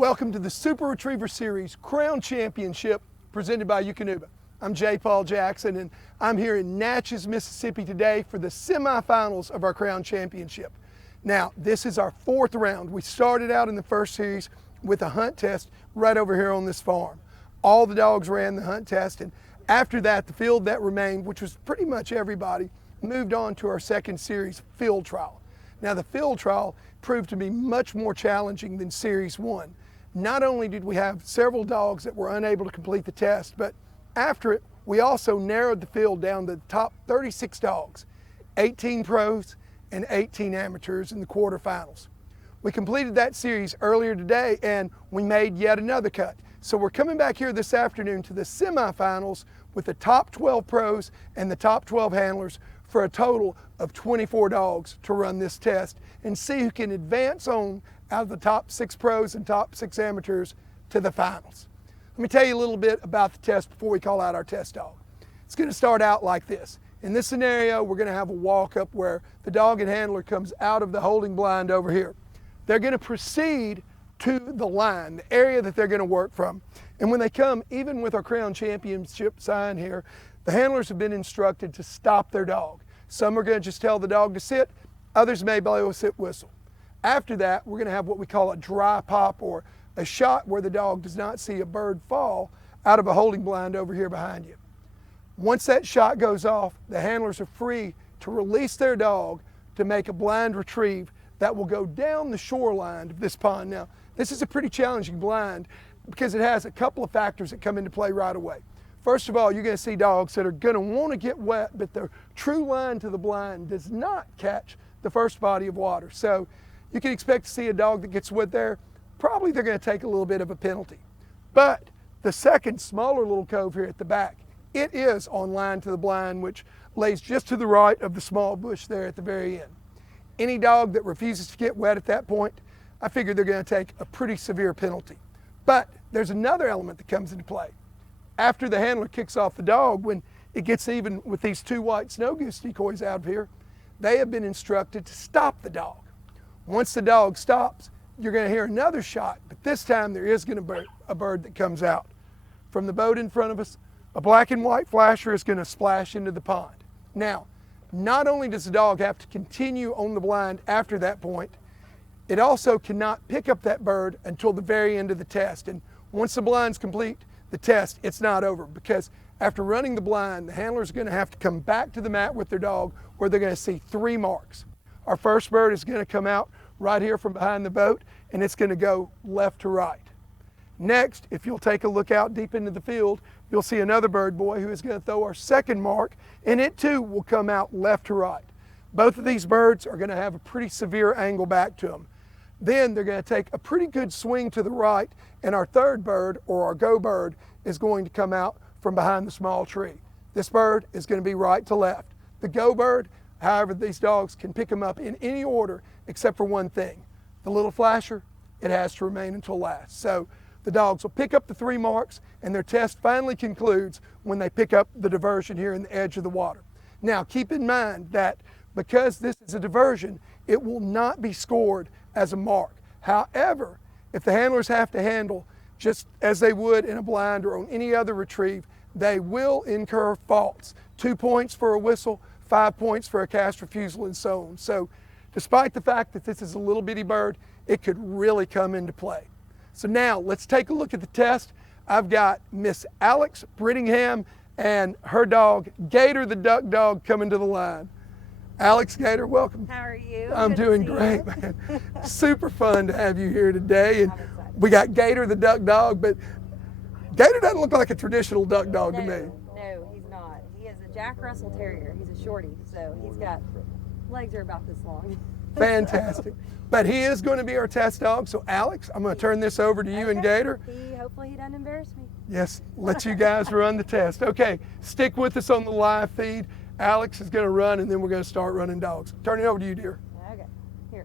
Welcome to the Super Retriever Series Crown Championship presented by Eukanuba. I'm J. Paul Jackson and I'm here in Natchez, Mississippi today for the semifinals of our Crown Championship. Now, this is our fourth round. We started out in the first series with a hunt test right over here on this farm. All the dogs ran the hunt test, and after that, the field that remained, which was pretty much everybody, moved on to our second series field trial. Now, the field trial proved to be much more challenging than Series 1. Not only did we have several dogs that were unable to complete the test, but after it, we also narrowed the field down to the top 36 dogs, 18 pros and 18 amateurs in the quarterfinals. We completed that series earlier today and we made yet another cut. So we're coming back here this afternoon to the semifinals with the top 12 pros and the top 12 handlers for a total of 24 dogs to run this test and see who can advance on out of the top 6 pros and top 6 amateurs to the finals. Let me tell you a little bit about the test before we call out our test dog. It's going to start out like this. In this scenario, we're going to have a walk-up where the dog and handler comes out of the holding blind over here. They're going to proceed to the line, the area that they're going to work from. And when they come, even with our Crown Championship sign here, the handlers have been instructed to stop their dog. Some are going to just tell the dog to sit, others may blow a sit whistle. After that, we're going to have what we call a dry pop, or a shot where the dog does not see a bird fall out of a holding blind over here behind you. Once that shot goes off, the handlers are free to release their dog to make a blind retrieve that will go down the shoreline of this pond. Now, this is a pretty challenging blind because it has a couple of factors that come into play right away. First of all, you're going to see dogs that are going to want to get wet, but the true line to the blind does not catch the first body of water. So you can expect to see a dog that gets wet there. Probably they're going to take a little bit of a penalty. But the second smaller little cove here at the back, it is on line to the blind, which lays just to the right of the small bush there at the very end. Any dog that refuses to get wet at that point, I figure they're going to take a pretty severe penalty. But there's another element that comes into play. After the handler kicks off the dog, when it gets even with these 2 white snow goose decoys out of here, they have been instructed to stop the dog. Once the dog stops, you're going to hear another shot, but this time there is going to be a bird that comes out. From the boat in front of us, a black and white flasher is going to splash into the pond. Now, not only does the dog have to continue on the blind after that point, it also cannot pick up that bird until the very end of the test. And once the blind's complete, the test, it's not over, because after running the blind, the handler's going to have to come back to the mat with their dog where they're going to see 3 marks. Our first bird is going to come out right here from behind the boat, and it's going to go left to right. Next, if you'll take a look out deep into the field, you'll see another bird boy who is going to throw our second mark, and it too will come out left to right. Both of these birds are going to have a pretty severe angle back to them. Then they're going to take a pretty good swing to the right, and our third bird, or our go bird, is going to come out from behind the small tree. This bird is going to be right to left. The go bird, however, these dogs can pick them up in any order except for one thing. The little flasher, it has to remain until last. So the dogs will pick up the 3 marks, and their test finally concludes when they pick up the diversion here in the edge of the water. Now, keep in mind that because this is a diversion, it will not be scored as a mark. However, if the handlers have to handle just as they would in a blind or on any other retrieve, they will incur faults. 2 points for a whistle, 5 points for a cast refusal, and so on. So despite the fact that this is a little bitty bird, it could really come into play. So now let's take a look at the test. I've got Miss Alex Brittingham and her dog, Gator the duck dog, coming to the line. Alex, Gator, welcome. How are you? I'm doing great, man. Super fun to have you here today. And we got Gator the duck dog, but Gator doesn't look like a traditional duck dog to me. No, he's not. He is a Jack Russell Terrier. He's a shorty, so he's got legs are about this long. Fantastic. But he is going to be our test dog. So Alex, I'm going to turn this over to you and Gator. Hopefully he doesn't embarrass me. Yes, let you guys run the test. Okay, stick with us on the live feed. Alex is going to run, and then we're going to start running dogs. Turn it over to you, dear. Okay. Here,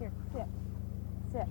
sit. Sit. Sit.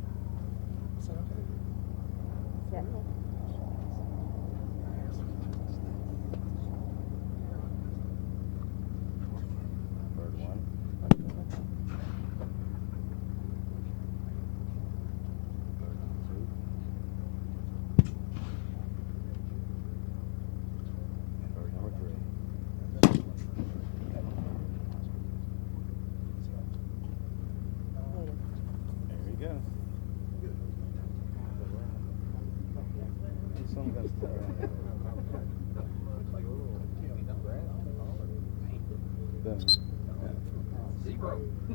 zero. He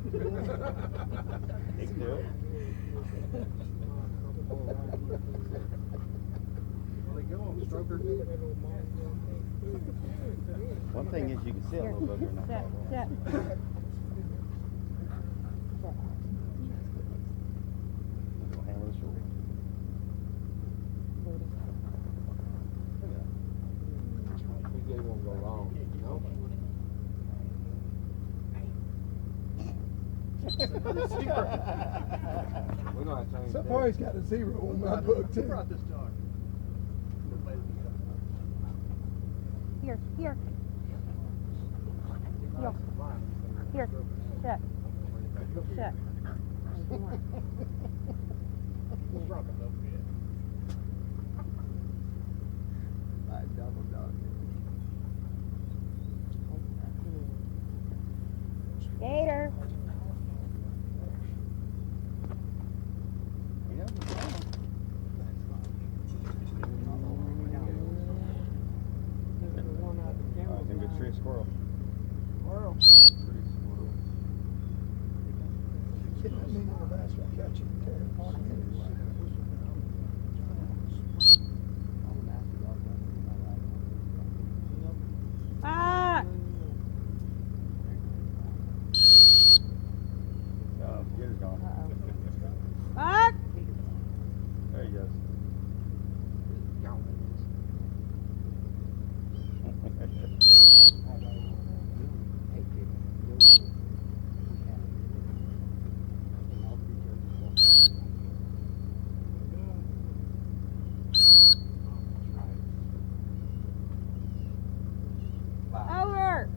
can do it. One thing is you can see a little bit and not Set, fall. set. Handle the shoulder. We won't go wrong, you know? We're gonna change So that. far, he's got a 0 on my book, too. this dog? Here, here. Heel. Here. Set. Set. Double dog. Gator. He knows it's wrong. Oh, he's gonna go tree a squirrel. Getting me on the basket, I got you. Ah! Oh, Gator's gone. Ah! There he goes. Over.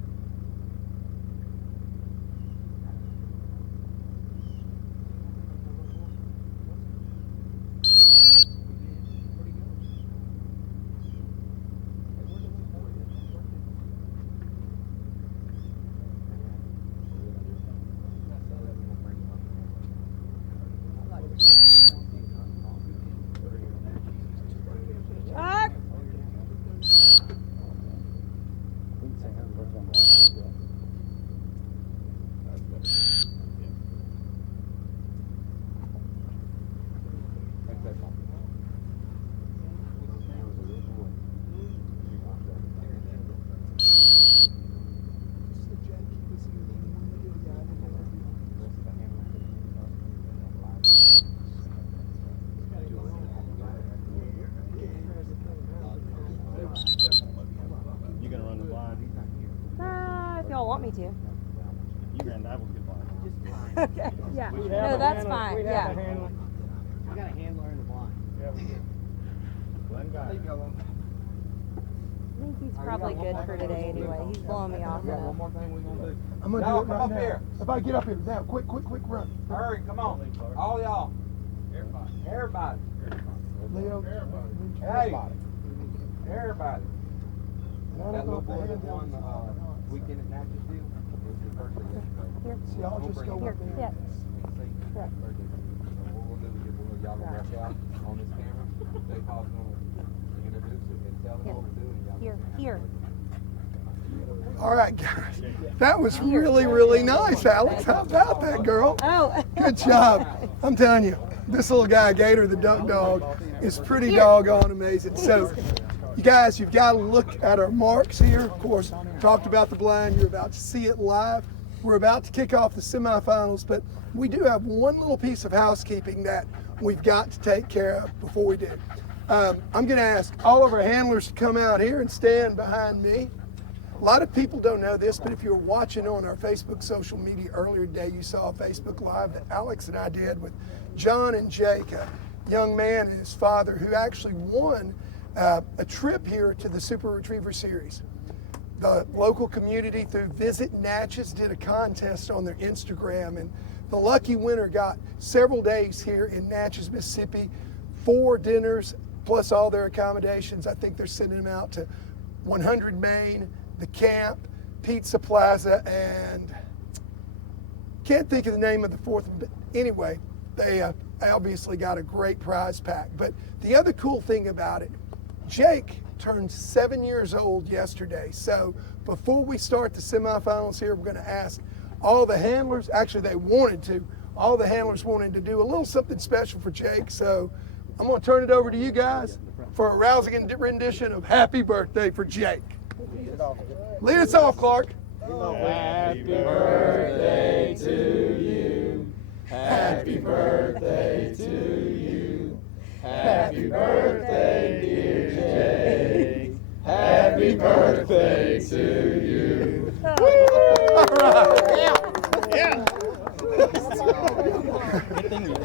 Ah! We can say how's the first one blind as well. You gonna run the blind? If y'all want me to. You ran that was good blind. Okay. Yeah. No, that's fine. Yeah. We got a handler in the blind. Yeah, we did. Glenn got it. I think he's probably good for today anyway. He's blowing me off One enough. more thing we're gonna do. I'm going to Y'all do it come right up now. here. If I get up here, now, quick run. Hurry, come on. All y'all. Everybody. Leo. Hey. Everybody. And I That don't know little if boy they that had won the weekend at Natchez deal. It was his birthday yesterday. Here. See, I'll just go Here. up there. Yeah. Birthday. So what we'll do is get y'all to rush out on this camera. They Paul's gonna introduce it and tell them what we're doing. Y'all Here. gonna Here. All right, guys. That was really nice, Alex. How about that, girl? Oh. Good job. I'm telling you, this little guy, Gator, the duck dog, is pretty doggone amazing. So, you guys, you've got to look at our marks here. Of course, talked about the blind. You're about to see it live. We're about to kick off the semifinals, but we do have one little piece of housekeeping that we've got to take care of before we do. I'm going to ask all of our handlers to come out here and stand behind me. A lot of people don't know this, but if you were watching on our Facebook social media earlier today, you saw a Facebook Live that Alex and I did with John and Jake, a young man and his father who actually won a trip here to the Super Retriever Series. The local community through Visit Natchez did a contest on their Instagram, and the lucky winner got several days here in Natchez, Mississippi, 4 dinners plus all their accommodations. I think they're sending them out to 100 Main, the camp, Pizza Plaza, and can't think of the name of the fourth one, but anyway, they obviously got a great prize pack. But the other cool thing about it, Jake turned 7 years old yesterday. So before we start the semifinals here, we're going to ask all the handlers, actually they wanted to, all the handlers wanted to do a little something special for Jake. So I'm going to turn it over to you guys for a rousing rendition of Happy Birthday for Jake. Lead us off, Clark. Happy birthday to you. Happy birthday to you. Happy birthday, dear Jake. Happy birthday to you. All right. Yeah.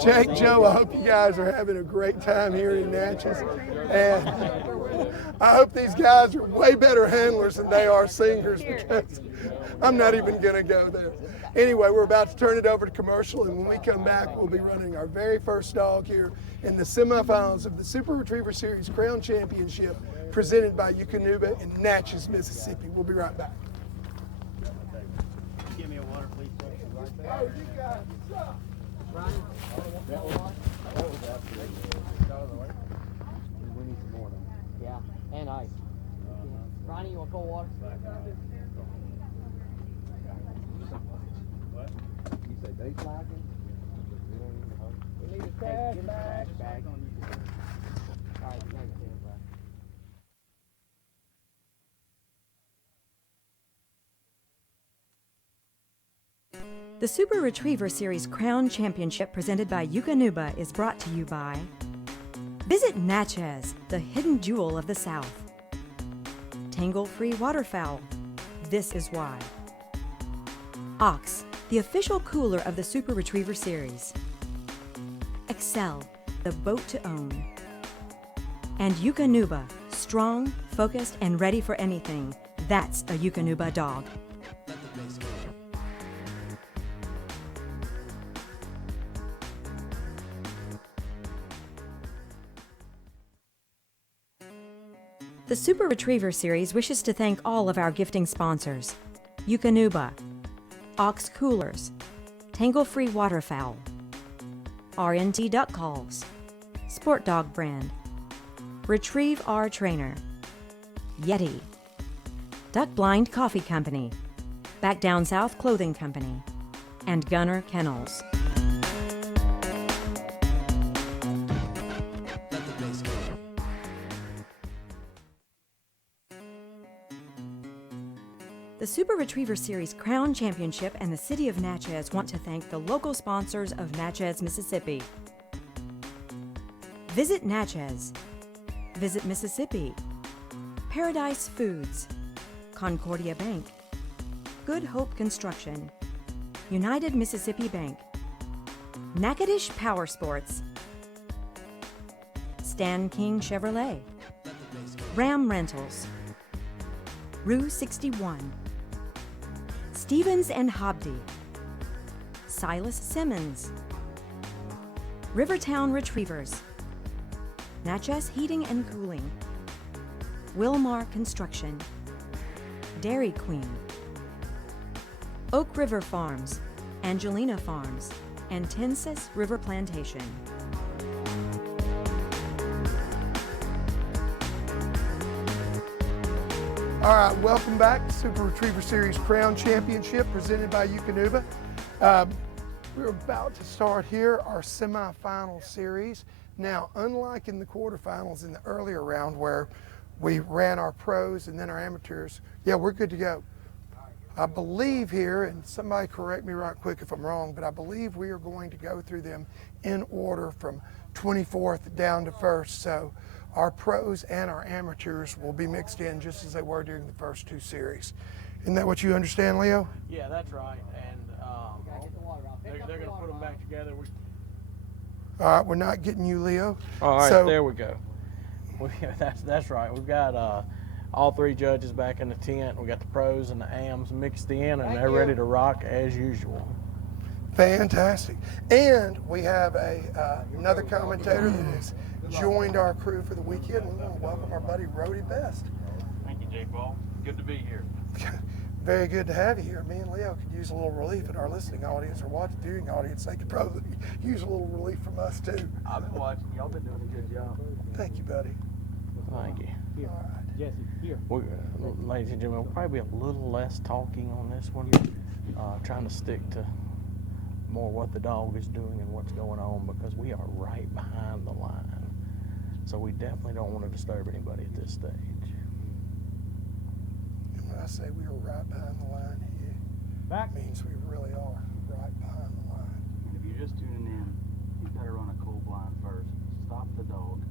Jake, Joe, I hope you guys are having a great time here in Natchez. And I hope these guys are way better handlers than they are singers, because I'm not even going to go there. Anyway, we're about to turn it over to commercial, and when we come back, we'll be running our very first dog here in the semifinals of the Super Retriever Series Crown Championship presented by Eukanuba in Natchez, Mississippi. We'll be right back. Give me a water, please. Oh, you guys suck. That was we need some more though. Yeah, and ice. Ronnie, you want cold water? You say they slacking? We don't even know. We need a trash bag. All right, thank you. The Super Retriever Series Crown Championship presented by Eukanuba is brought to you by Visit Natchez, the hidden jewel of the South. Tangle-free waterfowl. This is why. Ox, the official cooler of the Super Retriever Series. Excel, the boat to own. And Eukanuba, strong, focused, and ready for anything. That's a Eukanuba dog. The Super Retriever Series wishes to thank all of our gifting sponsors: Eukanuba, Ox Coolers, Tangle-Free Waterfowl, RNT Duck Calls, Sport Dog Brand, Retrieve R Trainer, Yeti, Duck Blind Coffee Company, Back Down South Clothing Company, and Gunner Kennels. The Super Retriever Series Crown Championship and the City of Natchez want to thank the local sponsors of Natchez, Mississippi. Visit Natchez. Visit Mississippi. Paradise Foods. Concordia Bank. Good Hope Construction. United Mississippi Bank. Natchitoches Power Sports. Stan King Chevrolet. Ram Rentals. Rue 61. Stevens and Hobdy, Silas Simmons, Rivertown Retrievers, Natchez Heating and Cooling, Wilmar Construction, Dairy Queen, Oak River Farms, Angelina Farms, and Tensas River Plantation. All right, welcome back to Super Retriever Series Crown Championship presented by Eukanuba. We're about to start here our semifinal series. Now, unlike in the quarterfinals in the earlier round where we ran our pros and then our amateurs, yeah, we're good to go. I believe here, and somebody correct me right quick if I'm wrong, but I believe we are going to go through them in order from 24th down to 1st. So our pros and our amateurs will be mixed in just as they were during the first two series. Isn't that what you understand, Leo? Yeah, that's right. And they're going to put them back together. All right, we're not getting you, Leo. All right, So- there we go. That's right. We've got all three judges back in the tent. We got the pros and the AMs mixed in, and they're ready to rock as usual. Fantastic. And we have another commentator that has joined our crew for the weekend. We want to welcome our buddy Rody Best. Thank you, Jake Ball. Good to be here. Very good to have you here. Me and Leo could use a little relief in our listening audience or watching viewing audience. They could probably use a little relief from us too. I've been watching. Y'all been doing a good job. Thank you, buddy. Thank you. Here, All right. Jesse, here. Ladies and gentlemen, we'll probably be a little less talking on this one. trying to stick to more what the dog is doing and what's going on, because we are right behind the line. So we definitely don't want to disturb anybody at this stage. And when I say we are right behind the line, Back. it means we really are right behind the line. And if you're just tuning in, you better run a cold blind first. Stop the dog.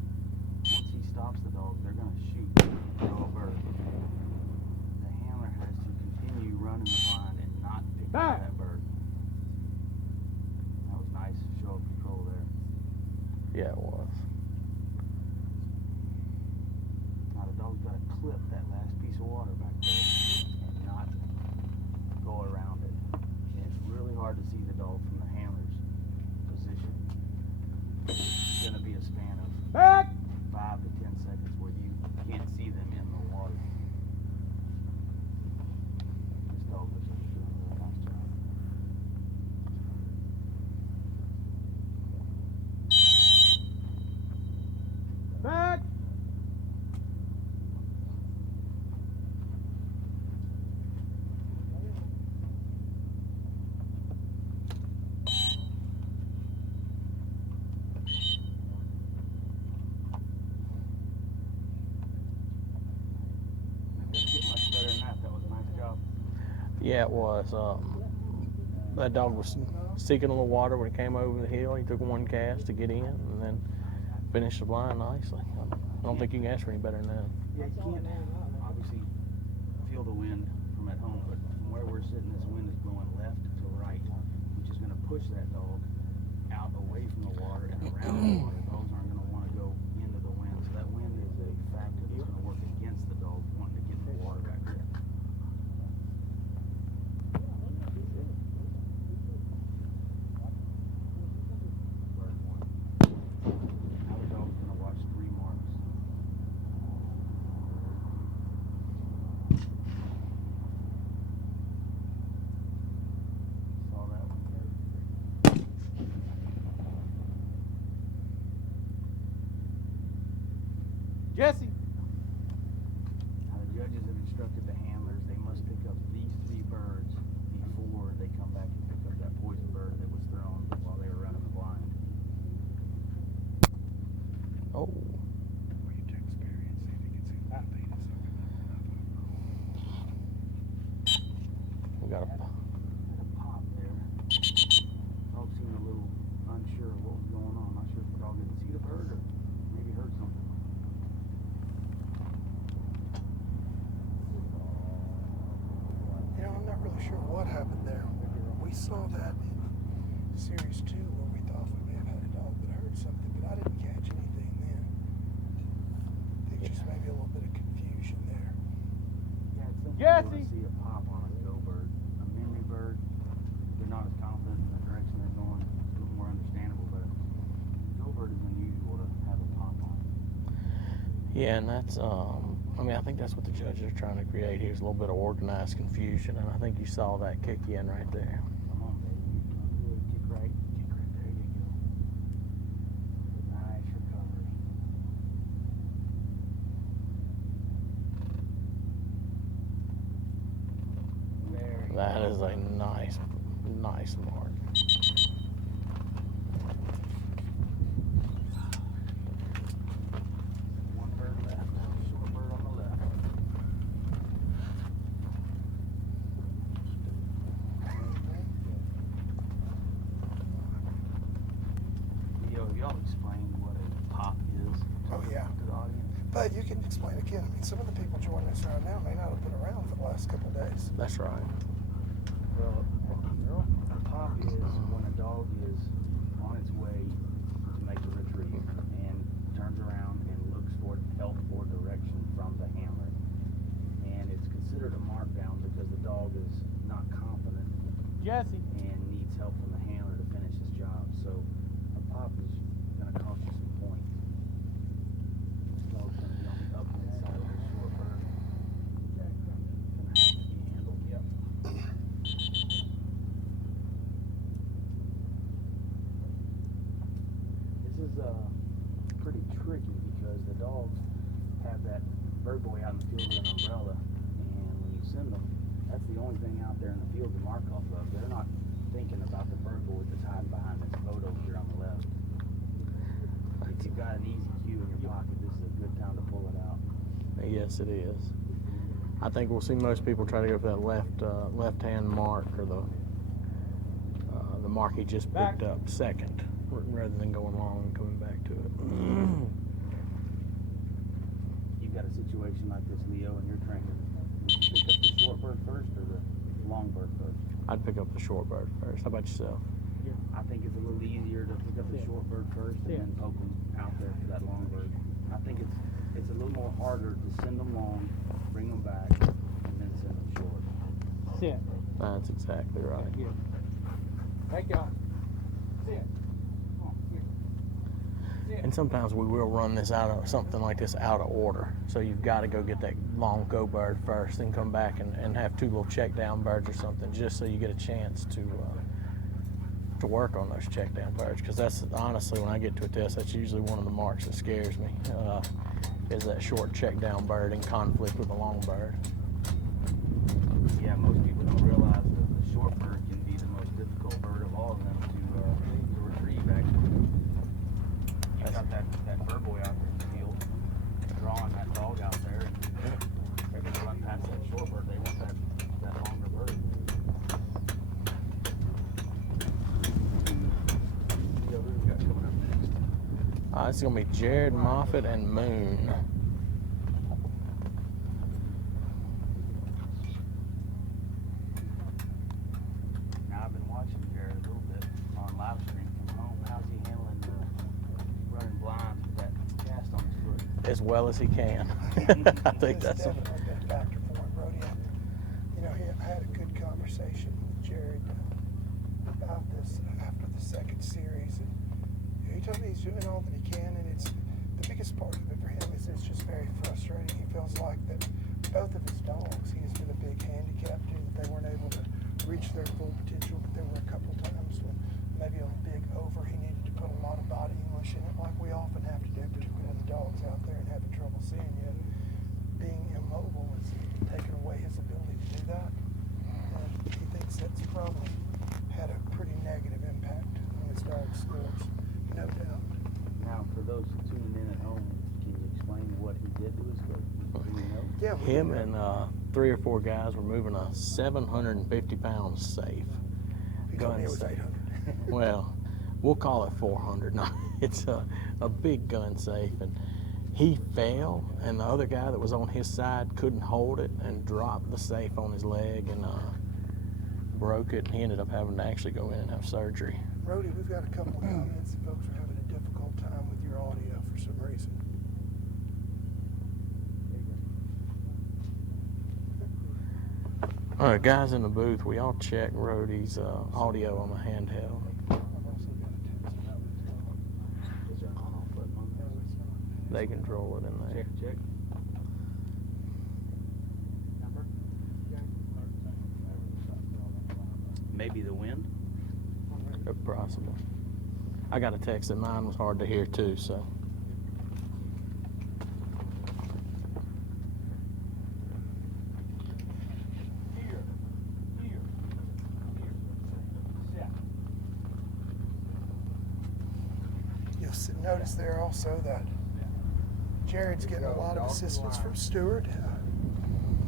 Once he stops the dog, they're going to shoot throw a bird. The handler has to continue running the blind and not pick up that bird. That was nice show of control there. Yeah, it was. Now the dog's got to clip that last piece of water back there and not go around it. And it's really hard to see the dog from the handler's position. It's going to be a span of 5 to 10 seconds where you can't see them in the water. This dog looks like he's doing a really nice job. Back. It didn't get much better than that. That was a nice job. Yeah, it was. That dog was seeking a little water when he came over the hill. He took one cast to get in and then finished the blind nicely. I don't think you can ask for any better than that. Yeah, you can't obviously feel the wind from at home, but from where we're sitting, this wind is blowing left to right, which is going to push that dog out away from the water and around the water. Dogs aren't going to want to go into the wind, so that wind is a factor that's going to work against the dog wanting to get in the water back there. Now the dog's going to watch 3 marks. Saw that one there. Jesse. Now the judges have instructed the handlers they must pick up these 3 birds before they come back and pick up that poison bird that was thrown while they were running the blind. Oh, we got a Had a pop there. Dog seemed a little unsure of what was going on. Not sure if the dog didn't see the bird or maybe heard something. You know, I'm not really sure what happened there. We saw that in Series 2 where we thought we may have had a dog that heard something, but I didn't catch anything then. I think just maybe a little bit of confusion there. Yeah, it's something Jesse! you see a pop on a go bird. A memory bird, they're not as confident in the direction they're going. It's a little more understandable, but a go bird is unusual to have a pop on. Yeah, and that's, I mean, I think that's what the judges are trying to create here is a little bit of organized confusion, and I think you saw that kick in right there. Come on, baby. Good. Kick right. There you go. Nice recovery. Very That is a nice mark. One bird left. Short bird on the left. Y'all explained what a pop is Oh, yeah. to the audience. But you can explain again. I mean, some of the people joining us right now may not have been around for the last couple of days. That's right. Well, a pop is when a dog is on its way to make a retrieve and turns around and looks for help or direction from the handler. And it's considered a markdown because the dog is not confident Jesse. and needs help from the handler to finish his job. So a pop is going to cost you some points. This dog's going to be on the upwind side of the short bird. That's going to have to be handled. Yep. This is pretty tricky because the dogs have that bird boy out in the field with an umbrella, and when you send them, That's the only thing out there in the field to mark off of. They're not thinking about the bird boy that's hiding behind this boat over here on the left. If you've got an easy cue in your pocket, this is a good time to pull it out. Yes, it is. I think we'll see most people try to go for that left-hand mark, or the mark he just picked up second, rather than going long and coming back to it. You've got a situation like this, Leo, and you're trying to pick up the short bird first or the long bird first? I'd pick up the short bird first. How about yourself? Yeah, I think it's a little easier to pick up the short bird first and then poke them out there for that long bird. I think it's a little more harder to send them long, bring them back, and then send them short. Sit. That's exactly right. Thank y'all. Sit. Come on, here. Sit. And sometimes we will run this out of something like this out of order. So you've got to go get that long go bird first, then come back and have two little check down birds or something, just so you get a chance to work on those check down birds. Because that's honestly, when I get to a test, that's usually one of the marks that scares me, is that short check down bird in conflict with a long bird. Yeah, most people don't realize that the short bird can be the most difficult bird of all of them to retrieve, actually. You got that bird boy out there in the field, drawing that dog out there, and they're going to run past that short bird. They want that longer bird. Who we got coming up next? It's going to be Jared, Moffett, and Moon. Now, I've been watching Jared a little bit on live stream from home. How's he handling running blind with that cast on his foot? As well as he can. I think that's a, definitely been a factor for him, Brody. You know, I had a good conversation with Jared about this after the second series, and he told me he's doing all that he can, and it's the biggest part of it for him is it's just very frustrating. He feels like that both of his dogs, he has been a big handicap to, that they weren't able to reach their full potential, but there were a couple times when maybe on a big over he needed to put a lot of body English in it, like we often have to do, particularly when the dog's out there and having trouble seeing you. Being immobile has taken away his ability to do that, and he thinks that's probably had a pretty negative impact on his dog's scores, no doubt. Now, for those tuning in at home, can you explain what he did to his foot? Do you know? Yeah, him and 3 or 4 guys were moving a 750-pound safe. he told me it was safe. 800. Well, we'll call it 400. No, it's a big gun safe, and he fell, and the other guy that was on his side couldn't hold it and dropped the safe on his leg and broke it. He ended up having to actually go in and have surgery. Brody, we've got a couple of comments that folks are having a difficult time with your audio for some reason. All right, guys in the booth, we all check Rhodey's audio on the handheld. I've also got a text about Is there an on-off button on there? They control it in there. Check. Number? Maybe the wind? If possible. I got a text that mine was hard to hear too, so. You'll notice there also that Jared's getting a lot of assistance from Stuart,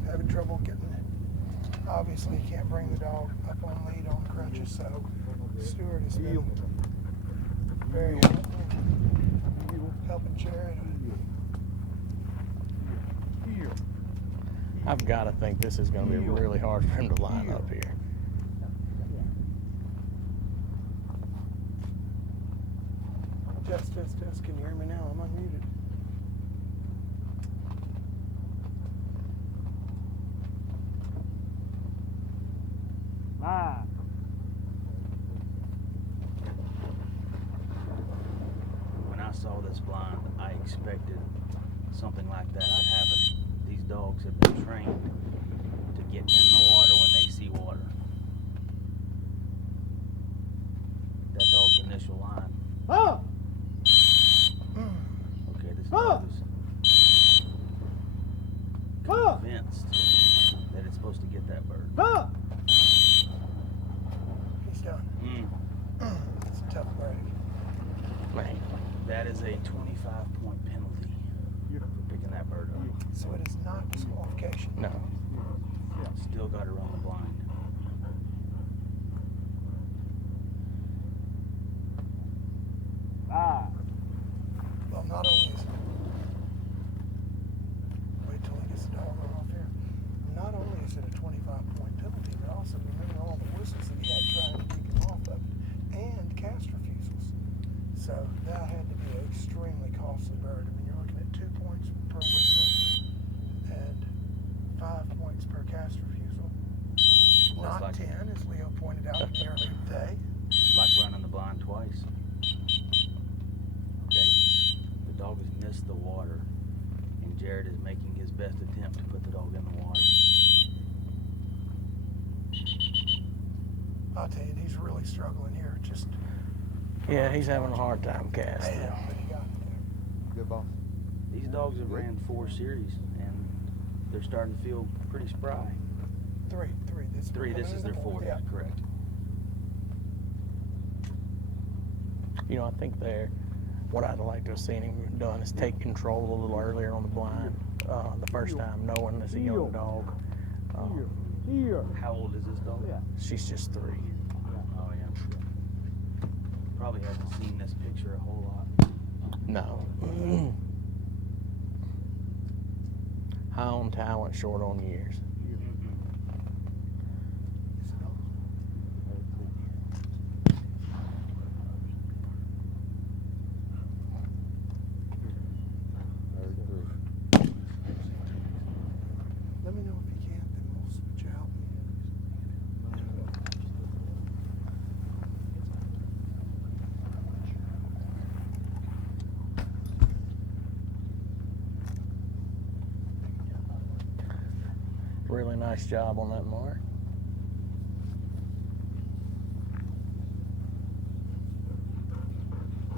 having trouble getting it. Obviously, he can't bring the dog up on lead on crutches, so Stuart has been very helping Jared. I've got to think this is going to be really hard for him to line up here. Test. Can you hear me now? I'm unmuted. Live. When I saw this blind, I expected something like that to happen. These dogs have been trained to get in the water when they see water. That dog's initial line. Oh! Okay, this Oh! dog is Oh! convinced that it's supposed to get that bird. It's a tough break. Man, That is a 25-point penalty for picking that bird up. So it is not disqualification. no. Still got to run the blind. Well, not only is it, wait till he gets the dog off here. Not only is it a 25-point penalty, but also remember all the whistles that he had trying to keep him off of it, and cast refusals. So that had to be an extremely costly bird. I mean, you're looking at 2 points per whistle and 5 points per cast refusal. Well, it's Not like- 10, as Leo pointed out in the earlier day. Like running the blind twice. Okay, the dog has missed the water, and Jared is making his best attempt to put the dog in the water. I'll tell you, he's really struggling here. Just, Yeah, he's having a hard time casting. man, but he got it there. Good ball. These dogs have ran 4 series, and they're starting to feel pretty spry. Three. This is their 4th, Yeah. correct. You know, I think what I'd like to have seen him done is take control a little earlier on the blind the first time, knowing it's a young dog. How old is this dog? She's just 3. Oh, yeah. Probably hasn't seen this picture a whole lot. No. High on talent, short on years. Let me know if you can't, then we'll switch out. Really nice job on that mark.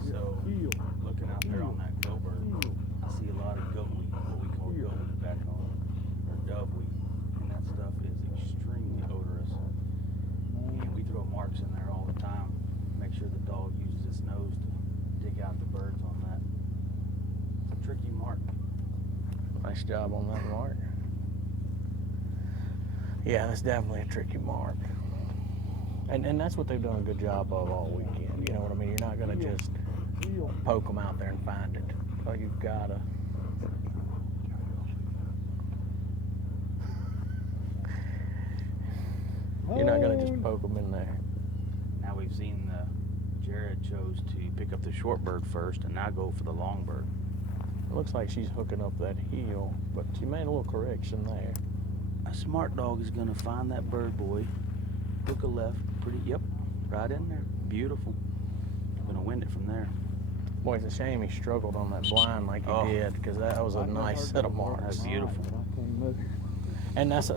So, looking out there on that goat bird, I see a lot of goat wheat, what we call goat wheat back home, or dove wheat, and that stuff is extremely odorous. And we throw marks in there all the time, make sure the dog uses its nose to dig out the birds on that. It's a tricky mark. Nice job on that mark. Yeah, that's definitely a tricky mark. And that's what they've done a good job of all weekend. You know what I mean? You're not going to just poke them out there and find it. So you've got to. You're not going to just poke them in there. Now we've seen Jared chose to pick up the short bird first and now go for the long bird. It looks like she's hooking up that heel, but she made a little correction there. A smart dog is going to find that bird boy, hook a left, yep, right in there. Beautiful. Going to wind it from there. Boy, it's a shame he struggled on that blind like he did, because that was a nice set of marks. That's beautiful. And that's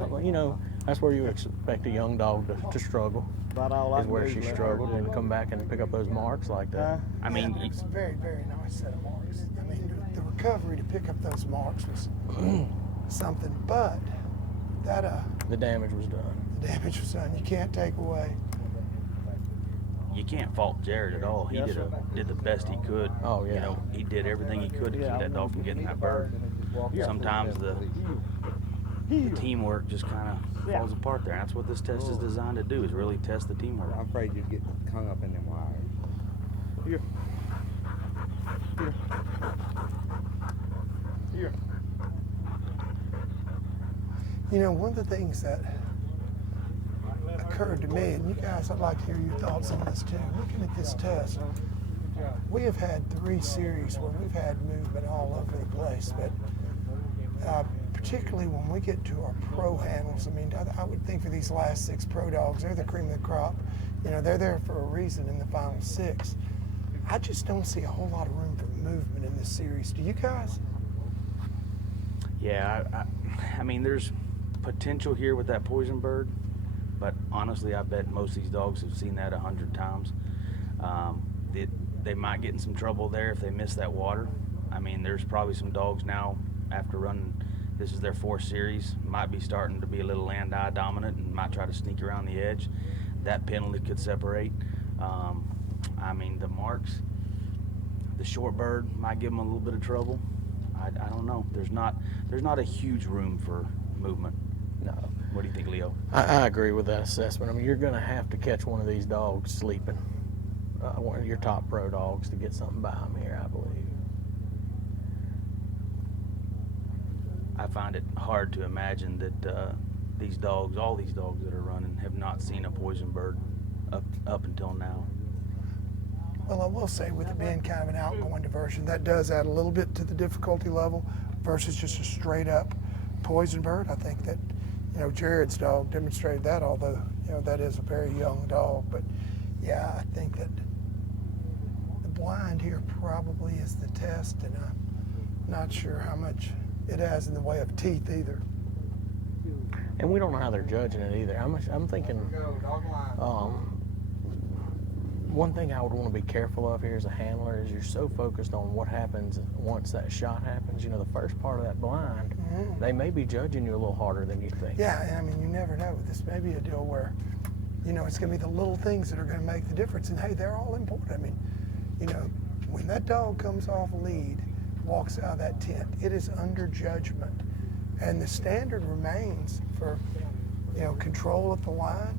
that's where you expect a young dog to struggle. Is where she struggled and come back and pick up those marks like that. I mean, it's a very, very nice set of marks. I mean, the recovery to pick up those marks was something, but that the damage was done. the damage was done. You can't take away. you can't fault Jared at all. He did the best he could. Oh, yeah. You know, he did everything he could to keep that dog from getting that bird. Sometimes the teamwork just kind of falls apart there. That's what this test is designed to do, is really test the teamwork. I'm afraid you'd get hung up in them wires. Here. Here. Here. You know, one of the things that occurred to me, and you guys, I'd like to hear your thoughts on this too. Looking at this test, we have had 3 series where we've had movement all over the place, but particularly when we get to our pro handles, I mean, I would think for these last 6 pro dogs, they're the cream of the crop. You know, they're there for a reason in the final 6. I just don't see a whole lot of room for movement in this series. Do you guys? Yeah, I mean, there's potential here with that poison bird, but honestly, I bet most of these dogs have seen that 100 times. They might get in some trouble there if they miss that water. I mean, there's probably some dogs now, after running, this is their 4th series, might be starting to be a little land-eye dominant and might try to sneak around the edge. That penalty could separate. I mean, the marks, the short bird might give him a little bit of trouble. I don't know. There's not a huge room for movement. No. What do you think, Leo? I agree with that assessment. I mean, you're going to have to catch one of these dogs sleeping, one of your top pro dogs, to get something by him here, I believe. I find it hard to imagine that these dogs, all these dogs that are running, have not seen a poison bird up until now. Well, I will say, with it being kind of an outgoing diversion, that does add a little bit to the difficulty level versus just a straight up poison bird. I think that, Jared's dog demonstrated that, although, that is a very young dog. But yeah, I think that the blind here probably is the test, and I'm not sure how much it has in the way of teeth either. And we don't know how they're judging it either. I'm thinking, one thing I would want to be careful of here as a handler is you're so focused on what happens once that shot happens. The first part of that blind, they may be judging you a little harder than you think. Yeah, and I mean, you never know. This may be a deal where, it's going to be the little things that are going to make the difference. And hey, they're all important. I mean, when that dog comes off lead, walks out of that tent, it is under judgment. And the standard remains for, control of the line.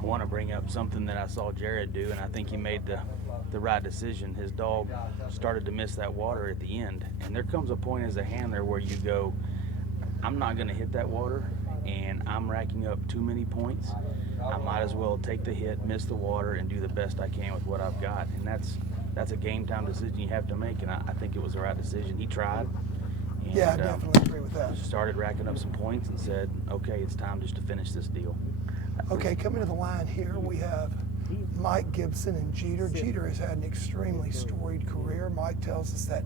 I want to bring up something that I saw Jared do, and I think he made the right decision. His dog started to miss that water at the end, and there comes a point as a handler where you go, I'm not going to hit that water, and I'm racking up too many points. I might as well take the hit, miss the water, and do the best I can with what I've got. And that's a game time decision you have to make, and I think it was the right decision. He tried. And, yeah, I definitely agree with that. Started racking up some points and said, okay, it's time just to finish this deal. Okay, coming to the line here, we have Mike, Gibson, and Jeter. Jeter has had an extremely storied career. Mike tells us that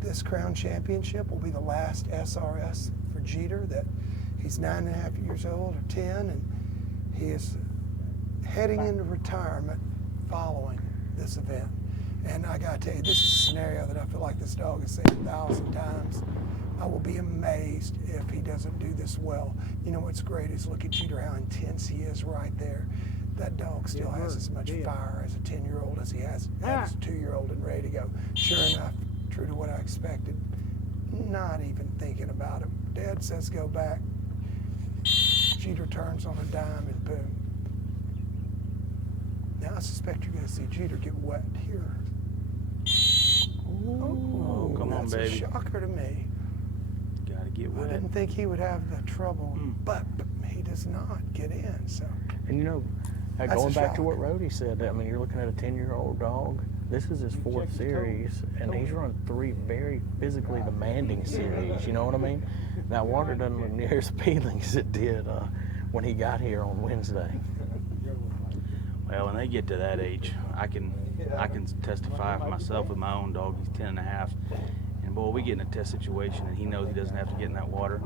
this Crown Championship will be the last SRS for Jeter, that he's 9.5 years old or 10, and he is heading into retirement following this event. And I gotta tell you, this is a scenario that I feel like this dog has seen 1,000 times. I will be amazed if he doesn't do this well. What's great is look at Jeter, how intense he is right there. That dog still has as much fire as a 10-year-old as he has as a 2-year-old and ready to go. Sure enough, true to what I expected. Not even thinking about him. Dad says go back. Jeter turns on a dime and boom. Now I suspect you're going to see Jeter get wet here. Oh, come on, baby. That's a shocker to me. Gotta get wet. I didn't think he would have the trouble, but he does not get in. So, And That's going a back to shock. what Rhodey said, I mean, you're looking at a 10-year-old dog. This is his 4th series, and he's run 3 very physically demanding series. You know what I mean? That water doesn't look near as appealing as it did when he got here on Wednesday. Well, when they get to that age, I can testify for myself with my own dog. He's 10.5, and boy, we get in a test situation, and he knows he doesn't have to get in that water.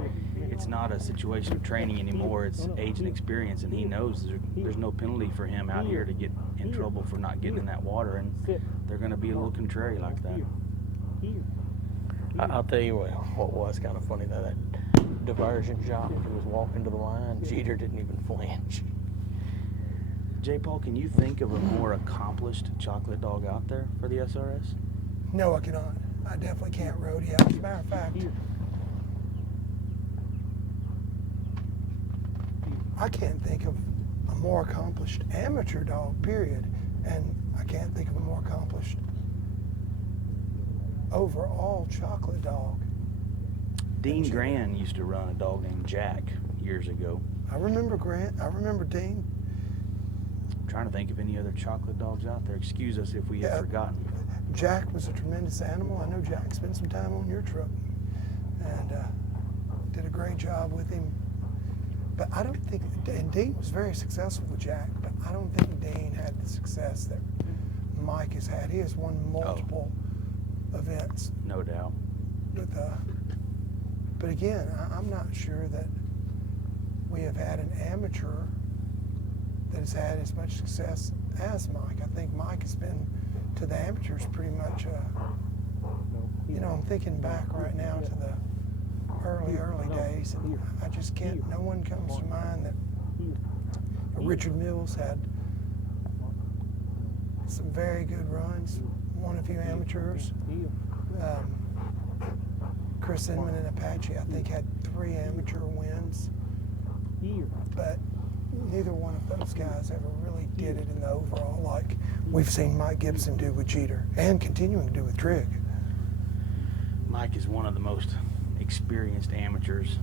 It's not a situation of training anymore. It's age and experience, and he knows there's no penalty for him out here to get in trouble for not getting in that water, and they're going to be a little contrary like that. I'll tell you what was kind of funny, though, that diversion shot when he was walking to the line, Jeter didn't even flinch. J. Paul, can you think of a more accomplished chocolate dog out there for the SRS? no, I cannot. I definitely can't rodeo. As a matter of fact, I can't think of a more accomplished amateur dog, period. And I can't think of a more accomplished overall chocolate dog. Dean Gran used to run a dog named Jack years ago. I remember Grant. I remember Dean. I'm trying to think of any other chocolate dogs out there. Excuse us if we have forgotten. Jack was a tremendous animal. I know Jack spent some time on your truck and did a great job with him. But I don't think, and Dean was very successful with Jack, but I don't think Dean had the success that Mike has had. He has won multiple events. No doubt. But again, I'm not sure that we have had an amateur that has had as much success as Mike. I think Mike has been to the amateurs pretty much, you know, I'm thinking back right now to the early days. And I just can't, no one comes to mind that Richard Mills had some very good runs, won a few amateurs. Chris Inman and Apache, I think, had 3 amateur wins, but neither one of those guys ever really did it in the overall like we've seen Mike Gibson do with Jeter and continuing to do with Trig. Mike is one of the most experienced amateurs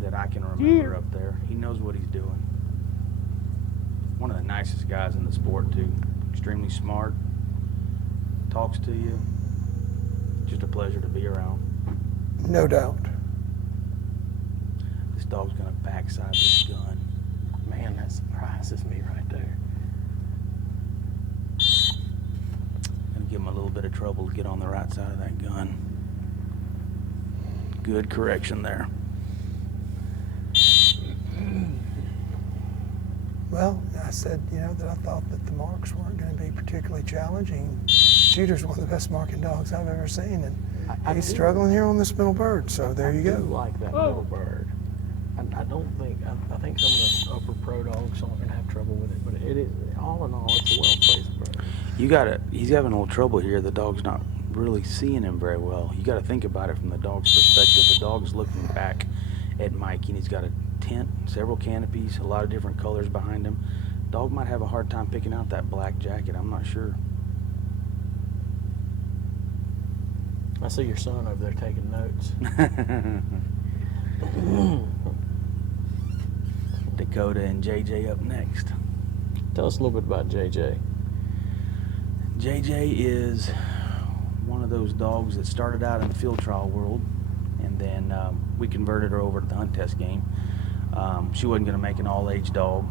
that I can remember up there. He knows what he's doing. One of the nicest guys in the sport too. Extremely smart, talks to you. Just a pleasure to be around. No doubt. This dog's gonna backside this gun. Man, that surprises me right there. Gonna give him a little bit of trouble to get on the right side of that gun. Good correction there. Well, I said, that I thought that the marks weren't going to be particularly challenging. Jeter's one of the best marking dogs I've ever seen, and he's struggling here on this middle bird, so there you I do go. like that middle bird. I don't think, I think some of the upper pro dogs aren't going to have trouble with it, but it is, all in all, it's a well-placed bird. He's having a little trouble here. The dog's not really seeing him very well. You got to think about it from the dog's perspective. The dog's looking back at Mike, and he's got a tent, several canopies, a lot of different colors behind him. Dog might have a hard time picking out that black jacket. I'm not sure. I see your son over there taking notes. Dakota and JJ up next. Tell us a little bit about JJ. JJ is one of those dogs that started out in the field trial world, and then we converted her over to the hunt test game. She wasn't going to make an all-age dog.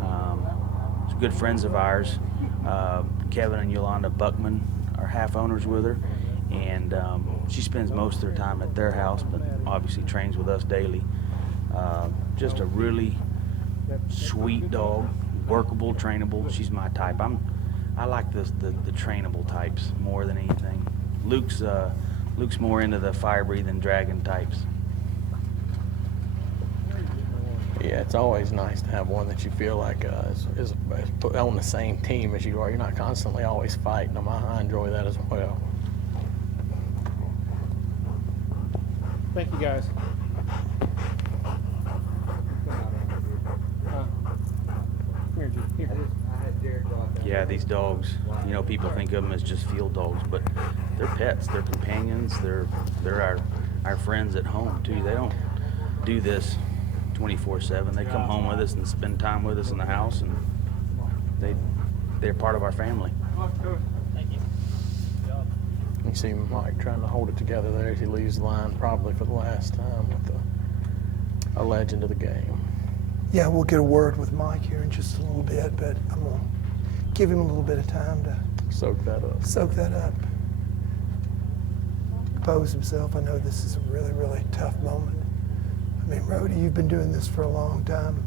Some good friends of ours, Kevin and Yolanda Buckman, are half owners with her, and she spends most of her time at their house, but obviously trains with us daily. Just a really sweet dog, workable, trainable. She's my type. I like the trainable types more than anything. Luke's more into the fire-breathing dragon types. Yeah, it's always nice to have one that you feel like is on the same team as you are. You're not constantly always fighting them. I enjoy that as well. Thank you, guys. Here, G. Here. Yeah, these dogs, people think of them as just field dogs, but they're pets, they're companions, they're our friends at home too. They don't do this 24/7. They come home with us and spend time with us in the house, and they're part of our family. You see Mike trying to hold it together there as he leaves the line, probably for the last time with a legend of the game. Yeah, we'll get a word with Mike here in just a little bit, but I'm going to give him a little bit of time to soak that up. Compose himself. I know this is a really, really tough moment. I mean, Rhodey, you've been doing this for a long time.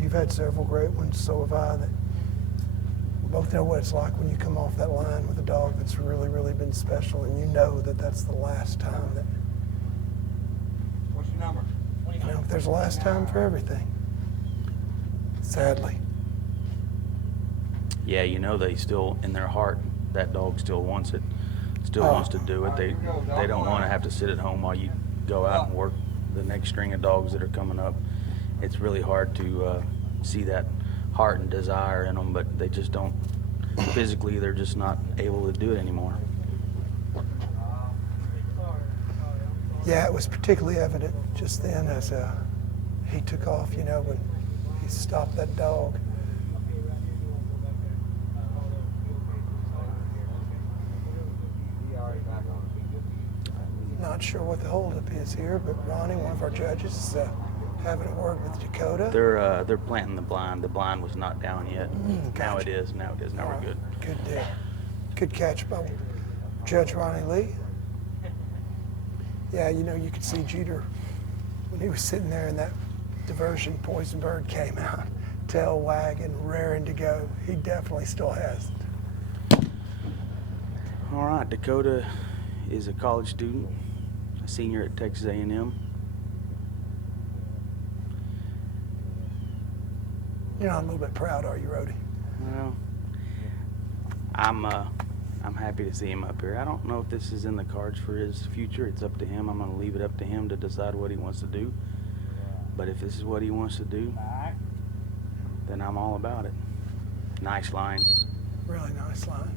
You've had several great ones, so have I. That we both know what it's like when you come off that line with a dog that's really, really been special, and you know that that's the last time that. What's your number? There's a last time for everything. Sadly. Yeah, they still, in their heart, that dog still wants it, wants to do it. They don't want to have to sit at home while you go out and work the next string of dogs that are coming up. It's really hard to see that heart and desire in them, but they just don't, physically, they're just not able to do it anymore. Yeah, it was particularly evident just then as he took off, when he stopped that dog. Not sure what the holdup is here, but Ronnie, one of our judges, is having a word with Dakota. They're planting the blind. The blind was not down yet. Now it is. Now we're good. Good deal. Good catch by Judge Ronnie Lee. Yeah, you could see Jeter when he was sitting there and that diversion poison bird came out, tail wagging, raring to go. He definitely still has it. All right, Dakota is a college student, a senior at Texas A&M. You're not a little bit proud, are you, Rhodey? Well, I'm happy to see him up here. I don't know if this is in the cards for his future. It's up to him. I'm going to leave it up to him to decide what he wants to do. But if this is what he wants to do, then I'm all about it. Nice line. Really nice line.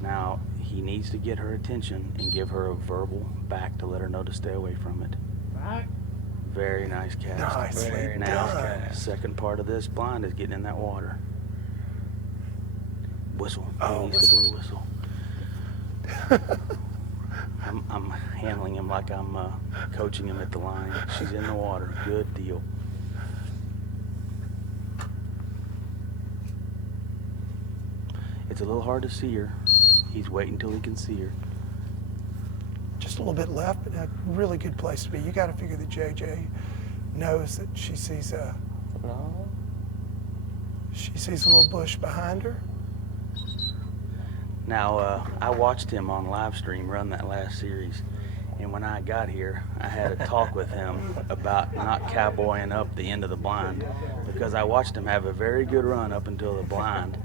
Now, he needs to get her attention and give her a verbal back to let her know to stay away from it. Very nice cast. Nicely Very nice done. cast. Second part of this blind is getting in that water. Whistle. Oh, He needs to blow a whistle. I'm handling him like I'm coaching him at the line. She's in the water. Good deal. It's a little hard to see her. He's waiting till he can see her. Just a little bit left, but a really good place to be. You got to figure that JJ knows that she sees a little bush behind her. Now, I watched him on live stream run that last series, and when I got here, I had a talk with him about not cowboying up the end of the blind, because I watched him have a very good run up until the blind,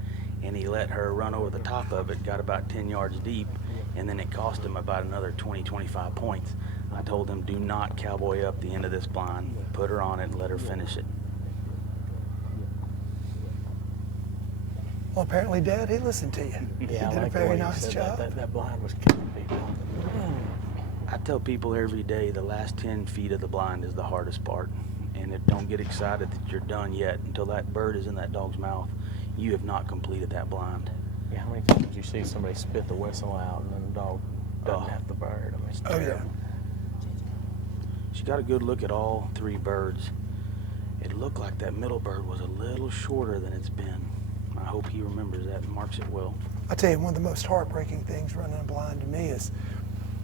and he let her run over the top of it, got about 10 yards deep, and then it cost him about another 20-25 points. I told him, do not cowboy up the end of this blind. Put her on it and let her finish it. Well, apparently, Dad, he listened to you. Yeah, He I did a like the very way you nice said job. That blind was killing people. I tell people every day the last 10 feet of the blind is the hardest part. And don't get excited that you're done yet. Until that bird is in that dog's mouth, you have not completed that blind. Yeah, how many times did you see somebody spit the whistle out and then the dog doesn't have the bird? I mean, it's Oh, yeah. terrible. She got a good look at all three birds. It looked like that middle bird was a little shorter than it's been. I hope he remembers that and marks it well. I tell you, one of the most heartbreaking things running a blind to me is,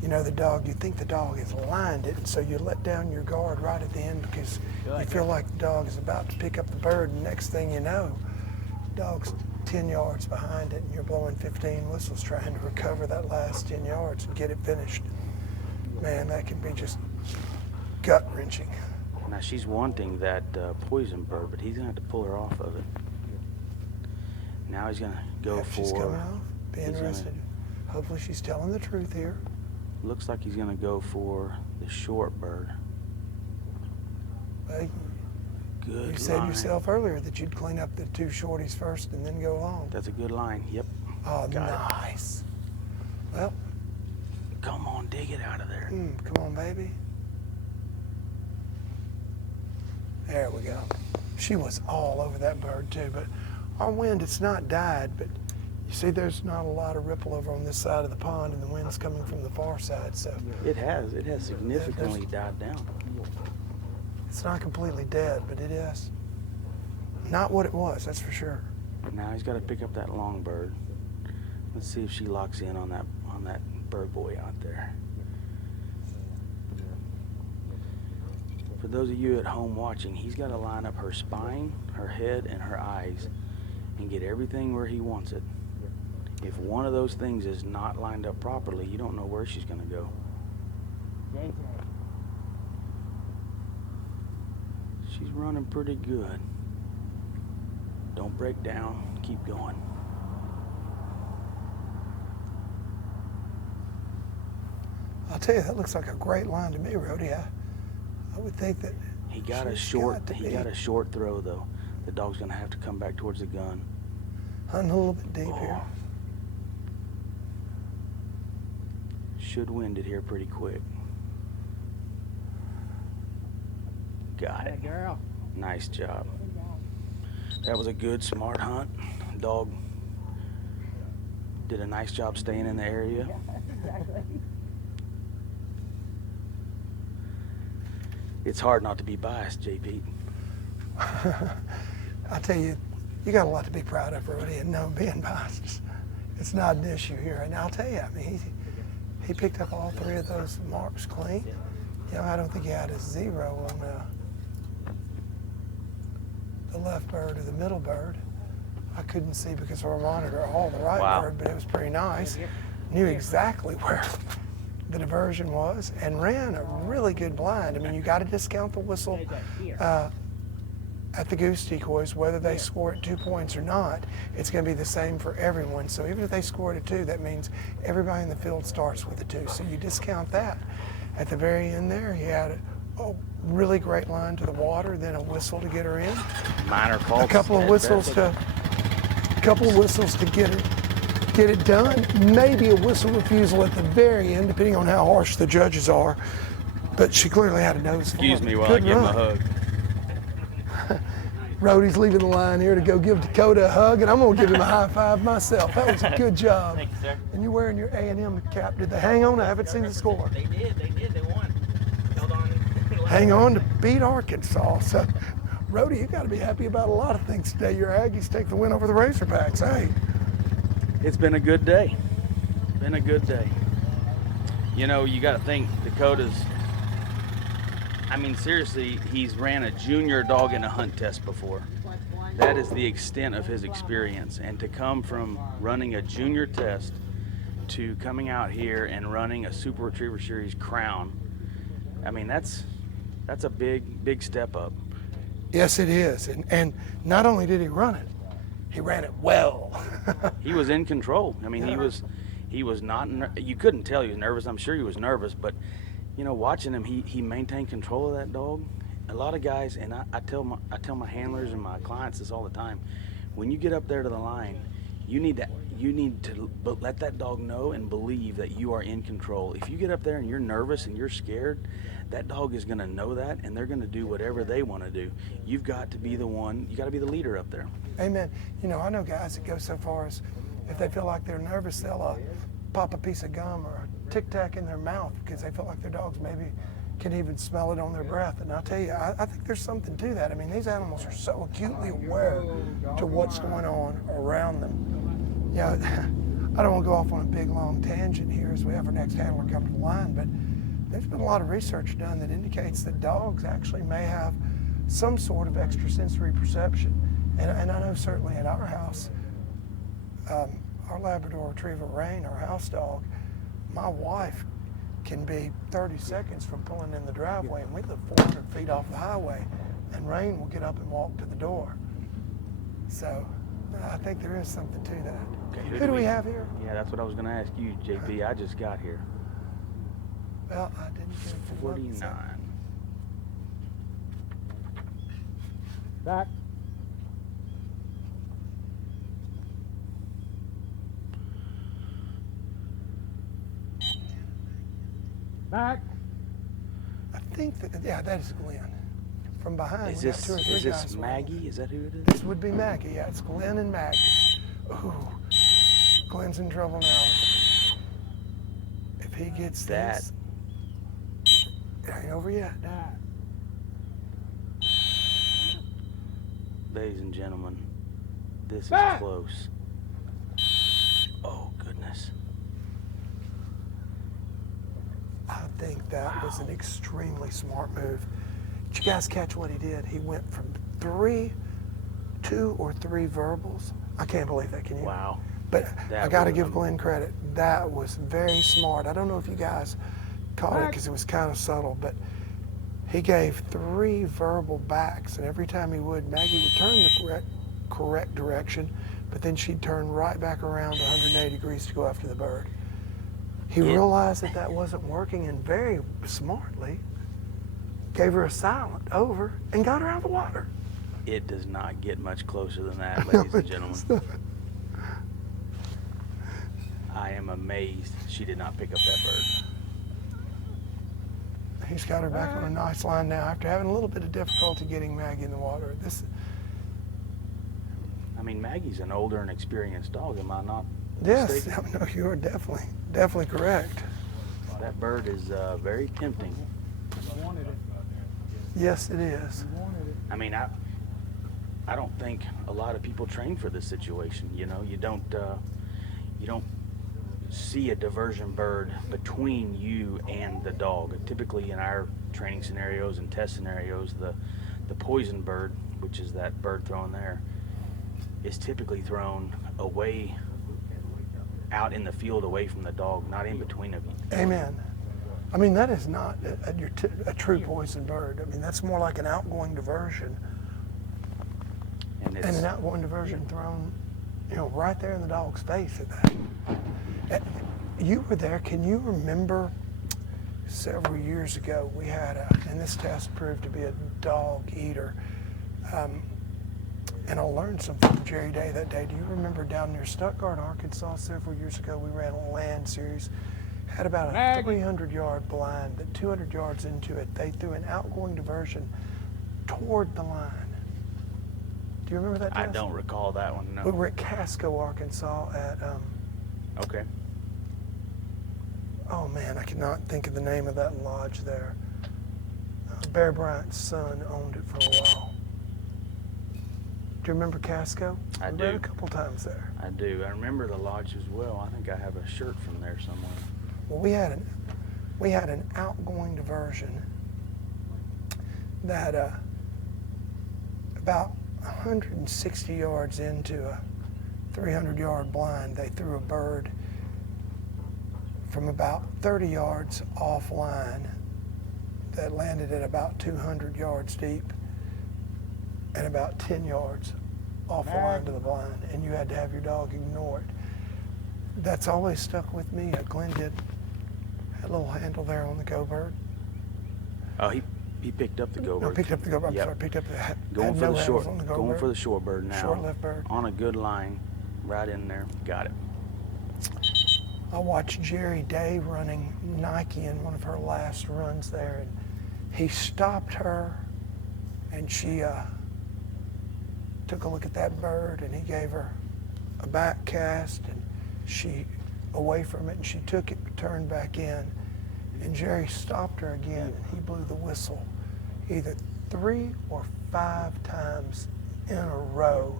you know, the dog, you think the dog has lined it, and so you let down your guard right at the end because you feel like the dog is about to pick up the bird, and next thing you know, the dog's 10 yards behind it, and you're blowing 15 whistles trying to recover that last 10 yards and get it finished. Man, that can be just gut-wrenching. Now she's wanting that poison bird, but he's gonna have to pull her off of it. Now he's gonna go Yep, she's coming for. off. Be he's interested. Hopefully she's telling the truth here. Looks like he's gonna go for the short bird. Well, Good you said line. yourself earlier that you'd clean up the two shorties first and then go long. That's a good line. Yep. Oh, Got nice. Well, Come on, dig it out of there. come on, baby. There we go. She was all over that bird too, but our wind, it's not died, but you see there's not a lot of ripple over on this side of the pond and the wind's coming from the far side, so It has significantly died down. it's not completely dead, but it is not what it was, that's for sure. Now he's got to pick up that long bird. Let's see if she locks in on that bird boy out there. For those of you at home watching, he's got to line up her spine, her head, and her eyes and get everything where he wants it. If one of those things is not lined up properly, you don't know where she's going to go. She's running pretty good. Don't break down. Keep going. I'll tell you, that looks like a great line to me, Rhodey. I would think that He got a she's short. got to He be got a short throw though. The dog's going to have to come back towards the gun. hunting a little bit deep here. Should wind it here pretty quick. Got it. Girl. Nice job. That was a good, smart hunt. Dog did a nice job staying in the area. Exactly. It's hard not to be biased, JP. I tell you, you got a lot to be proud of, Rhodey, and no, being biased, it's not an issue here. And I'll tell you, I mean, he picked up all three of those marks clean. You know, I don't think he had a zero on the left bird or the middle bird. I couldn't see because of our monitor all the right Wow. bird, but it was pretty nice. knew exactly where the diversion was and ran a really good blind. I mean, you got to discount the whistle at the Goose decoys, whether they score at 2 points or not. It's going to be the same for everyone. So even if they scored a 2, that means everybody in the field starts with a 2. So you discount that. At the very end there, he had a really great line to the water, then a whistle to get her in. Minor faults. A couple of whistles to get it done. Maybe a whistle refusal at the very end, depending on how harsh the judges are. But she clearly had a nose for it. Excuse me while Good I give him a run. hug. Rhodey's leaving the line here to go give Dakota a hug, and I'm going to give him a high five myself. That was a good job. Thank you, sir. And you're wearing your A&M cap. Did they hang on? I haven't seen the score. They did, they won. Held on. Hang on to beat Arkansas. So, Rhodey, you got to be happy about a lot of things today. Your Aggies take the win over the Razorbacks. Hey. It's been a good day. Been a good day. You know, you got to think Dakota's, I mean, seriously, he's ran a junior dog in a hunt test before. That is the extent of his experience. And to come from running a junior test to coming out here and running a Super Retriever Series crown, I mean, that's a big step up. Yes, it is. And not only did he run it, he ran it well. He was in control. I mean, Yeah. he was not, you couldn't tell he was nervous. I'm sure he was nervous, but you know, watching him, he maintained control of that dog. A lot of guys, and I tell my handlers and my clients this all the time, when you get up there to the line, you need to let that dog know and believe that you are in control. If you get up there and you're nervous and you're scared, that dog is going to know that, and they're going to do whatever they want to do. You've got to be the one. You got to be the leader up there. Amen. You know, I know guys that go so far as if they feel like they're nervous, they'll pop a piece of gum or a Tic Tac in their mouth because they feel like their dogs maybe can even smell it on their breath. And I'll tell you, I think there's something to that. I mean, these animals are so acutely aware to what's going on around them. Yeah, I don't want to go off on a big long tangent here as we have our next handler come to the line, but there's been a lot of research done that indicates that dogs actually may have some sort of extrasensory perception. And I know certainly at our house, our Labrador Retriever Rain, our house dog, my wife can be 30 seconds from pulling in the driveway, and we live 400 feet off the highway, and Rain will get up and walk to the door. So I think there is something to that. Okay, Who do we have here? Yeah, that's what I was going to ask you, JP. I just got here. Well, I didn't get it to look, 49. so- Back. Back. I think that, yeah, that is Glenn. From behind, Is we got this 2 or 3 is guys this with him. Maggie? Is that who it is? This would be Maggie, yeah, it's Glenn and Maggie. Ooh, Glenn's in trouble now. If he gets this, it ain't over yet. Ladies and gentlemen, this is Back. close. Oh, goodness. I think that was an extremely smart move. Did you guys catch what he did? He went from 2 or 3 verbals. I can't believe that, can you? Wow. But That I got to was give Glenn credit. That was very smart. I don't know if you guys caught it because it was kind of subtle, but he gave 3 verbal backs, and every time he would, Maggie would turn the correct direction, but then she'd turn right back around 180 degrees to go after the bird. He realized that that wasn't working, and very smartly gave her a silent over and got her out of the water. It does not get much closer than that, ladies and gentlemen. I am amazed she did not pick up that bird. He's got her back on a nice line now after having a little bit of difficulty getting Maggie in the water. I mean, Maggie's an older and experienced dog, am I not Yes, mistaken? no, you are definitely correct. That bird is very tempting. Wanted it. Yes, it is. Wanted it. I mean, I don't think a lot of people train for this situation. You know, you don't see a diversion bird between you and the dog. Typically, in our training scenarios and test scenarios, the poison bird, which is that bird thrown there, is typically thrown away out in the field away from the dog, not in between of you. Amen. I mean, that is not a true poison bird. I mean, that's more like an outgoing diversion. And And an outgoing diversion thrown, you know, right there in the dog's face at that. You were there. Can you remember several years ago we had and this test proved to be a dog eater. And I learned something from Jerry Day that day. Do you remember down near Stuttgart, Arkansas, several years ago, we ran a land series, had about a 300-yard blind, that 200 yards into it, they threw an outgoing diversion toward the line. Do you remember that test? I don't recall that one, no. We were at Casco, Arkansas at, Okay. oh man, I cannot think of the name of that lodge there. Bear Bryant's son owned it for a while. Do you remember Casco? I We do. ran a couple times there. I do. I remember the lodge as well. I think I have a shirt from there somewhere. Well, we had an outgoing diversion that about 160 yards into a 300-yard blind, they threw a bird from about 30 yards offline that landed at about 200 yards deep and about 10 yards off the line to the blind, and you had to have your dog ignore it. That's always stuck with me. Glenn did a little handle there on the go bird. Oh, he picked up the go No, bird. picked up the go bird. I'm Yep. sorry, picked up the Going had for no the handles short. on the go Going bird. for the short bird now. Short left bird. On a good line, right in there. Got it. I watched Jerry Day running Nike in one of her last runs there, and he stopped her, and she took a look at that bird, and he gave her a back cast, and she away from it, and she took it, turned back in, and Jerry stopped her again, and he blew the whistle either 3 or 5 times in a row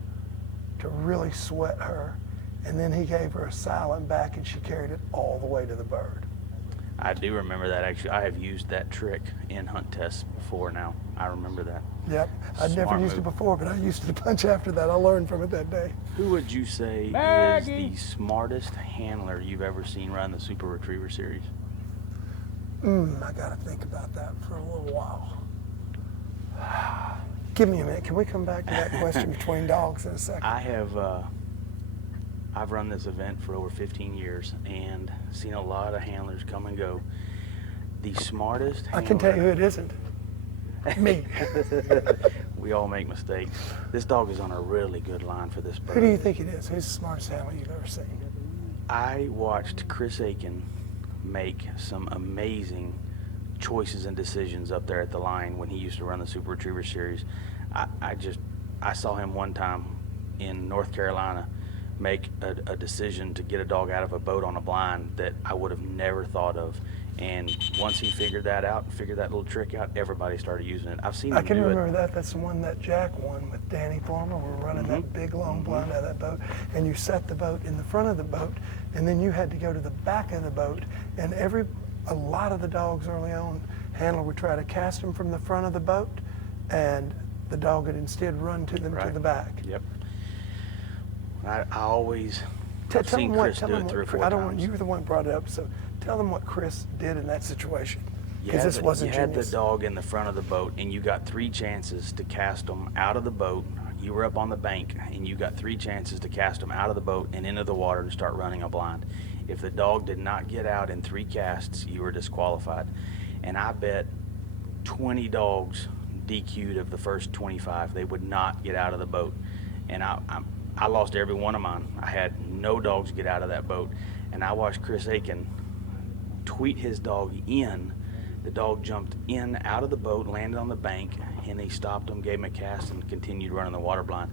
to really sweat her. And then he gave her a silent back, and she carried it all the way to the bird. I do remember that, actually. I have used that trick in hunt tests before now. I remember that. Yep, I'd never Smart used it move. before, but I used it a bunch after that. I learned from it that day. Who would you say is the smartest handler you've ever seen run the Super Retriever Series? I gotta think about that for a little while. Give me a minute. Can we come back to that question between dogs in a second? I have, I've run this event for over 15 years and seen a lot of handlers come and go. The smartest handler. I can tell you who it isn't. Me. We all make mistakes. This dog is on a really good line for this bird. Who do you think it is? Who's the smartest handler you've ever seen? I watched Chris Aiken make some amazing choices and decisions up there at the line when he used to run the Super Retriever Series. I saw him one time in North Carolina make a decision to get a dog out of a boat on a blind that I would have never thought of. And once he figured that out, figured that little trick out, everybody started using it. I've seen him I can do remember it. that. That's the one that Jack won with Danny Farmer. We're running that big long blind out of that boat, and you set the boat in the front of the boat, and then you had to go to the back of the boat. And a lot of the dogs early on, handler would try to cast them from the front of the boat, and the dog would instead run to them to the back. Yep. I always Tell seen them Chris tell do them it 3 or what, 4 I don't times. want, you were the one who brought it up, so tell them what Chris did in that situation. You Because had this the- wasn't You had genius. the dog in the front of the boat, and you got 3 chances to cast them out of the boat. You were up on the bank, and you got 3 chances to cast them out of the boat and into the water to start running a blind. If the dog did not get out in 3 casts, you were disqualified. And I bet 20 dogs DQ'd of the first 25. They would not get out of the boat. And I lost every one of mine. I had no dogs get out of that boat. And I watched Chris Aiken tweet his dog in. The dog jumped in out of the boat, landed on the bank, and he stopped him, gave him a cast, and continued running the water blind.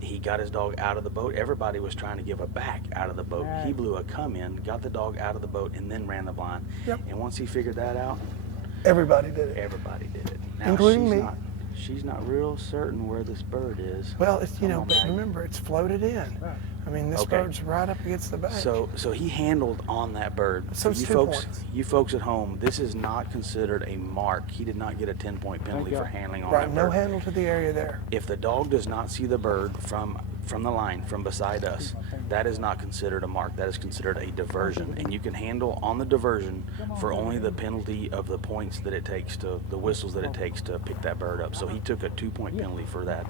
He got his dog out of the boat. Everybody was trying to give a back out of the boat. He blew a come in, got the dog out of the boat, and then ran the blind. Yep. And once he figured that out, Everybody did it. everybody did it. Now, Including me. She's not real certain where this bird is. Well, it's, Come on, but Maggie. remember, it's floated in. I mean, this Okay. bird's right up against the bank. So he handled on that bird. So it's you 2 folks, points. you folks at home, this is not considered a mark. He did not get a 10-point penalty for handling on right, that no bird. handle to the area there. If the dog does not see the bird from from the line, from beside us, that is not considered a mark. That is considered a diversion. And you can handle on the diversion for only the penalty of the points that it takes to, the whistles that it takes to pick that bird up. So he took a 2-point penalty for that,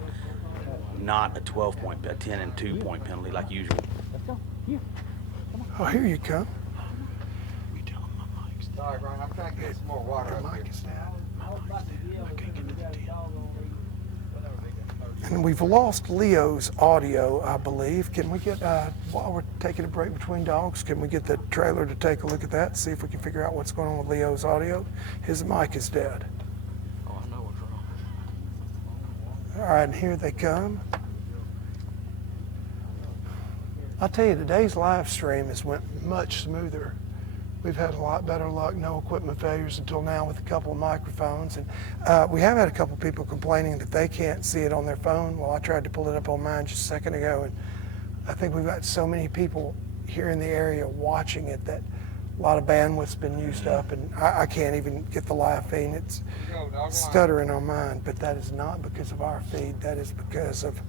not a 12-point, a 10 and 2-point penalty like usual. Oh, here you come. Sorry, Brian, I'm trying to get some more water up here. Mike is down. And we've lost Leo's audio, I believe. Can we get, while we're taking a break between dogs, can we get the trailer to take a look at that, see if we can figure out what's going on with Leo's audio? His mic is dead. Oh, I know what's wrong. All right, and here they come. I'll tell you, today's live stream has went much smoother. We've had a lot better luck, no equipment failures until now with a couple of microphones. And we have had a couple people complaining that they can't see it on their phone. Well, I tried to pull it up on mine just a second ago, and I think we've got so many people here in the area watching it that a lot of bandwidth's been used up, and I can't even get the live feed. It's stuttering on mine, but that is not because of our feed. That is because of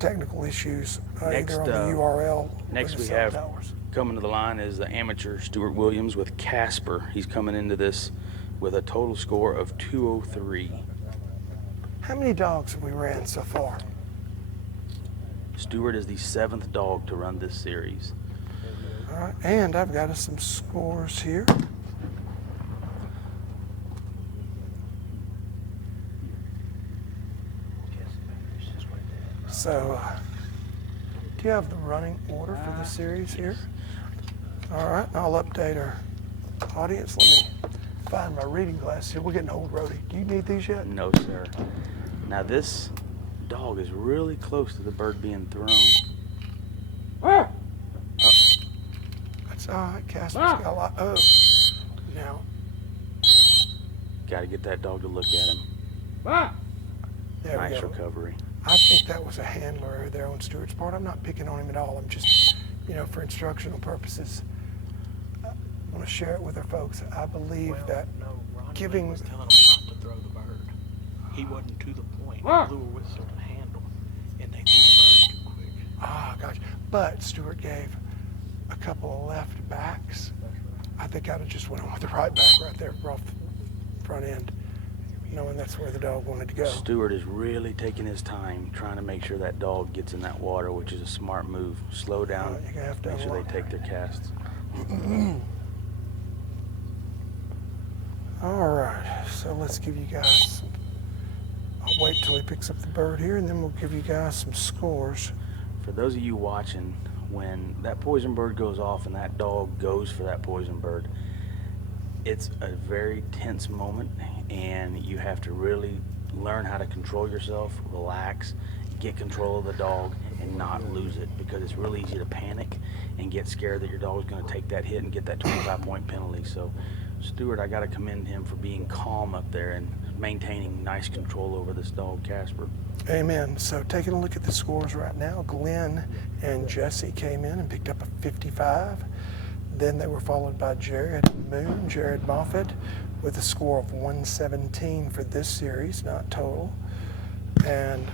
technical issues, either on the URL Next or the we cell have towers. coming to the line is the amateur Stuart Williams with Casper. He's coming into this with a total score of 203. How many dogs have we ran so far? Stuart is the 7th dog to run this series. All right, and I've got us some scores here. So, do you have the running order for the series here? All right, I'll update our audience. Let me find my reading glasses here. We're getting old, Rhodey. Do you need these yet? No, sir. Now this dog is really close to the bird being thrown. That's all right. Casper's got a lot. Oh, now. Got to get that dog to look at him. There we Nice go. recovery. I think that was a handler there on Stuart's part. I'm not picking on him at all. I'm just, for instructional purposes, I want to share it with our folks. I believe that Ronnie giving was telling him not to throw the bird. He wasn't to the point. He blew a whistle and handle, and they threw the bird too quick. Ah, gotcha. But Stuart gave a couple of left backs. I think I'd have just went on with the right back right there off the front end, knowing that's where the dog wanted to go. Stuart is really taking his time trying to make sure that dog gets in that water, which is a smart move. Slow down, You're gonna have to make sure they unlock. take their casts. All right, so let's give you guys some, I'll wait till he picks up the bird here, and then we'll give you guys some scores. For those of you watching, when that poison bird goes off and that dog goes for that poison bird, it's a very tense moment, and you have to really learn how to control yourself, relax, get control of the dog, and not lose it, because it's really easy to panic and get scared that your dog is going to take that hit and get that 25-point penalty. So Stuart, I got to commend him for being calm up there and maintaining nice control over this dog, Casper. Amen. So taking a look at the scores right now, Glenn and Jesse came in and picked up a 55. Then they were followed by Jared Moffett, with a score of 117 for this series, not total. And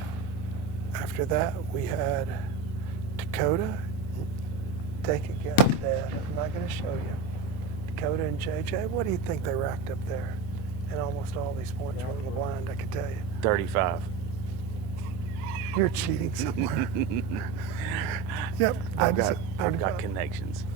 after that, we had Dakota. Take a guess, Dad. I'm not going to show you. Dakota and JJ, what do you think they racked up there? And almost all these points were on the blind, I can tell you. 35. You're cheating somewhere. Yep. I've got connections.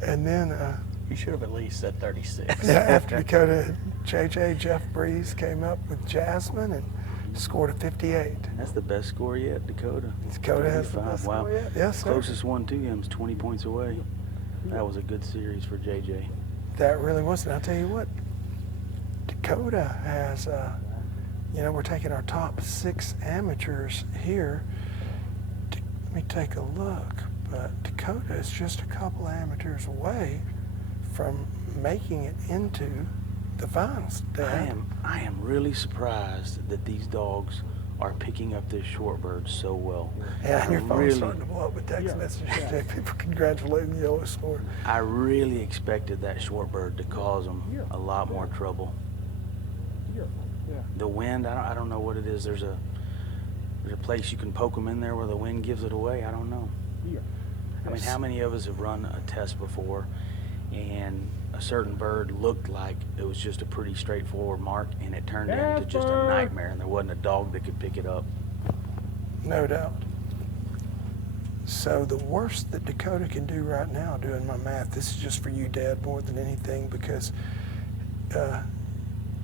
And then You should have at least said 36. after Dakota and JJ, Jeff Breeze came up with Jasmine and scored a 58. That's the best score yet, Dakota. Dakota has the 35. best Wow. score yet. Yes, sir. Closest one to him is 20 points away. That was a good series for JJ. That really was. And I'll tell you what, Dakota has, we're taking our top 6 amateurs here. Let me take a look. But Dakota is just a couple amateurs away from making it into the finals. Dad. I am really surprised that these dogs are picking up this short bird so well. Yeah, and your phone's really, starting to blow up with text messages today. People congratulating the yellow score. I really expected that short bird to cause them a lot more trouble. The wind, I don't know what it is. There's a There's a place you can poke them in there where the wind gives it away. I don't know. I mean, how many of us have run a test before and a certain bird looked like it was just a pretty straightforward mark and it turned into just a nightmare and there wasn't a dog that could pick it up? No doubt. So the worst that Dakota can do right now, doing my math, this is just for you, Dad, more than anything, because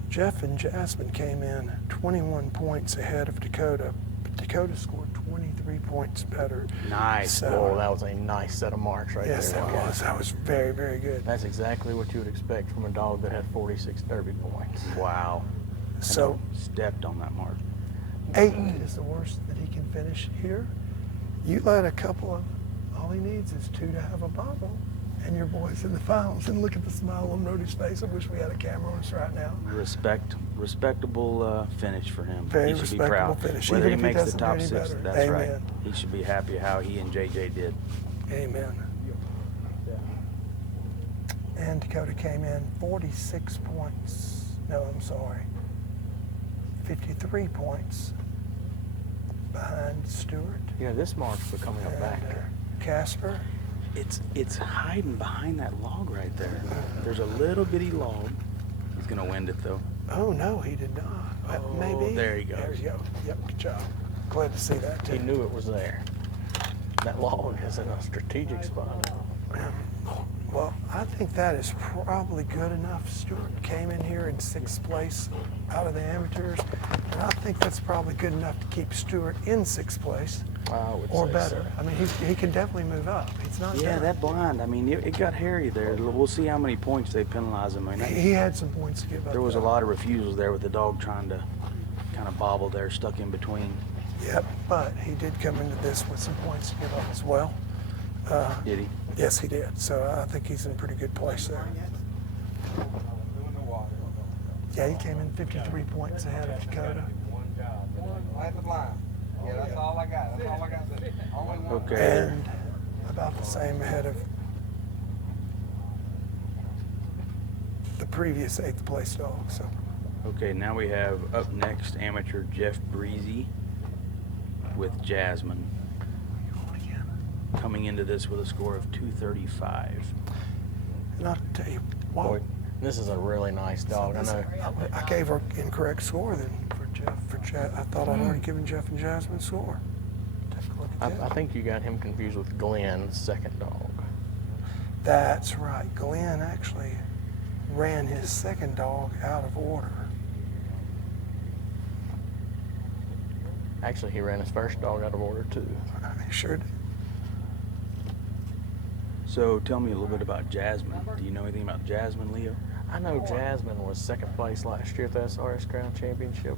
Jeff and Jasmine came in 21 points ahead of Dakota, but Dakota scored 23 points better. Nice. So, Oh, that was a nice set of marks right yes, there. that was. That was very, very good. That's exactly what you would expect from a dog that had 46 Derby points. Wow. So Stepped on that mark. 8 is the worst that he can finish here. You let a couple of, all he needs is 2 to have a bobble, and your boy's in the finals. And look at the smile on Rody's face. I wish we had a camera on us right now. Respectable finish for him. Very he should be respectable proud. finish, Whether even he if he makes the doesn't do top any 6, better. that's right. Amen. He should be happy how he and JJ did. Amen. And Dakota came in 46 points. No, I'm sorry. 53 points behind Stuart. You know, this mark's becoming a And factor. Casper. It's hiding behind that log right there. There's a little bitty log. He's gonna wind it though. Oh no, he did not. Oh, Maybe. there he goes. There you go. Yep, good job. Glad to see that too. He knew it was there. That log is in a strategic spot. Well, I think that is probably good enough. Stuart came in here in 6th place out of the amateurs, and I think that's probably good enough to keep Stuart in 6th place I would or say better. so. I mean, he can definitely move up. He's not Yeah, done. that blind. I mean, it got hairy there. We'll see how many points they penalize him. I mean, He had some points to give up. there was a though. lot of refusals there with the dog trying to kind of bobble there, stuck in between. Yep, but he did come into this with some points to give up as well. Did he? Yes, he did. So I think he's in pretty good place there. Yeah, he came in 53 points ahead of Dakota. Light the blind. Yeah, that's all I got. That's all I got. Only one. Okay. And about the same ahead of the previous 8th place dog. So Okay, now we have up next amateur Jeff Breezy with Jasmine coming into this with a score of 235. and I'll tell you what, Boy, this is a really nice dog. I know. I gave her incorrect score then for Jeff. I thought I'd already given Jeff and Jasmine score. Take a look at I that. think you got him confused with Glenn's second dog. That's right. Glenn actually ran his second dog out of order. Actually, he ran his first dog out of order too. I sure did. So tell me a little bit about Jasmine. Do you know anything about Jasmine, Leo? I know Jasmine was second place last year at the SRS Crown Championship,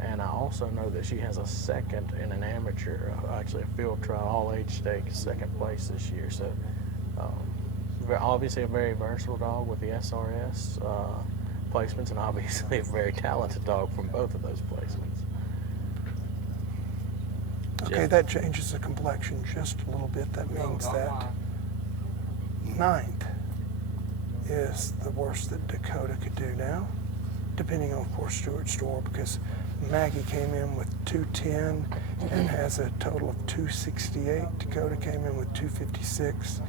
and I also know that she has a second in an amateur, actually a field trial all-age stakes, second place this year. So obviously a very versatile dog with the SRS placements, and obviously a very talented dog from both of those placements. Okay, Yeah. that changes the complexion just a little bit. That means that 9th is the worst that Dakota could do now, depending on, of course, Stuart Storm, because Maggie came in with 210 and has a total of 268. Dakota came in with 256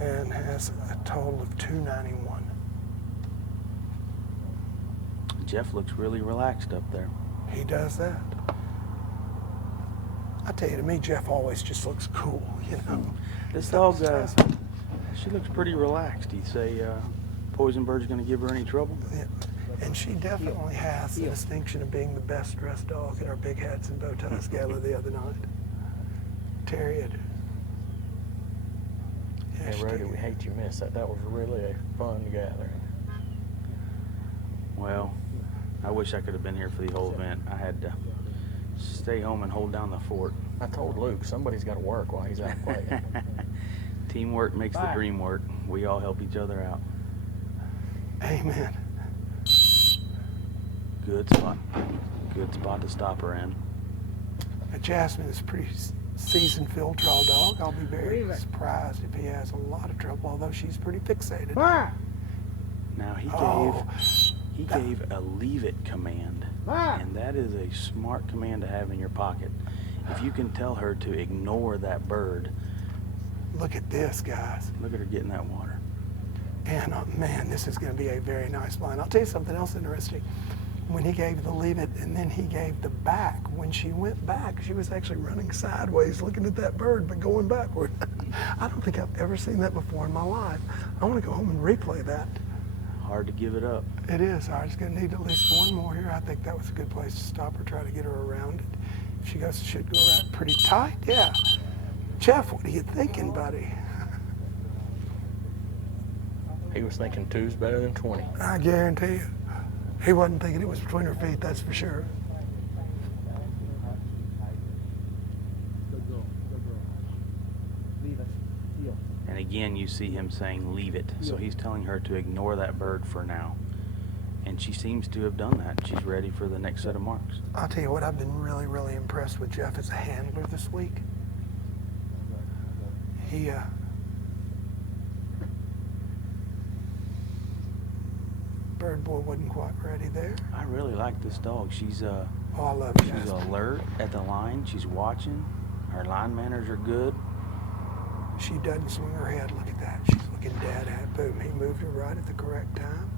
and has a total of 291. Jeff looks really relaxed up there. He does that. I tell you, to me, Jeff always just looks cool, you know. This dog, she looks pretty relaxed. He'd say Poison Bird's going to give her any trouble? Yeah. And she definitely has the distinction of being the best dressed dog in our big hats and bow ties gala the other night. Terry had. Yeah, Hey, she Rody, did. we hate you missed that. That was really a fun gathering. Well, I wish I could have been here for the whole event. I had to stay home and hold down the fort. I told Luke somebody's got to work while he's out playing. Teamwork makes the dream work. We all help each other out. Amen. Good spot. Good spot to stop her in. Jasmine is a pretty seasoned field trial dog. I'll be very surprised if he has a lot of trouble, although she's pretty fixated. Now he Oh. gave a leave it command, and that is a smart command to have in your pocket. If you can tell her to ignore that bird. Look at this, guys. Look at her getting that water. And man, this is going to be a very nice blind. I'll tell you something else interesting. When he gave the leave it and then he gave the back, when she went back, she was actually running sideways looking at that bird, but going backward. I don't think I've ever seen that before in my life. I want to go home and replay that. Hard to give it up. It is. All right, it's going to need at least one more here. I think that was a good place to stop her, try to get her around it. If she goes, should go around pretty tight. Yeah. Jeff, what are you thinking, buddy? He was thinking 2's better than 20. I guarantee you. He wasn't thinking it was between her feet, that's for sure. Good girl. Leave it. Heel. And again, you see him saying, leave it. So he's telling her to ignore that bird for now. And she seems to have done that. She's ready for the next set of marks. I'll tell you what, I've been really, really impressed with Jeff as a handler this week. He, Bird boy wasn't quite ready there. I really like this dog. She's Oh, I love it. she's alert at the line. She's watching. Her line manners are good. She doesn't swing her head. Look at that. She's looking dead at. Boom. He moved her right at the correct time.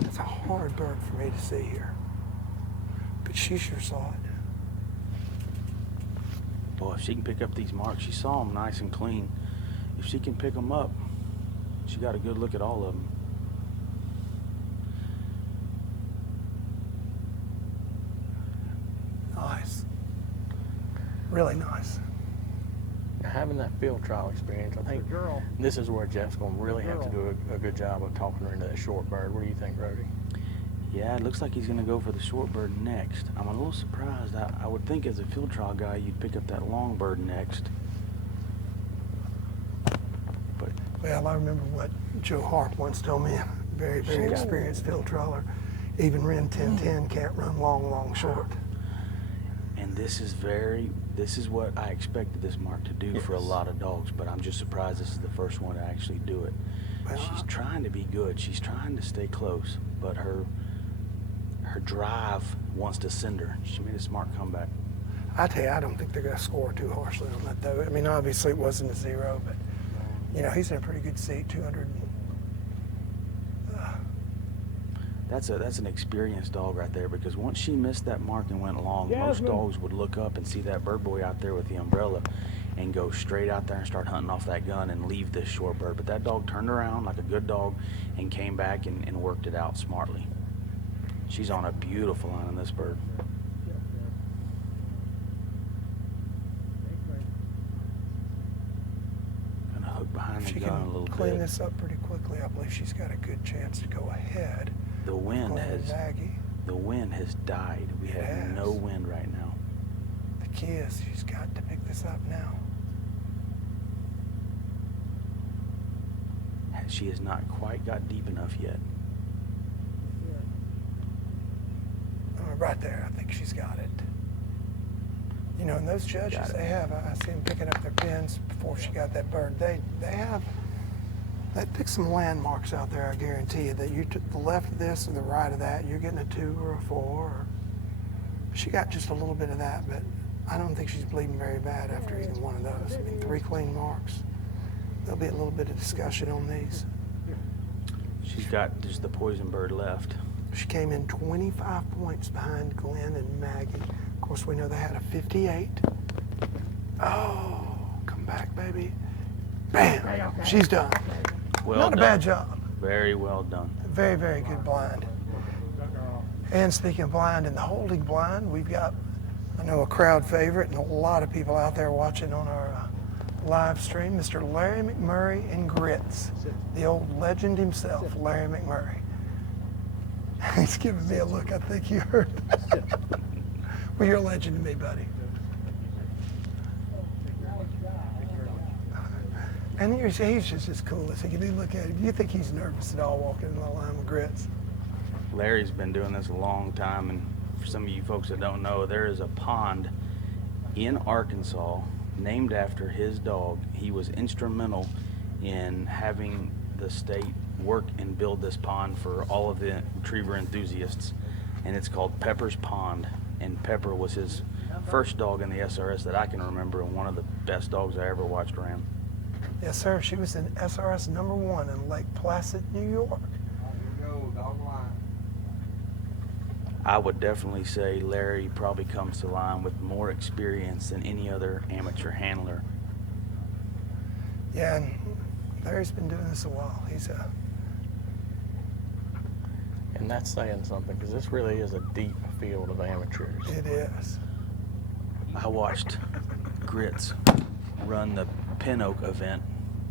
It's a hard bird for me to see here. But she sure saw it. Boy, if she can pick up these marks, she saw them nice and clean. If she can pick them up, she got a good look at all of them. Nice. Really nice. Having that field trial experience, I think Girl. this is where Jeff's going to really have to do a good job of talking her into that short bird. What do you think, Brody? Yeah, it looks like he's going to go for the short bird next. I'm a little surprised. I would think as a field trial guy, you'd pick up that long bird next. But Well, I remember what Joe Harp once told me. Very, very experienced field trialer. Even ran 10-10, can't run long, short. and this is what I expected this mark to do for a lot of dogs, but I'm just surprised this is the first one to actually do it. Well, She's trying to be good. She's trying to stay close, but her drive wants to send her. She made a smart comeback. I tell you, I don't think they're going to score too harshly on that, though. I mean, obviously it wasn't a 0, but, you know, he's in a pretty good seat, 200. That's an experienced dog right there, because once she missed that mark and went long, most dogs would look up and see that bird boy out there with the umbrella and go straight out there and start hunting off that gun and leave this short bird. But that dog turned around like a good dog and came back and worked it out smartly. She's on a beautiful line on this bird. Gonna hook behind If the she gun a can little clean bit. this up pretty quickly, I believe she's got a good chance to go ahead. The wind Maggie. has died. We It have has. no wind right now. The key is she's got to pick this up now. She has not quite got deep enough yet. Right there, I think she's got it. You know, and those judges, they have, I see them picking up their pins before she got that bird. They pick some landmarks out there, I guarantee you, that you took the left of this or the right of that, you're getting a 2 or a 4. She got just a little bit of that, but I don't think she's bleeding very bad after either one of those. I mean, 3 clean marks. There'll be a little bit of discussion on these. She's got just the poison bird left. She came in 25 points behind Glenn and Maggie. Of course, we know they had a 58. Oh, come back, baby. Bam, she's done. Well Not done. a bad job. Very well done. Very, very good blind. And speaking of blind, in the holding blind, we've got, I know, a crowd favorite and a lot of people out there watching on our live stream, Mr. Larry McMurray in grits, the old legend himself, Larry McMurray. He's giving me a look. I think you heard that. Well, you're a legend to me, buddy. And he's just as cool as he can be. Look at him. Do you think he's nervous at all walking in the line with grits? Larry's been doing this a long time, and for some of you folks that don't know, there is a pond in Arkansas named after his dog. He was instrumental in having the state work and build this pond for all of the retriever enthusiasts, and it's called Pepper's Pond, and Pepper was his first dog in the SRS that I can remember, and one of the best dogs I ever watched around. Yes, sir. She was in SRS #1 in Lake Placid, New York. Here we go, dog line. I would definitely say Larry probably comes to line with more experience than any other amateur handler. Yeah, and Larry's been doing this a while. And that's saying something, because this really is a deep field of amateurs. It is. I watched Grits run the Pin Oak event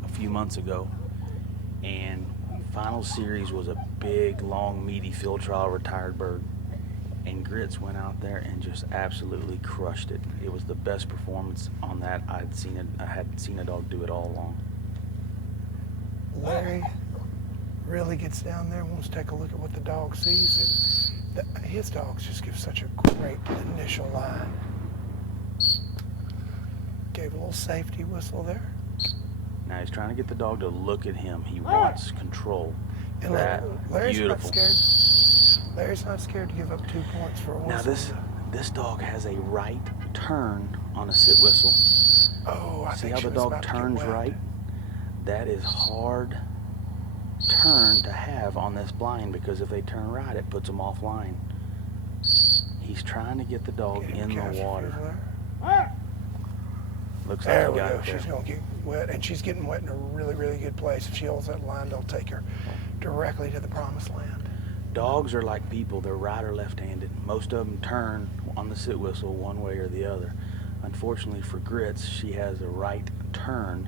a few months ago, and final series was a big, long, meaty field trial retired bird. And Grits went out there and just absolutely crushed it. It was the best performance on that I had seen a dog do it all along. Larry really gets down there and wants to take a look at what the dog sees, and his dogs just give such a great initial line. Gave a little safety whistle there. Now he's trying to get the dog to look at him. He wants control. And That Larry's beautiful. not scared. Larry's not scared to give up 2 points for a whistle. Now this dog has a right turn on a sit whistle. Oh, I See think how she the was dog about to get turns wet. right? That is hard turn to have on this blind, because if they turn right, it puts them offline. He's trying to get the dog Get in the catastrophe water. there. Looks like There he we got go. it there. She's going to get wet, and she's getting wet in a really, really good place. If she holds that line, they'll take her directly to the promised land. Dogs are like people. They're right or left-handed. Most of them turn on the sit whistle one way or the other. Unfortunately for Grits, she has a right turn,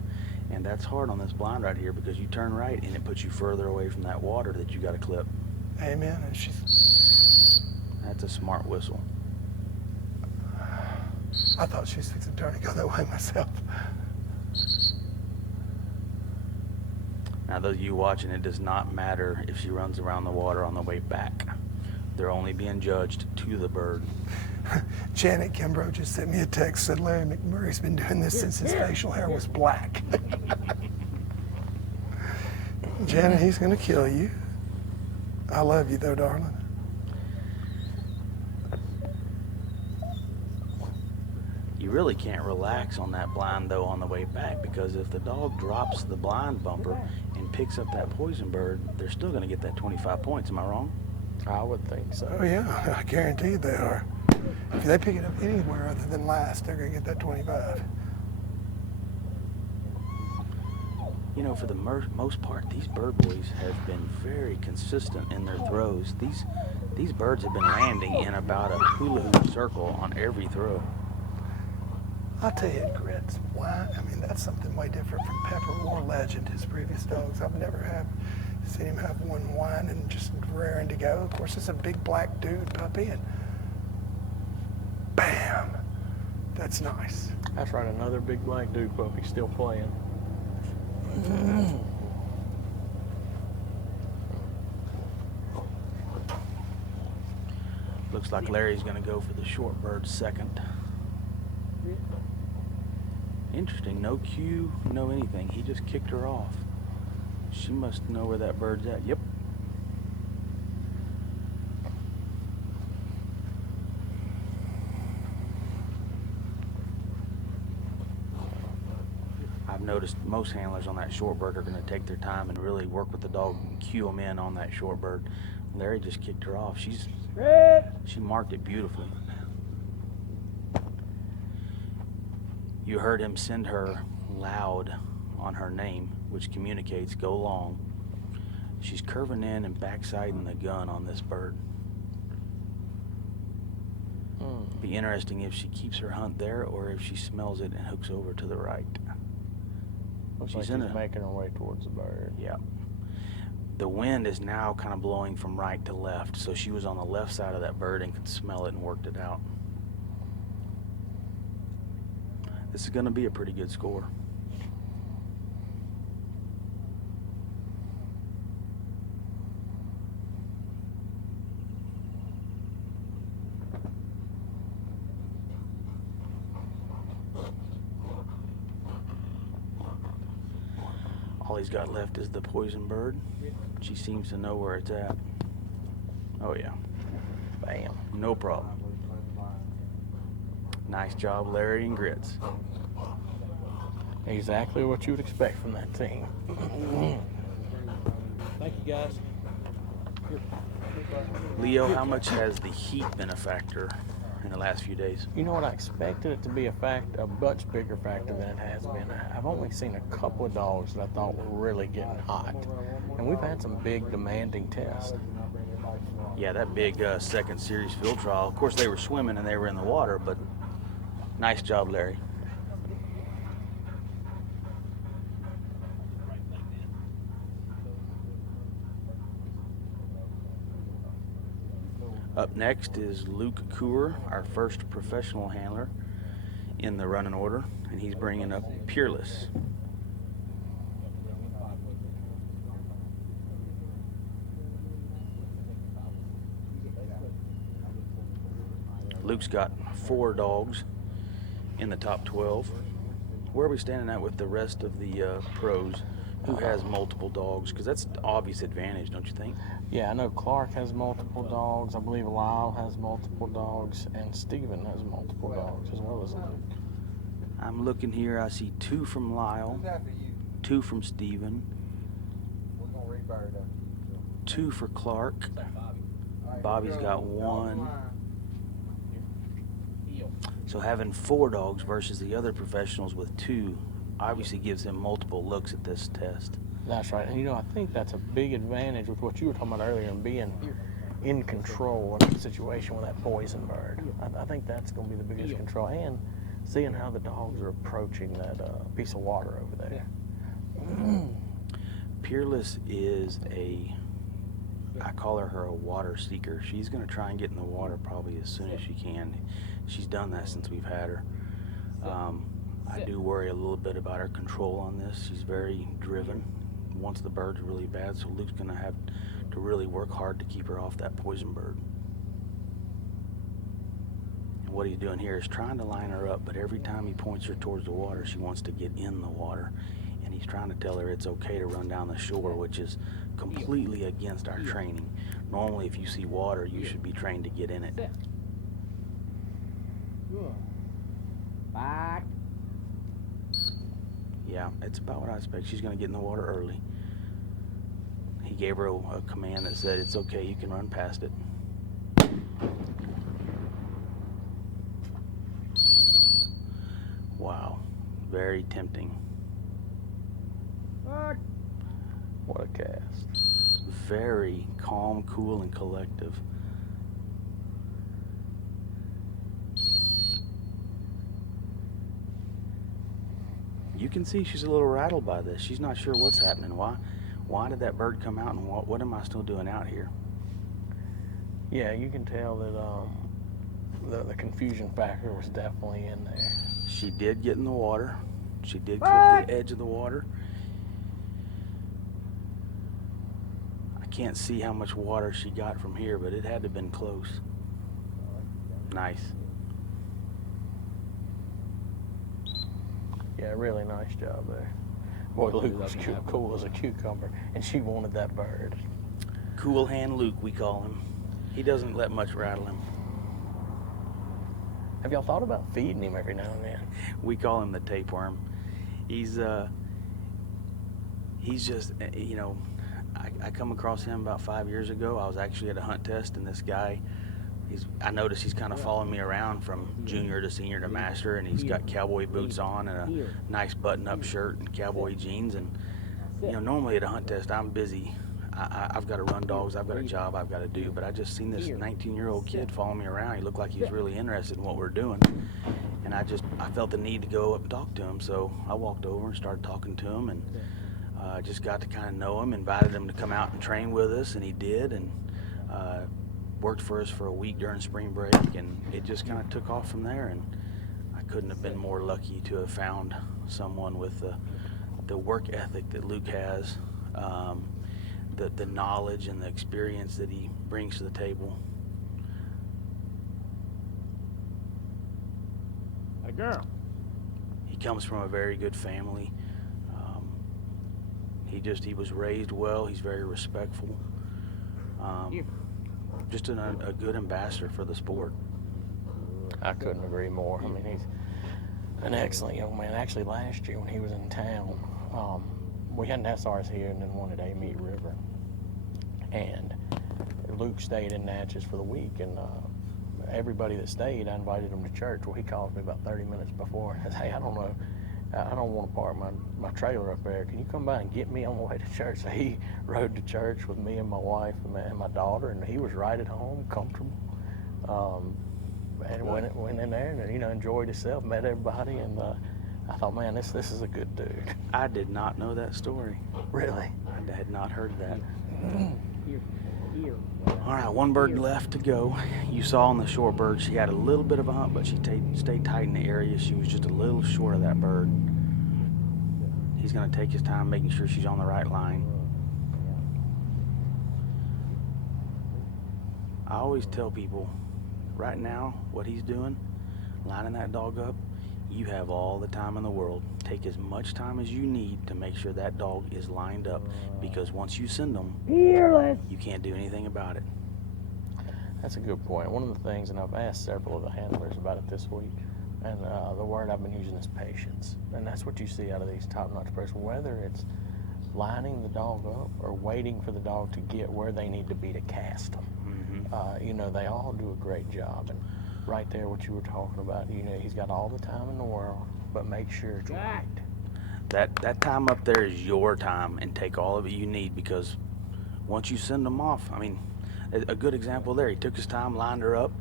and that's hard on this blind right here, because you turn right and it puts you further away from that water that you got to clip. Amen. And she's. That's a smart whistle. I thought she was fixing to turn and go that way myself. Now, those of you watching, it does not matter if she runs around the water on the way back. They're only being judged to the bird. Janet Kimbrough just sent me a text, said Larry McMurray's been doing this since his facial hair was black. Janet, he's going to kill you. I love you though, darling. You really can't relax on that blind though on the way back, because if the dog drops the blind bumper and picks up that poison bird, they're still going to get that 25 points. Am I wrong? I would think so. Oh yeah, I guarantee they are. If they pick it up anywhere other than last, they're going to get that 25. You know, for the most part, these bird boys have been very consistent in their throws. These birds have been landing in about a hula hoop circle on every throw. I'll tell you, Grits, why? I mean, that's something way different from Pepper or Legend, his previous dogs. I've never seen him have one whine and just raring to go. Of course, it's a big black dude puppy, and bam, that's nice. That's right, another big black dude puppy still playing. Looks like Larry's going to go for the short bird second. Interesting, no cue, no anything. He just kicked her off. She must know where that bird's at. Yep. I've noticed most handlers on that short bird are going to take their time and really work with the dog and cue them in on that short bird. Larry just kicked her off. She marked it beautifully. You heard him send her loud on her name, which communicates go long. She's curving in and backsiding the gun on this bird. Be interesting if she keeps her hunt there or if she smells it and hooks over to the right. Looks like she's making her way towards the bird. Yeah. The wind is now kind of blowing from right to left, so she was on the left side of that bird and could smell it and worked it out. This is going to be a pretty good score. All he's got left is the poison bird. She seems to know where it's at. Oh yeah. Bam. No problem. Nice job, Larry and Grits. Exactly what you would expect from that team. Thank you, guys. Leo, how much has the heat been a factor in the last few days? You know what? I expected it to be a much bigger factor than it has been. I've only seen a couple of dogs that I thought were really getting hot. And we've had some big demanding tests. Yeah, that big second series field trial, of course they were swimming and they were in the water, but nice job, Larry. Up next is Luke Coor, our first professional handler in the running order, and he's bringing up Peerless. Luke's got 4 dogs in the top 12. Where are we standing at with the rest of the pros? Who has multiple dogs? Because that's an obvious advantage, don't you think? Yeah, I know Clark has multiple dogs. I believe Lyle has multiple dogs, and Steven has multiple dogs as well as Luke. I'm looking here. I see 2 from Lyle, 2 from Steven, 2 for Clark. Bobby's got 1. So having 4 dogs versus the other professionals with 2 obviously gives him multiple looks at this test. That's right. And, you know, I think that's a big advantage with what you were talking about earlier and being in control of the situation with that poison bird. I think that's going to be the biggest control, and seeing how the dogs are approaching that piece of water over there. Peerless is I call her a water seeker. She's going to try and get in the water probably as soon as she can. She's done that since we've had her. I do worry a little bit about her control on this. She's very driven, wants the birds really bad, so Luke's going to have to really work hard to keep her off that poison bird. And what he's doing here is trying to line her up, but every time he points her towards the water, she wants to get in the water. And he's trying to tell her it's okay to run down the shore, which is completely against our training. Normally, if you see water, you should be trained to get in it. Back. Yeah, it's about what I expect. She's going to get in the water early. He gave her a command that said, it's okay, you can run past it. Wow, very tempting. Back. What a cast. Very calm, cool, and collective. You can see she's a little rattled by this. She's not sure what's happening. Why did that bird come out, and what am I still doing out here? Yeah, you can tell that the confusion factor was definitely in there. She did get in the water. She did clip the edge of the water. I can't see how much water she got from here, but it had to have been close. Nice. Yeah, really nice job there. Boy, Luke was cool as a cucumber, and she wanted that bird. Cool hand Luke, we call him. He doesn't let much rattle him. Have y'all thought about feeding him every now and then? We call him the tapeworm. He's just, you know, I come across him about 5 years ago. I was actually at a hunt test, and this guy, I noticed he's kind of following me around from junior to senior to master, and he's got cowboy boots on and a nice button-up shirt and cowboy jeans. And you know, normally at a hunt test, I'm busy. I've got to run dogs. I've got a job I've got to do. But I just seen this 19-year-old kid following me around. He looked like he was really interested in what we're doing, and I felt the need to go up and talk to him. So I walked over and started talking to him, and just got to kind of know him. Invited him to come out and train with us, and he did. And worked for us for a week during spring break, and it just kind of took off from there. And I couldn't have been more lucky to have found someone with the work ethic that Luke has, the knowledge and the experience that he brings to the table. A girl. He comes from a very good family. He was raised well. He's very respectful. Just a good ambassador for the sport. I couldn't agree more. I mean, he's an excellent young man. Actually, last year when he was in town, we had Nassars here and then one at Amite River. And Luke stayed in Natchez for the week, and everybody that stayed, I invited him to church. Well, he calls me about 30 minutes before and says, hey, I don't want to park my trailer up there. Can you come by and get me on the way to church? So he rode to church with me and my wife and my daughter, and he was right at home, comfortable. And went in there and, you know, enjoyed himself, met everybody, and I thought, man, this is a good dude. I did not know that story. Really? I had not heard that. Here. All right, one bird left to go. You saw on the short bird, she had a little bit of a hump, but she stayed tight in the area. She was just a little short of that bird. He's going to take his time making sure she's on the right line. I always tell people, right now, what he's doing, lining that dog up, you have all the time in the world. Take as much time as you need to make sure that dog is lined up, because once you send them, Peerless. you can't do anything about it. That's a good point. One of the things, and I've asked several of the handlers about it this week, and the word I've been using is patience. And that's what you see out of these top-notch pros, whether it's lining the dog up or waiting for the dog to get where they need to be to cast them. You know, they all do a great job. And right there, what you were talking about, you know, he's got all the time in the world, but make sure it's right. That time up there is your time, and take all of it you need, because once you send them off, I mean, a good example there, he took his time, lined her up.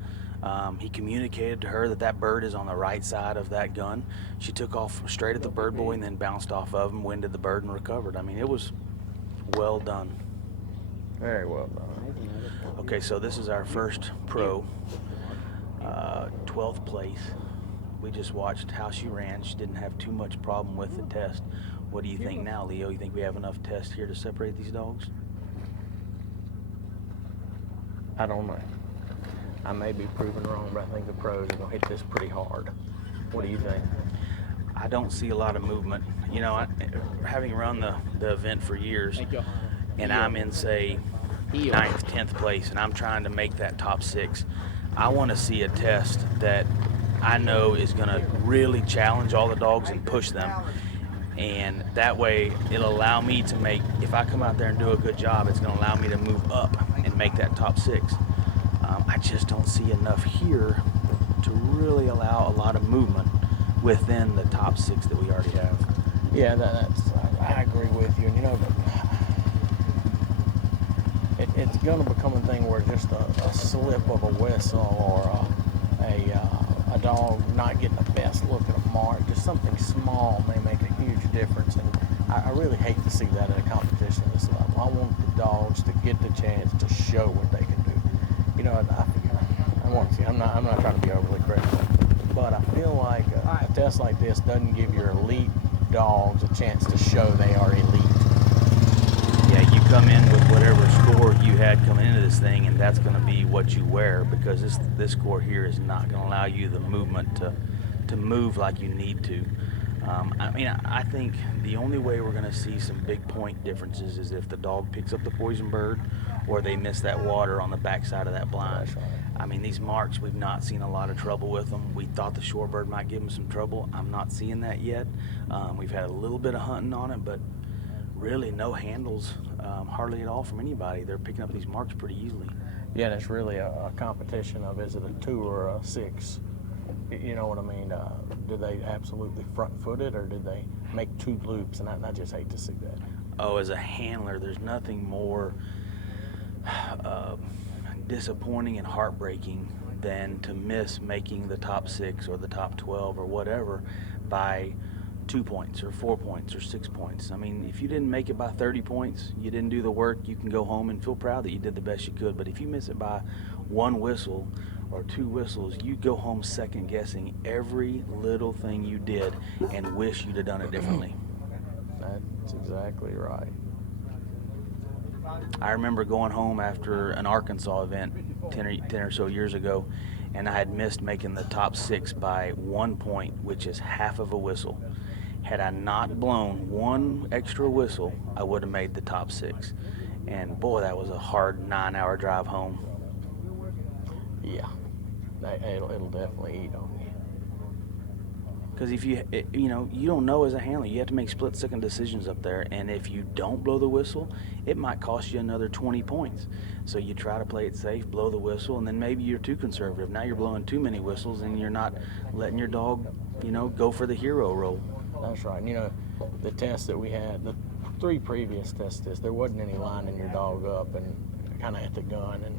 He communicated to her that bird is on the right side of that gun. She took off straight at the bird boy and then bounced off of him, winded the bird, and recovered. I mean, it was well done. Very well done. Okay, so this is our first pro, 12th place. We just watched how she ran. She didn't have too much problem with the test. What do you think now, Leo? You think we have enough tests here to separate these dogs? I don't know. I may be proven wrong, but I think the pros are going to hit this pretty hard. What do you think? I don't see a lot of movement. You know, having run the event for years, and I'm in, say, 9th, 10th place, and I'm trying to make that top 6. I want to see a test that I know is going to really challenge all the dogs and push them. And that way, it'll allow me to make, if I come out there and do a good job, it's going to allow me to move up and make that top 6. I just don't see enough here to really allow a lot of movement within the top 6 that we already have. Yeah, I agree with you. And you know, it's going to become a thing where just a slip of a whistle or a dog not getting the best look at a mark, just something small may make a huge difference. And I really hate to see that in a competition at this level. I want the dogs to get the chance to show what they can do. You know, I'm not trying to be overly critical, but I feel like a test like this doesn't give your elite dogs a chance to show they are elite. Yeah, you come in with whatever score you had coming into this thing, and that's going to be what you wear, because this score here is not going to allow you the movement to move like you need to. I mean, I think the only way we're going to see some big point differences is if the dog picks up the poison bird or they miss that water on the backside of that blind. I mean, these marks, we've not seen a lot of trouble with them. We thought the shorebird might give them some trouble. I'm not seeing that yet. We've had a little bit of hunting on it, but really no handles, hardly at all from anybody. They're picking up these marks pretty easily. Yeah, and it's really a competition of, is it a 2 or a 6? You know what I mean? Did they absolutely front-foot it, or did they make 2 loops? And I just hate to see that. Oh, as a handler, there's nothing more disappointing and heartbreaking than to miss making the top 6 or the top 12 or whatever by 2 points or 4 points or 6 points. I mean, if you didn't make it by 30 points, you didn't do the work, you can go home and feel proud that you did the best you could. But if you miss it by 1 whistle or 2 whistles, you go home second guessing every little thing you did and wish you'd have done it differently. That's exactly right. I remember going home after an Arkansas event 10 or so years ago, and I had missed making the top 6 by 1 point, which is half of a whistle. Had I not blown 1 extra whistle, I would have made the top 6. And boy, that was a hard 9-hour drive home. Yeah. it'll definitely eat on you. Because if you don't know as a handler, you have to make split-second decisions up there, and if you don't blow the whistle, it might cost you another 20 points. So you try to play it safe, blow the whistle, and then maybe you're too conservative. Now you're blowing too many whistles, and you're not letting your dog, go for the hero role. That's right. The test that we had, the 3 previous tests, there wasn't any lining your dog up and kind of at the gun, and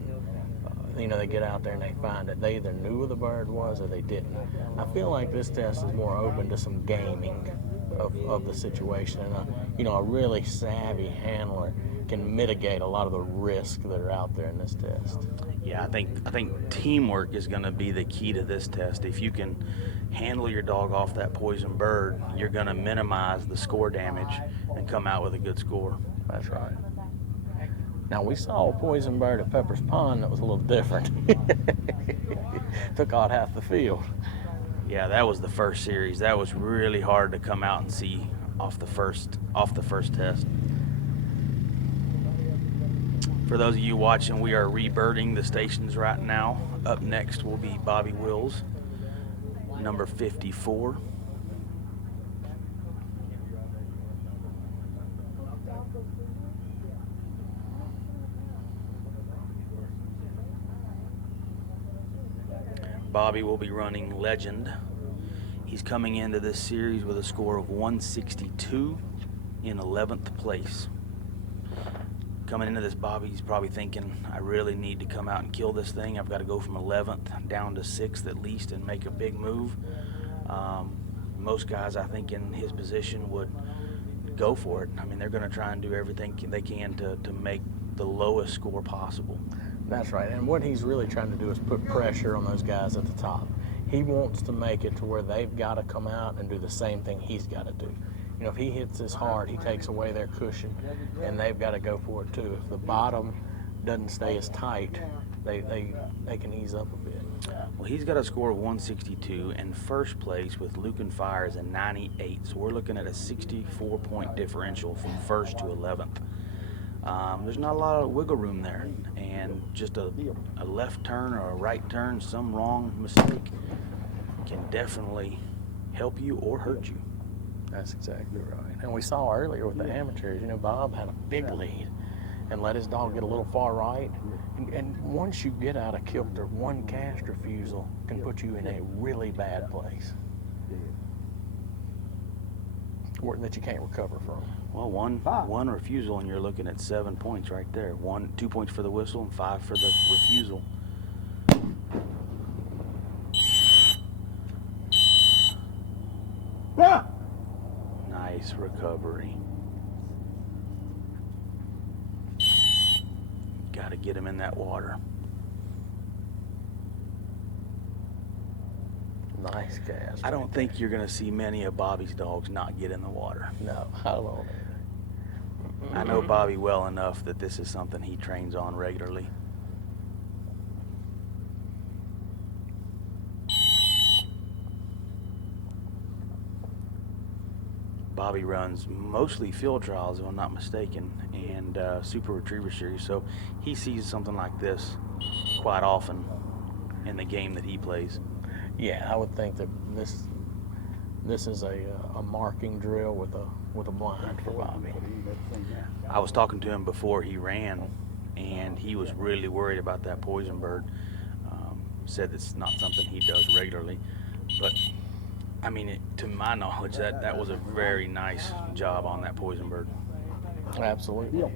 they get out there and they find that they either knew who the bird was or they didn't. I feel like this test is more open to some gaming of the situation, and a really savvy handler can mitigate a lot of the risks that are out there in this test. Yeah, I think teamwork is going to be the key to this test. If you can handle your dog off that poison bird, you're going to minimize the score damage and come out with a good score. That's right. Now, we saw a poison bird at Pepper's Pond that was a little different. Took out half the field. Yeah, that was the first series. That was really hard to come out and see off the first test. For those of you watching, we are rebirding the stations right now. Up next will be Bobby Wills, number 54. Bobby will be running Legend. He's coming into this series with a score of 162 in 11th place. Coming into this, Bobby's probably thinking, I really need to come out and kill this thing. I've got to go from 11th down to 6th at least and make a big move. Most guys, I think, in his position would go for it. I mean, they're going to try and do everything they can to make the lowest score possible. That's right, and what he's really trying to do is put pressure on those guys at the top. He wants to make it to where they've got to come out and do the same thing he's got to do. If he hits this hard, he takes away their cushion, and they've got to go for it too. If the bottom doesn't stay as tight, they can ease up a bit. Well, he's got a score of 162, and first place with Lucan Fire is a 98, so we're looking at a 64-point differential from 1st to 11th. There's not a lot of wiggle room there, and just a left turn or a right turn, some wrong mistake can definitely help you or hurt you. That's exactly right. And we saw earlier with the amateurs, Bob had a big lead and let his dog get a little far right. And once you get out of kilter, one cast refusal can put you in a really bad place that you can't recover from. Well, one refusal, and you're looking at 7 points right there. 2 points for the whistle and 5 for the refusal. Nice recovery. Got to get him in that water. Nice cast. I don't think you're going to see many of Bobby's dogs not get in the water. No, I don't. I know Bobby well enough that this is something he trains on regularly. Bobby runs mostly field trials, if I'm not mistaken, and Super Retriever Series, so he sees something like this quite often in the game that he plays. Yeah, I would think that this is a marking drill with a blind for Bobby. I was talking to him before he ran, and he was really worried about that poison bird. Said it's not something he does regularly, but I mean, to my knowledge, that was a very nice job on that poison bird. Absolutely.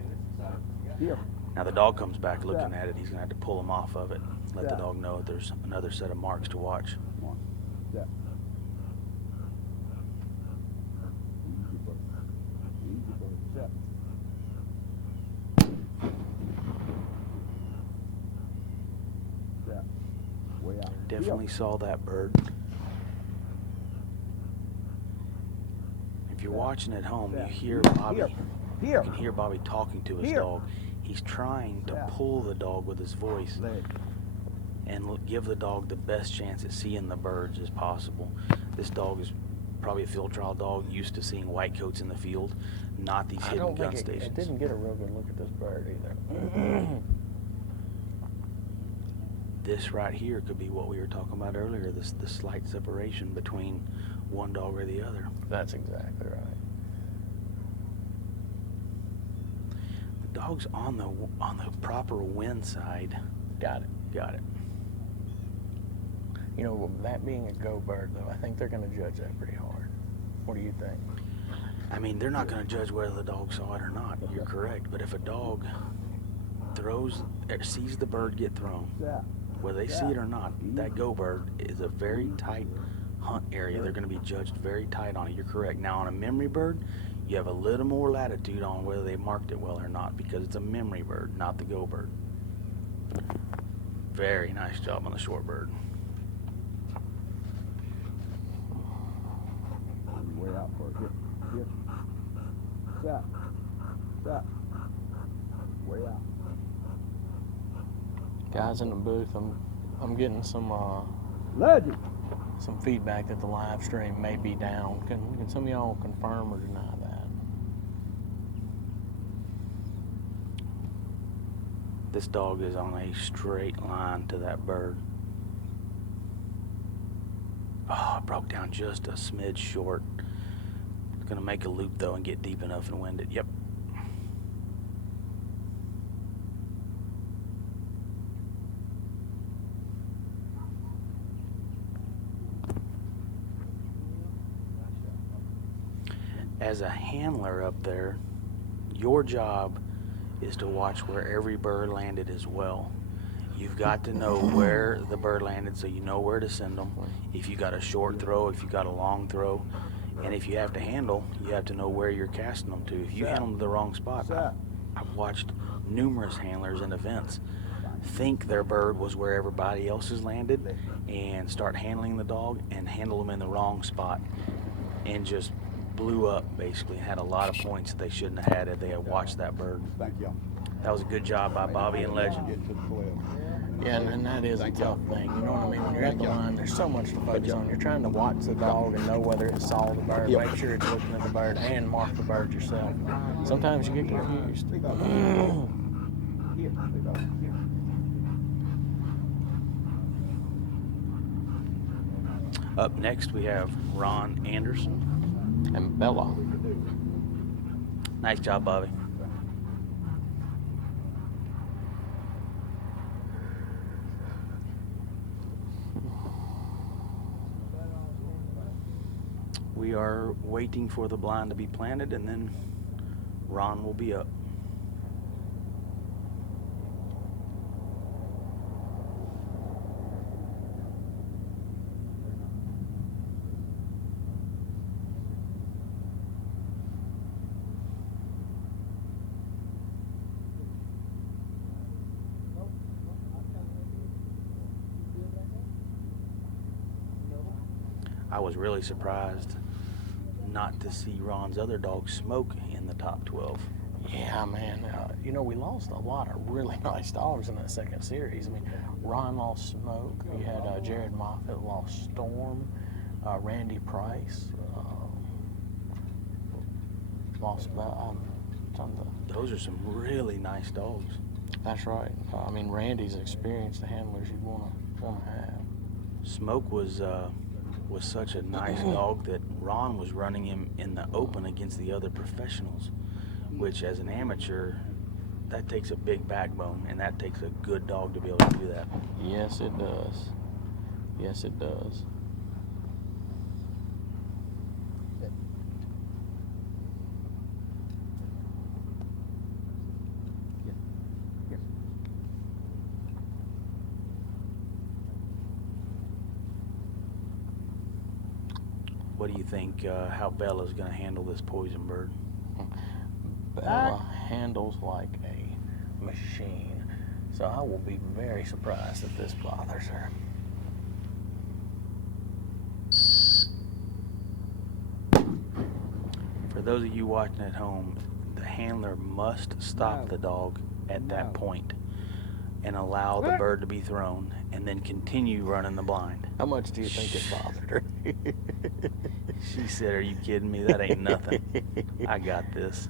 Now the dog comes back looking at it. He's gonna have to pull him off of it. Let the dog know that there's another set of marks to watch. Definitely saw that bird. If you're watching at home, you hear Bobby. You can hear Bobby talking to his dog. He's trying to pull the dog with his voice and give the dog the best chance at seeing the birds as possible. This dog is probably a field trial dog, used to seeing white coats in the field, not these hidden gun stations. It didn't get a real good look at this bird either. this right here could be what we were talking about earlier, the slight separation between one dog or the other. That's exactly right. The dog's on the proper wind side. Got it. Got it. You know, that being a go bird, though, I think they're going to judge that pretty hard. What do you think? I mean, they're not going to judge whether the dog saw it or not. You're correct. But if a dog sees the bird get thrown, whether they see it or not, that go bird is a very tight hunt area. They're going to be judged very tight on it. You're correct. Now, on a memory bird, you have a little more latitude on whether they marked it well or not, because it's a memory bird, not the go bird. Very nice job on the short bird. Way out for it. Here. Stop. Stop. Way out. Guys in the booth, I'm getting some Legend. some feedback that the live stream may be down. Can some of y'all confirm or deny that? This dog is on a straight line to that bird. Oh, it broke down just a smidge short. It's gonna make a loop though and get deep enough and wind it. Yep. As a handler up there, your job is to watch where every bird landed as well. You've got to know where the bird landed so you know where to send them. If you got a short throw, if you got a long throw, and if you have to handle, you have to know where you're casting them to. If you handle them to the wrong spot, I've watched numerous handlers in events think their bird was where everybody else's landed and start handling the dog and handle them in the wrong spot and just blew up basically. Had a lot of points that they shouldn't have had if they had watched that bird. Thank you. That was a good job by Bobby and Legend. Get to the 12. Yeah, and that is a tough thing. You know what I mean? When you're at the line, there's so much to focus on. You're trying to watch the dog and know whether it saw the bird, make sure it's looking at the bird, and mark the bird yourself. Sometimes you get confused. Here. Up next we have Ron Anderson. And Bella. Nice job, Bobby. We are waiting for the blind to be planted, and then Ron will be up. I was really surprised not to see Ron's other dog, Smoke, in the top 12. Yeah, man. You know, we lost a lot of really nice dogs in that second series. I mean, Ron lost Smoke. You had Jared Moffitt lost Storm. Randy Price lost Those are some really nice dogs. That's right. I mean, Randy's experienced the handlers you'd want to have. Smoke was such a nice dog that Ron was running him in the open against the other professionals, which as an amateur, that takes a big backbone, and that takes a good dog to be able to do that. Yes, it does. Yes, it does. What do you think, how Bella's going to handle this poison bird? Bella handles like a machine, so I will be very surprised if this bothers her. For those of you watching at home, the handler must stop the dog at that point and allow the bird to be thrown, and then continue running the blind. How much do you think it bothered her? She said, "Are you kidding me? That ain't nothing. I got this."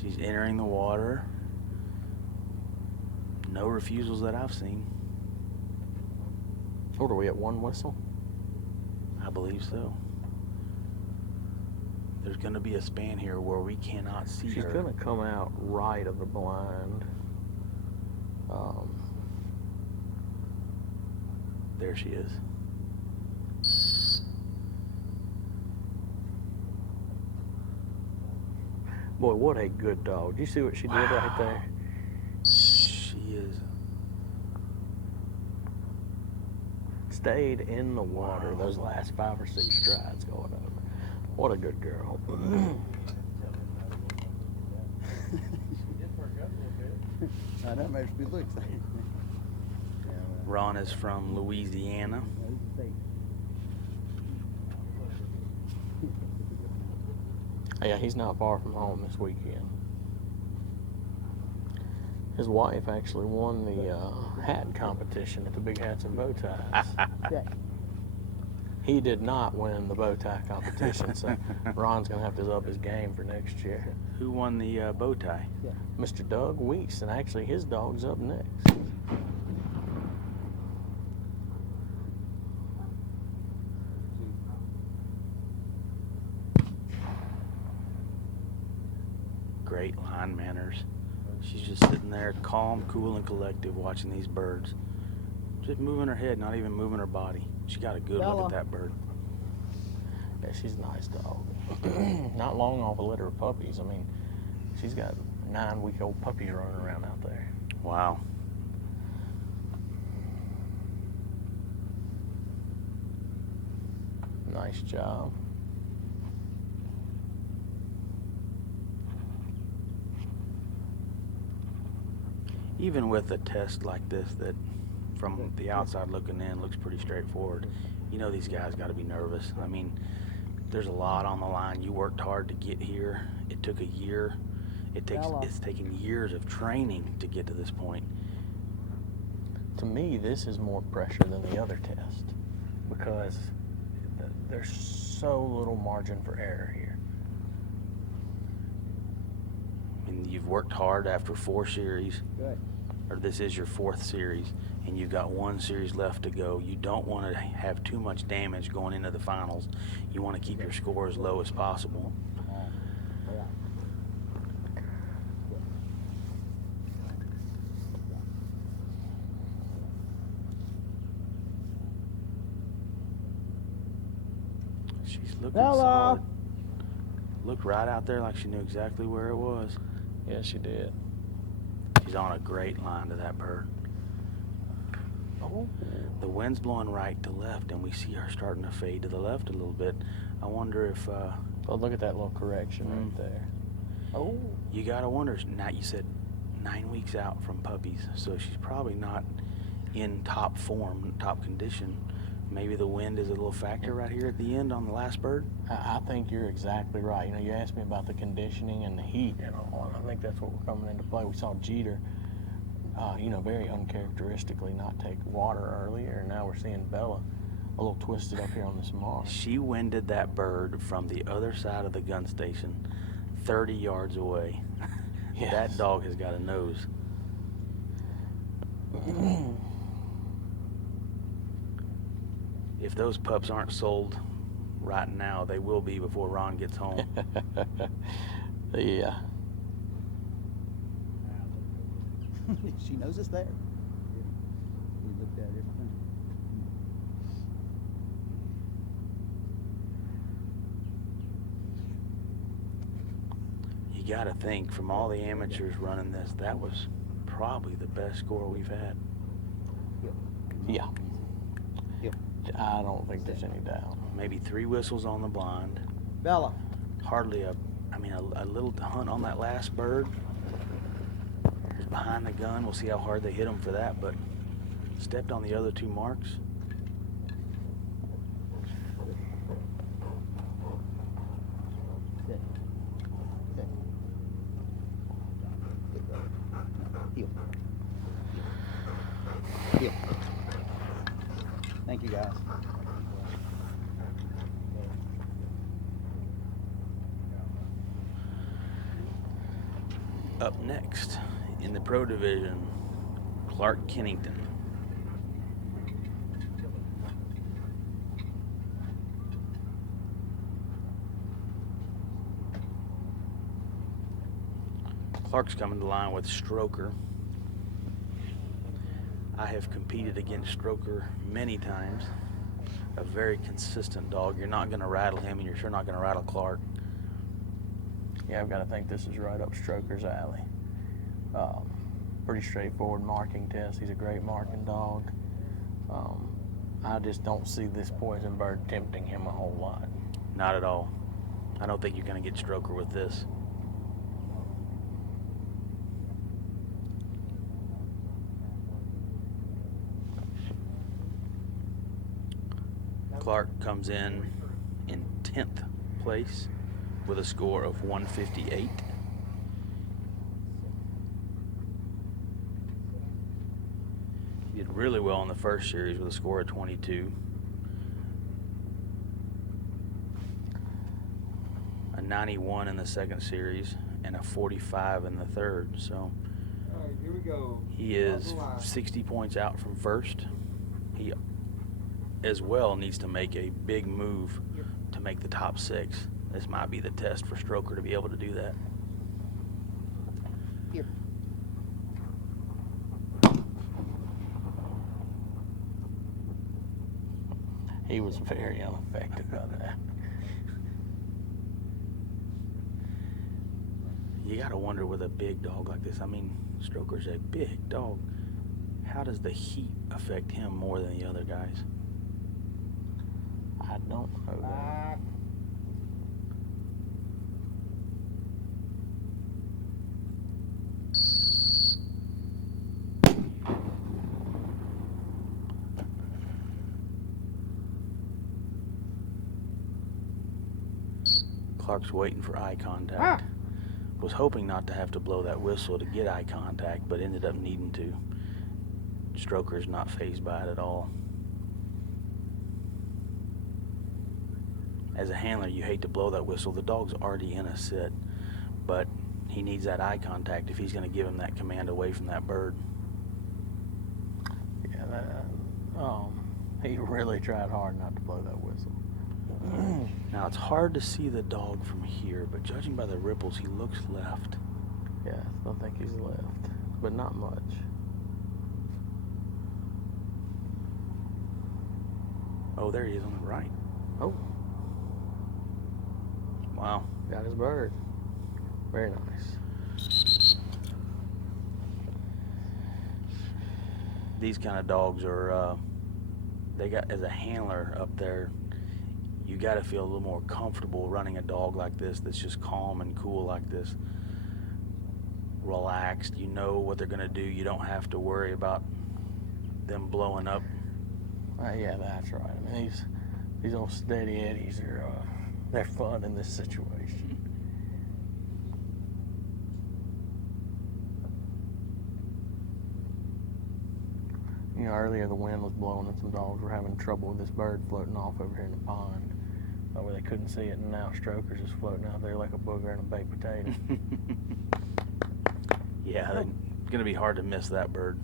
She's entering the water. No refusals that I've seen. What are we at, one whistle? I believe so. There's going to be a span here where we cannot see She's her. going to come out right of the blind. There she is. Boy, what a good dog. Do you see what she did right there? She is. Stayed in the water those last 5 or 6 strides going over. What a good girl. I know, makes me look. Ron is from Louisiana. Yeah, he's not far from home this weekend. His wife actually won the hat competition at the Big Hats and Bow Ties. He did not win the bow tie competition, so Ron's going to have to up his game for next year. Who won the bow tie? Mr. Doug Weeks, and actually his dog's up next. Great line manners. She's just sitting there calm, cool, and collective watching these birds. Just moving her head, not even moving her body. She got a good look at that bird. Yeah, she's a nice dog. Not long off a litter of puppies. I mean, she's got 9-week-old puppies running around out there. Wow. Nice job. Even with a test like this that from the outside looking in looks pretty straightforward, you know these guys got to be nervous. I mean, there's a lot on the line. You worked hard to get here. It took a year. It's taken years of training to get to this point. To me, this is more pressure than the other test because there's so little margin for error here. And you've worked hard after 4 series. Good. Or this is your 4th series, and you've got 1 series left to go. You don't want to have too much damage going into the finals. You want to keep your score as low as possible. She's looking solid. Looked right out there like she knew exactly where it was. Yeah, she did. She's on a great line to that bird. Oh. The wind's blowing right to left, and we see her starting to fade to the left a little bit. I wonder if... Oh, look at that little correction right there. Oh. You got to wonder, now you said 9 weeks out from puppies, so she's probably not in top form, top condition. Maybe the wind is a little factor right here at the end on the last bird. I think you're exactly right. You know, you asked me about the conditioning and the heat and all, and I think that's what we're coming into play. We saw Jeter, you know, very uncharacteristically not take water earlier, and now we're seeing Bella a little twisted up here on this marsh. She winded that bird from the other side of the gun station 30 yards away. Yes. That dog has got a nose. If those pups aren't sold right now, they will be before Ron gets home. Yeah. She knows it's there. We looked at everything. You got to think, from all the amateurs running this, that was probably the best score we've had. Yeah. I don't think there's any doubt. Maybe 3 whistles on the blind. Bella. Hardly a little hunt on that last bird. It was behind the gun. We'll see how hard they hit him for that, but stepped on the other 2 marks. Heel. Thank you, guys. Up next in the pro division, Clark Kennington. Clark's coming to line with Stroker. I have competed against Stroker many times. A very consistent dog. You're not going to rattle him, and you're sure not going to rattle Clark. Yeah, I've got to think this is right up Stroker's alley. Pretty straightforward marking test. He's a great marking dog. I just don't see this poison bird tempting him a whole lot. Not at all. I don't think you're going to get Stroker with this. Clark comes in 10th place with a score of 158. He did really well in the first series with a score of 22. A 91 in the second series and a 45 in the third. So All right, here we go. he is 60 points out from first. He as well needs to make a big move to make the top 6. This might be the test for Stroker to be able to do that. Here. He was very unaffected by that. You got to wonder with a big dog like this. I mean, Stroker's a big dog. How does the heat affect him more than the other guys? I don't know that. Clark's waiting for eye contact. Was hoping not to have to blow that whistle to get eye contact, but ended up needing to. Stroker's not fazed by it at all. As a handler, you hate to blow that whistle. The dog's already in a sit, but he needs that eye contact if he's going to give him that command away from that bird. Yeah, he really tried hard not to blow that whistle. Now, it's hard to see the dog from here, but judging by the ripples, he looks left. Yeah, I think he's left, but not much. Oh, there he is on the right. Oh, Wow. got his bird. Very nice. These kind of dogs are, they got, as a handler up there, you got to feel a little more comfortable running a dog like this that's just calm and cool like this. Relaxed. You know what they're going to do. You don't have to worry about them blowing up. Yeah, that's right. I mean, these old steady eddies are they're fun in this situation. You know, earlier the wind was blowing and some dogs were having trouble with this bird floating off over here in the pond where they couldn't see it, and now Stroker's just floating out there like a booger in a baked potato. Yeah, it's going to be hard to miss that bird.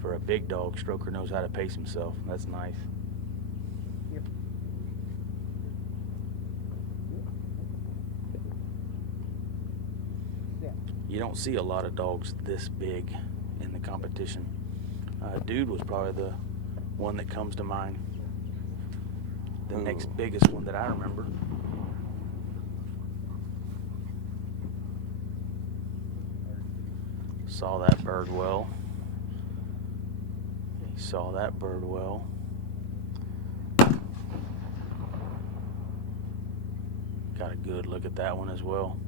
For a big dog, Stroker knows how to pace himself. That's nice. Yep. You don't see a lot of dogs this big in the competition. Dude was probably the one that comes to mind. The next biggest one that I remember. Saw that bird well. He saw that bird well. Got a good look at that one as well.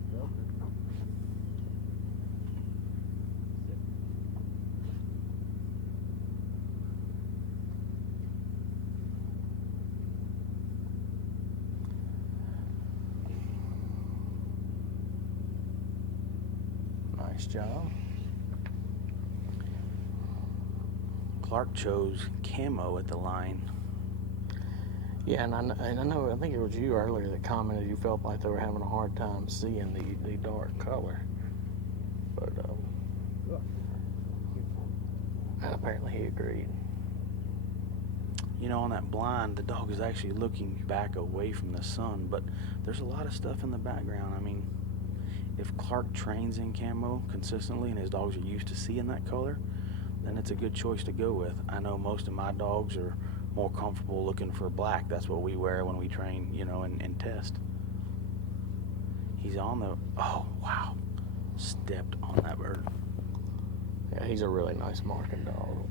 Nice job. Clark chose camo at the line. Yeah, and I know, I think it was you earlier that commented you felt like they were having a hard time seeing the dark color. But, and apparently he agreed. You know, on that blind, the dog is actually looking back away from the sun, but there's a lot of stuff in the background. I mean, if Clark trains in camo consistently and his dogs are used to seeing that color, then it's a good choice to go with. I know most of my dogs are more comfortable looking for black. That's what we wear when we train, you know, and test. He's on the, oh, wow, stepped on that bird. Yeah, he's a really nice marking dog.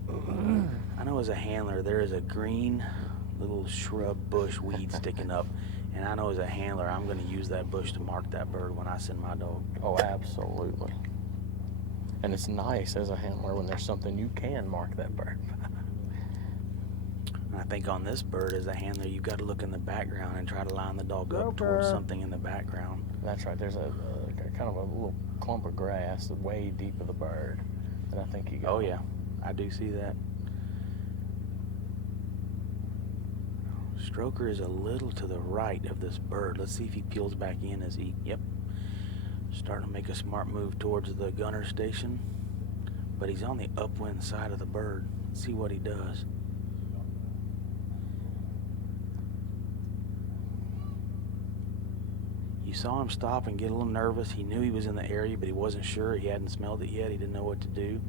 I know as a handler, there is a green little shrub bush weed sticking up. And I know as a handler, I'm going to use that bush to mark that bird when I send my dog. Oh, absolutely. And it's nice as a handler when there's something you can mark that bird. And I think on this bird, as a handler, you've got to look in the background and try to line the dog up towards something in the background. That's right. There's a kind of a little clump of grass way deep of the bird that I think you got. Oh, yeah. I do see that. Stroker is a little to the right of this bird. Let's see if he peels back in as he, yep, starting to make a smart move towards the gunner station. But he's on the upwind side of the bird. Let's see what he does. You saw him stop and get a little nervous. He knew he was in the area, but he wasn't sure. He hadn't smelled it yet. He didn't know what to do.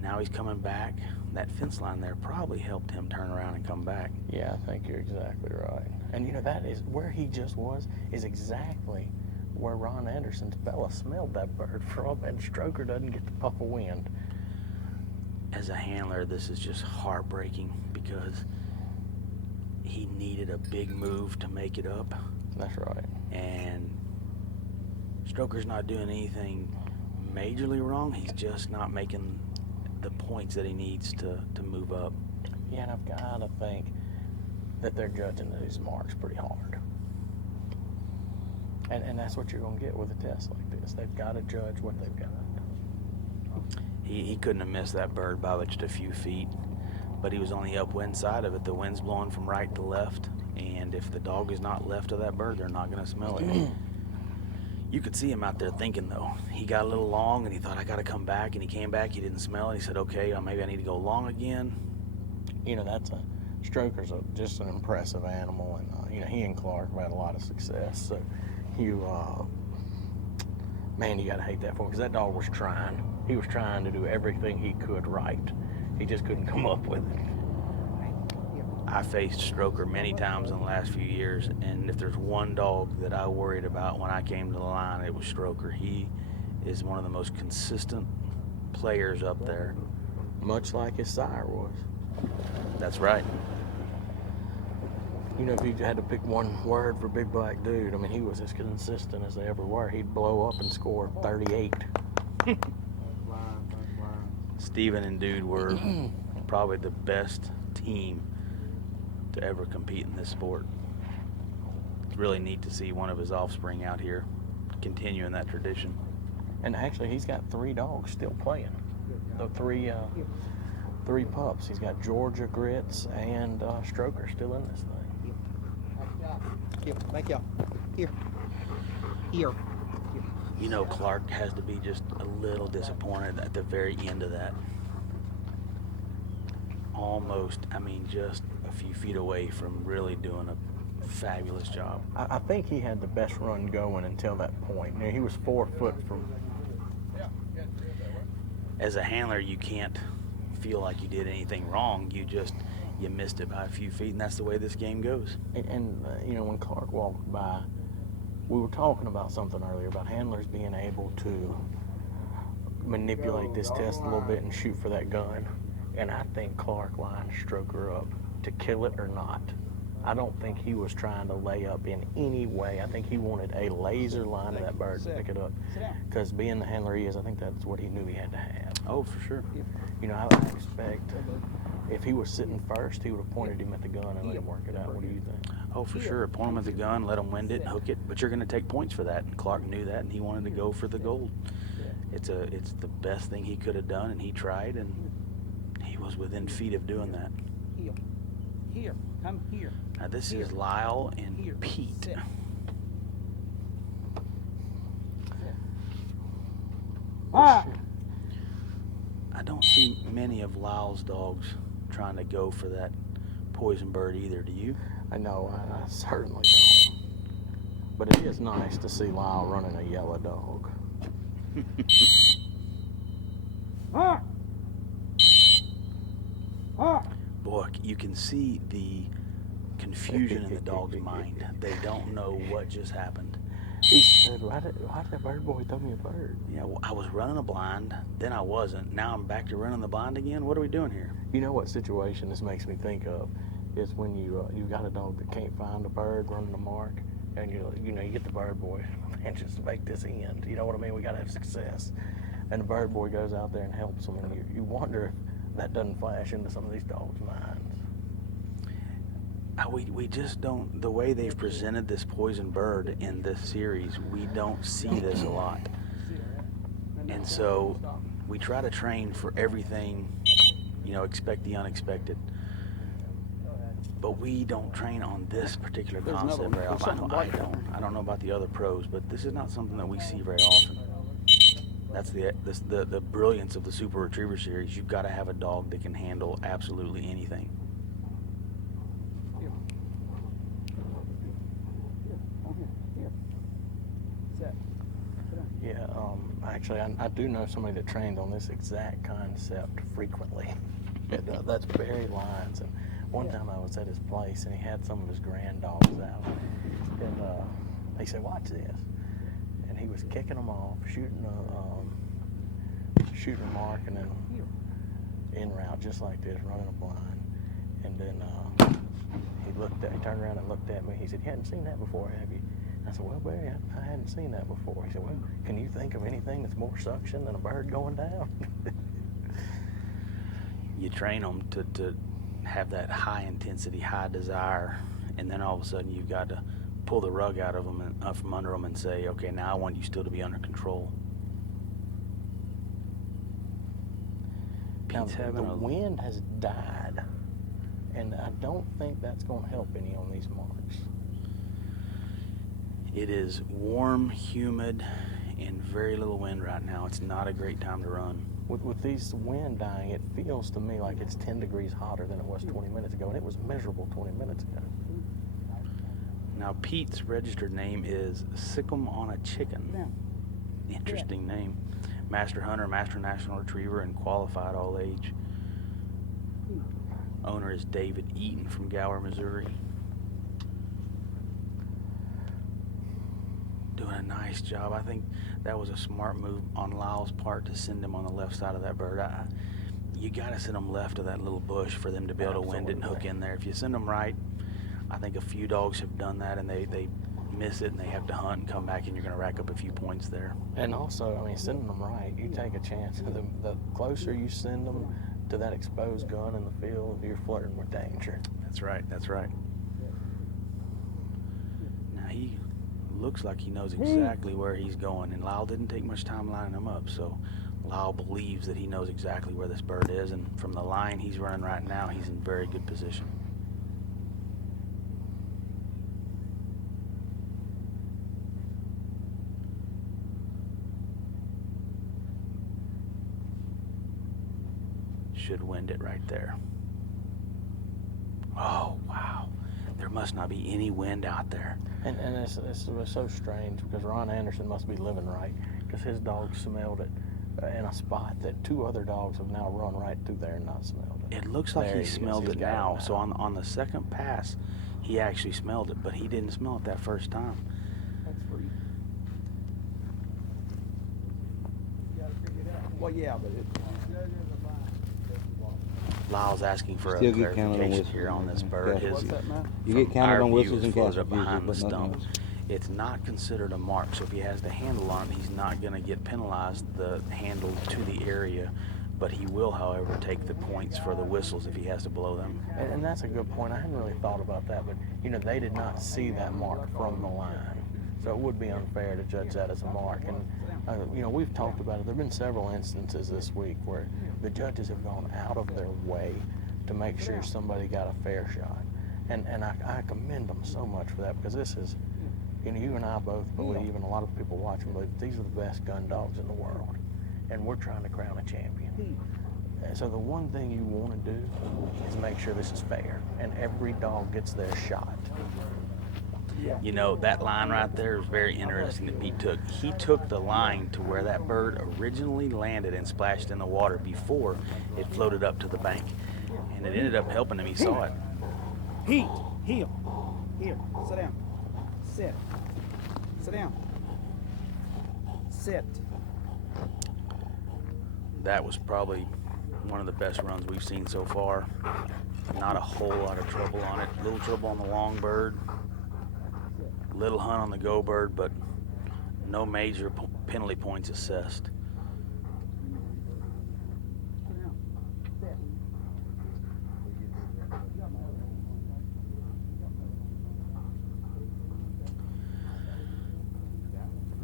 Now he's coming back. That fence line there probably helped him turn around and come back. Yeah, I think you're exactly right. And you know, that is where he just was, is exactly where Ron Anderson's fella smelled that bird from, and Stroker doesn't get the puff of wind. As a handler, this is just heartbreaking because he needed a big move to make it up. That's right. And Stroker's not doing anything majorly wrong. He's just not making the points that he needs to move up. Yeah, and I've got to think that they're judging these marks pretty hard. And that's what you're going to get with a test like this. They've got to judge what they've got. He couldn't have missed that bird by just a few feet, but he was on the upwind side of it. The wind's blowing from right to left, and if the dog is not left of that bird, they're not going to smell it. You could see him out there thinking, though. He got a little long, and he thought, I got to come back, and he came back. He didn't smell it. He said, okay, maybe I need to go long again. You know, Stroker's just an impressive animal, and, you know, he and Clark have had a lot of success. So, man, you got to hate that for him, because that dog was trying. He was trying to do everything he could right. He just couldn't come up with it. I faced Stroker many times in the last few years, and if there's one dog that I worried about when I came to the line, it was Stroker. He is one of the most consistent players up there. Much like his sire was. That's right. You know, if you had to pick one word for Big Black Dude, I mean, he was as consistent as they ever were. He'd blow up and score 38. Steven and Dude were probably the best team to ever compete in this sport. It's really neat to see one of his offspring out here continuing that tradition. And actually, he's got 3 dogs still playing. The three pups. He's got Georgia, Grits, and Stroker still in this thing. Here, thank y'all. Here. You know, Clark has to be just a little disappointed at the very end of that. Almost, I mean, just a few feet away from really doing a fabulous job. I think he had the best run going until that point. You know, he was 4 foot from... As a handler, you can't feel like you did anything wrong. You missed it by a few feet, and that's the way this game goes. And you know, when Clark walked by, we were talking about something earlier about handlers being able to manipulate this test a little bit and shoot for that gun. And I think Clark lined Stroker up to kill it or not. I don't think he was trying to lay up in any way. I think he wanted a laser line of that bird to pick it up. Because being the handler he is, I think that's what he knew he had to have. Oh, for sure. You know, I expect if he was sitting first, he would have pointed him at the gun and let him work it out. What do you think? Oh, for sure. Point him at the gun, let him wind it, hook it. But you're going to take points for that. And Clark knew that, and he wanted to go for the gold. It's the best thing he could have done, and he tried, and he was within feet of doing that. Here. Come here. Now this Here. is Lyle and Here. Pete. Sit. Ah! I don't see many of Lyle's dogs trying to go for that poison bird either, do you? I know, I certainly don't. But it is nice to see Lyle running a yellow dog. Ah! Ah! Boy, you can see the confusion in the dog's mind. They don't know what just happened. He said, why did that bird boy throw me a bird? Yeah, well, I was running a blind, then I wasn't. Now I'm back to running the blind again. What are we doing here? You know what situation this makes me think of is when you've got a dog that can't find a bird running a mark, and you get the bird boy, man, just make this end. You know what I mean? We got to have success. And the bird boy goes out there and helps them, and you wonder if that doesn't flash into some of these dogs' minds. We just don't, the way they've presented this poison bird in this series, we don't see this a lot. And so we try to train for everything, expect the unexpected. But we don't train on this particular concept very often. I don't know about the other pros, but this is not something that we see very often. That's the brilliance of the Super Retriever series. You've got to have a dog that can handle absolutely anything. Yeah, actually, I do know somebody that trained on this exact concept frequently. That's Barry Lyons, and one time I was at his place, and he had some of his grand dogs out, and he said, "Watch this," and he was kicking them off, shooting a mark, and then in route just like this, running a blind, and then he turned around and looked at me. He said, "You hadn't seen that before, have you?" I said, "Well, Barry, I hadn't seen that before." He said, "Well, can you think of anything that's more suction than a bird going down?" You train them to have that high intensity, high desire, and then all of a sudden you've got to pull the rug out of them and from under them and say, "Okay, now I want you still to be under control." Now, Pete's the wind has died, and I don't think that's going to help any on these marks. It is warm, humid, and very little wind right now. It's not a great time to run. With these wind dying, it feels to me like it's 10 degrees hotter than it was 20 minutes ago, and it was miserable 20 minutes ago. Now, Pete's registered name is Sick'em on a Chicken. Interesting name. Master Hunter, Master National Retriever, and qualified all age. Owner is David Eaton from Gower, Missouri. Doing a nice job. I think that was a smart move on Lyle's part to send him on the left side of that bird. You got to send them left of that little bush for them to be able to wind it and hook in there. If you send them right, I think a few dogs have done that, and they miss it, and they have to hunt and come back, and you're going to rack up a few points there. And also, I mean, sending them right, you take a chance. The closer you send them to that exposed gun in the field, you're flirting with danger. That's right. That's right. Now he looks like he knows exactly where he's going, and Lyle didn't take much time lining him up, so Lyle believes that he knows exactly where this bird is, and from the line he's running right now, he's in very good position. Should wind it right there. Oh, wow. There must not be any wind out there. And it's so strange because Ron Anderson must be living right because his dog smelled it in a spot that two other dogs have now run right through there and not smelled it. It looks like he smelled it now. So on the second pass, he actually smelled it, but he didn't smell it that first time. That's free. You gotta figure it out. Well, yeah, but Lyle's asking for Still a get counted on clarification whistles here on and this bird. castles. what's that, Matt? You From get counted our on view, whistles it's and further castles, behind the but nothing stump. else. It's not considered a mark, so if he has the handle on it, he's not going to get penalized the handle to the area, but he will, however, take the points for the whistles if he has to blow them. And that's a good point. I hadn't really thought about that, but they did not see that mark from the line, so it would be unfair to judge that as a mark. And we've talked about it. There have been several instances this week where the judges have gone out of their way to make sure somebody got a fair shot. And I commend them so much for that, because this is, you know, you and I both believe, and a lot of people watching believe, these are the best gun dogs in the world, and we're trying to crown a champion. And so the one thing you want to do is make sure this is fair, and every dog gets their shot. You know, that line right there is very interesting that Pete took. He took the line to where that bird originally landed and splashed in the water before it floated up to the bank. And it ended up helping him. He saw it. Pete, heel. Here, sit down. Sit. Sit down. Sit. That was probably one of the best runs we've seen so far. Not a whole lot of trouble on it. Little trouble on the long bird. Little hunt on the go bird, but no major penalty points assessed.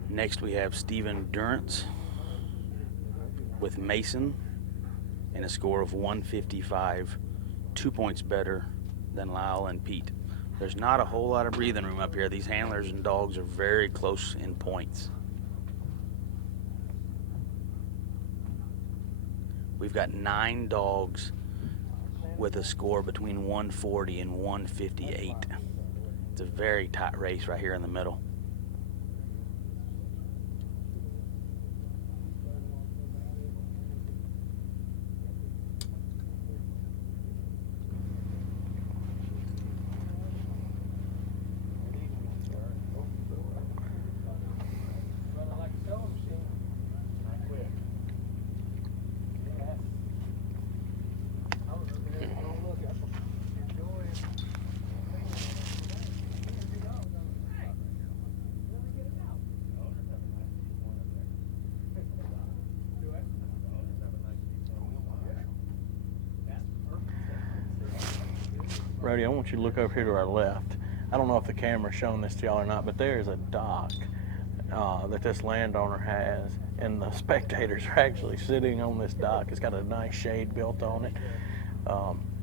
Next we have Stephen Durrance with Mason and a score of 155, 2 points better than Lyle and Pete. There's not a whole lot of breathing room up here. These handlers and dogs are very close in points. We've got 9 dogs with a score between 140 and 158. It's a very tight race right here in the middle. Brody, I want you to look over here to our left. I don't know if the camera's showing this to y'all or not, but there is a dock that this landowner has, and the spectators are actually sitting on this dock. It's got a nice shade built on it.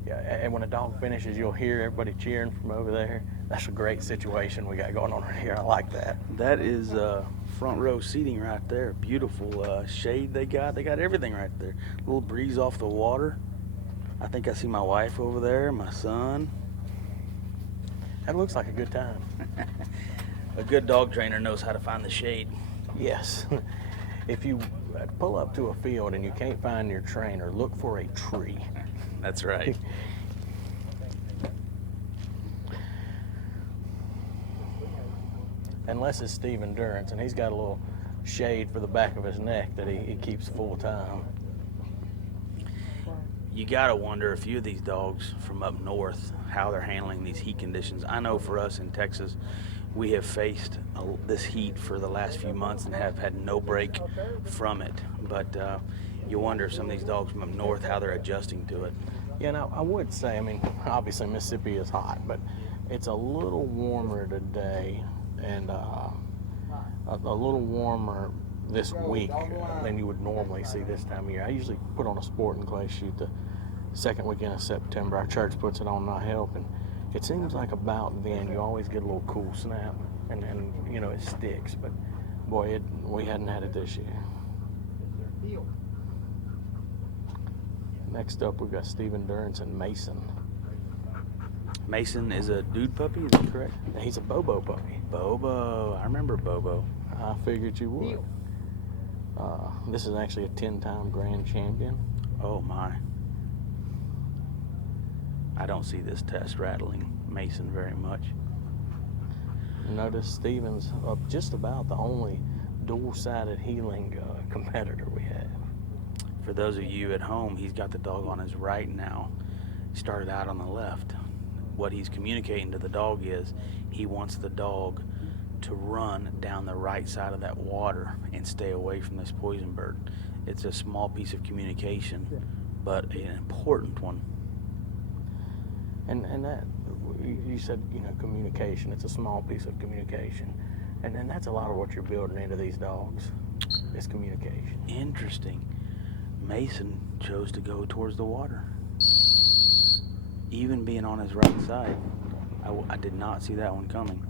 Yeah, and when a dog finishes, you'll hear everybody cheering from over there. That's a great situation we got going on right here. I like that. That is front row seating right there. Beautiful shade they got. They got everything right there. A little breeze off the water. I think I see my wife over there, my son. That looks like a good time. A good dog trainer knows how to find the shade. Yes. If you pull up to a field and you can't find your trainer, look for a tree. That's right. Unless it's Stephen Durrance, and he's got a little shade for the back of his neck that he keeps full time. You gotta wonder, a few of these dogs from up north, how they're handling these heat conditions. I know for us in Texas, we have faced this heat for the last few months and have had no break from it. But you wonder some of these dogs from up north, how they're adjusting to it. Yeah, now I would say, I mean, obviously Mississippi is hot, but it's a little warmer today, and a little warmer this week than you would normally see this time of year. I usually put on a sporting clay shoot the second weekend of September. Our church puts it on, and I help, and it seems like about then you always get a little cool snap, and you know, it sticks, but boy, we hadn't had it this year. Next up, we've got Stephen Durrance and Mason. Mason is a dude puppy, is that correct? He's a Bobo puppy. Bobo, I remember Bobo. I figured you would. This is actually a 10-time grand champion. Oh my. I don't see this test rattling Mason very much. Notice Stephen's just about the only dual-sided heeling competitor we have. For those of you at home, he's got the dog on his right now. He started out on the left. What he's communicating to the dog is he wants the dog to run down the right side of that water and stay away from this poison bird. It's a small piece of communication, but an important one. And that, you said, you know, communication. It's a small piece of communication. And that's a lot of what you're building into these dogs, is communication. Interesting. Mason chose to go towards the water, even being on his right side. I did not see that one coming.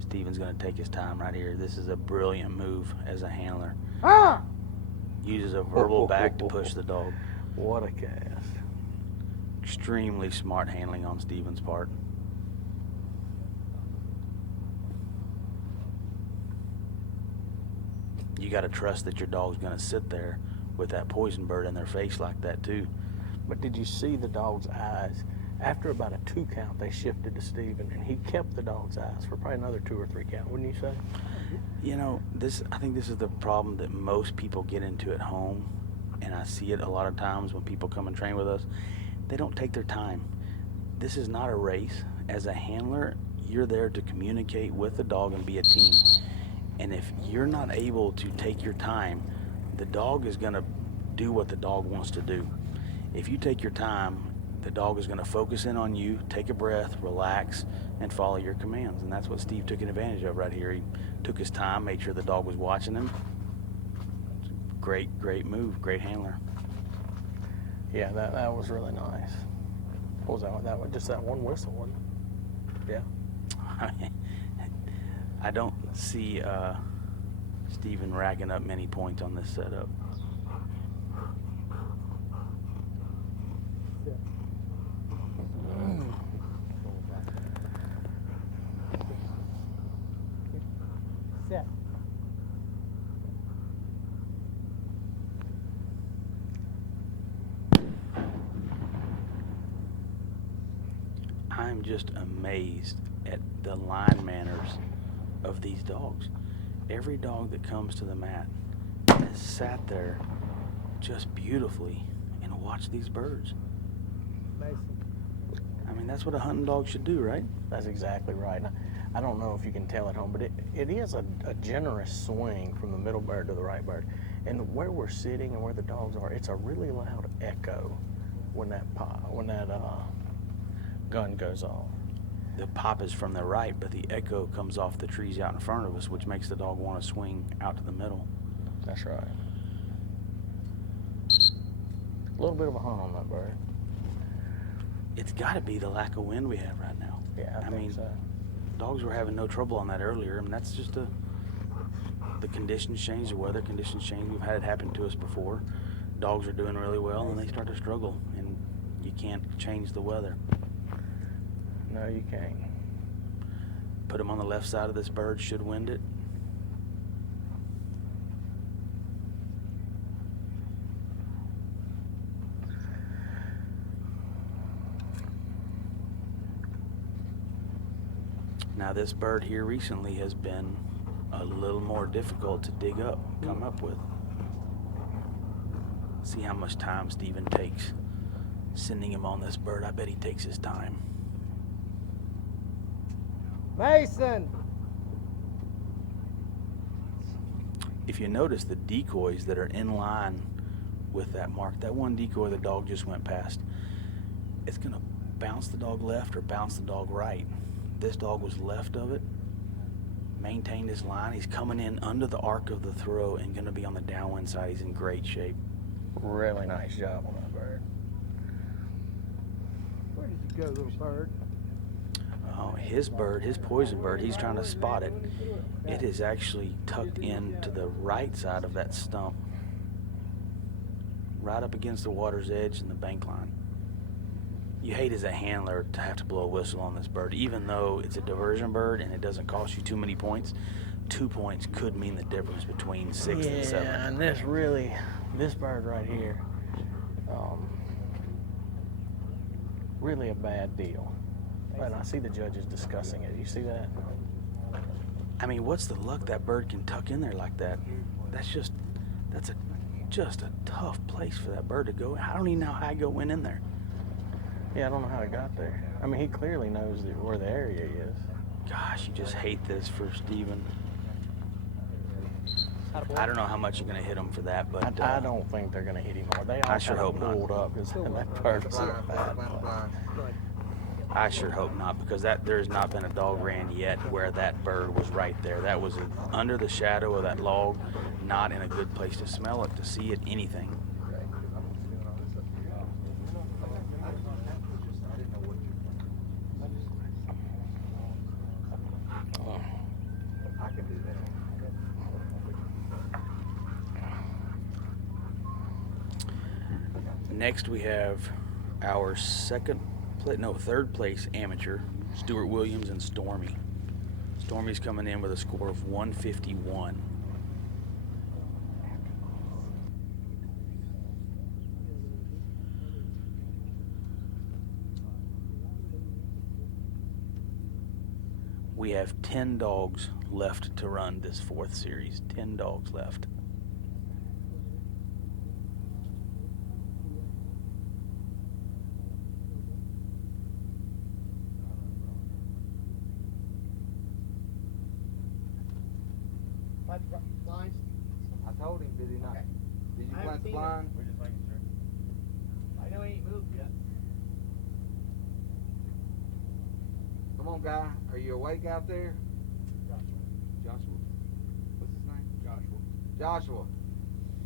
Steven's going to take his time right here. This is a brilliant move as a handler. Ah! Uses a verbal back to push the dog. What a cast. Extremely smart handling on Steven's part. You got to trust that your dog's going to sit there with that poison bird in their face like that too. But did you see the dog's eyes? After about a 2 count, they shifted to Steven, and he kept the dog's eyes for probably another 2 or 3 count, wouldn't you say? You know, I think this is the problem that most people get into at home, and I see it a lot of times when people come and train with us. They don't take their time. This is not a race. As a handler, you're there to communicate with the dog and be a team. And if you're not able to take your time, the dog is going to do what the dog wants to do. If you take your time, the dog is going to focus in on you, take a breath, relax, and follow your commands. And that's what Steve took advantage of right here. He took his time, made sure the dog was watching him. Great move, great handler. Yeah, that was really nice. What was that one? That one, just that one whistle, wasn't it? Yeah. I don't see Steven racking up many points on this setup. Set. I'm just amazed at the line manners of these dogs. Every dog that comes to the mat has sat there just beautifully and watched these birds. Mason. I mean, that's what a hunting dog should do, right? That's exactly right. Now, I don't know if you can tell at home, but it is a generous swing from the middle bird to the right bird. And where we're sitting and where the dogs are, it's a really loud echo when that gun goes off. The pop is from the right, but the echo comes off the trees out in front of us, which makes the dog want to swing out to the middle. That's right. A little bit of a hunt on that bird. It's got to be the lack of wind we have right now. Yeah, I mean, so. Dogs were having no trouble on that earlier. I mean, that's just the conditions change, the weather conditions change. We've had it happen to us before. Dogs are doing really well, and they start to struggle, and you can't change the weather. No, you can't. Put them on the left side of this bird, should wind it. Now this bird here recently has been a little more difficult to dig up, come up with. See how much time Steven takes sending him on this bird. I bet he takes his time. Mason. If you notice the decoys that are in line with that mark, that one decoy the dog just went past, it's going to bounce the dog left or bounce the dog right. This dog was left of it, maintained his line. He's coming in under the arc of the throw and going to be on the downwind side. He's in great shape. Really nice job on that bird. Where did you go, little bird? Oh, his bird, his poison bird, he's trying to spot it. It is actually tucked in to the right side of that stump, right up against the water's edge and the bank line. You hate as a handler to have to blow a whistle on this bird, even though it's a diversion bird and it doesn't cost you too many points. 2 points could mean the difference between 6th and 7th. Yeah, and this bird right here, really a bad deal. And I see the judges discussing it. You see that? I mean, what's the luck that bird can tuck in there like that? That's just a tough place for that bird to go. I don't even know how it went in there. Yeah, I don't know how it got there. I mean, he clearly knows where the area is. Gosh, you just hate this for Steven. I don't know how much you're going to hit him for that, but I don't think they're going to hit him hard. They all I sure hope not. pulled up because that bird's in a bad place. I sure hope not, because there's not been a dog ran yet where that bird was right there. That was under the shadow of that log, not in a good place to smell it, to see it, anything. Next we have our third place amateur, Stuart Williams and Stormy. Stormy's coming in with a score of 151. We have 10 dogs left to run this fourth series. 10 dogs left. Blinds? I told him, did he not? Okay. Did you I haven't plant the seen it. blind? We're just making sure. I know he ain't moved yet. Come on, guy. Are you awake out there? Joshua. What's his name? Joshua.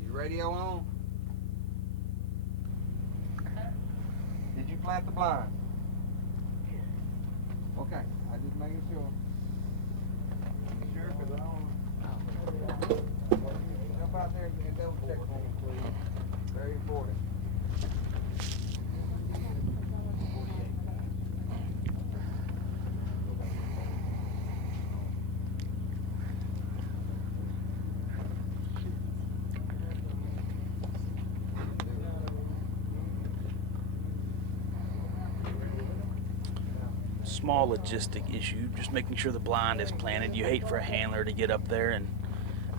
Your radio on? Did you plant the blind? Okay. I just making sure. Sure, because I don't. Jump out there and double check for me, please. Very important. Small logistic issue, just making sure the blind is planted. You hate for a handler to get up there and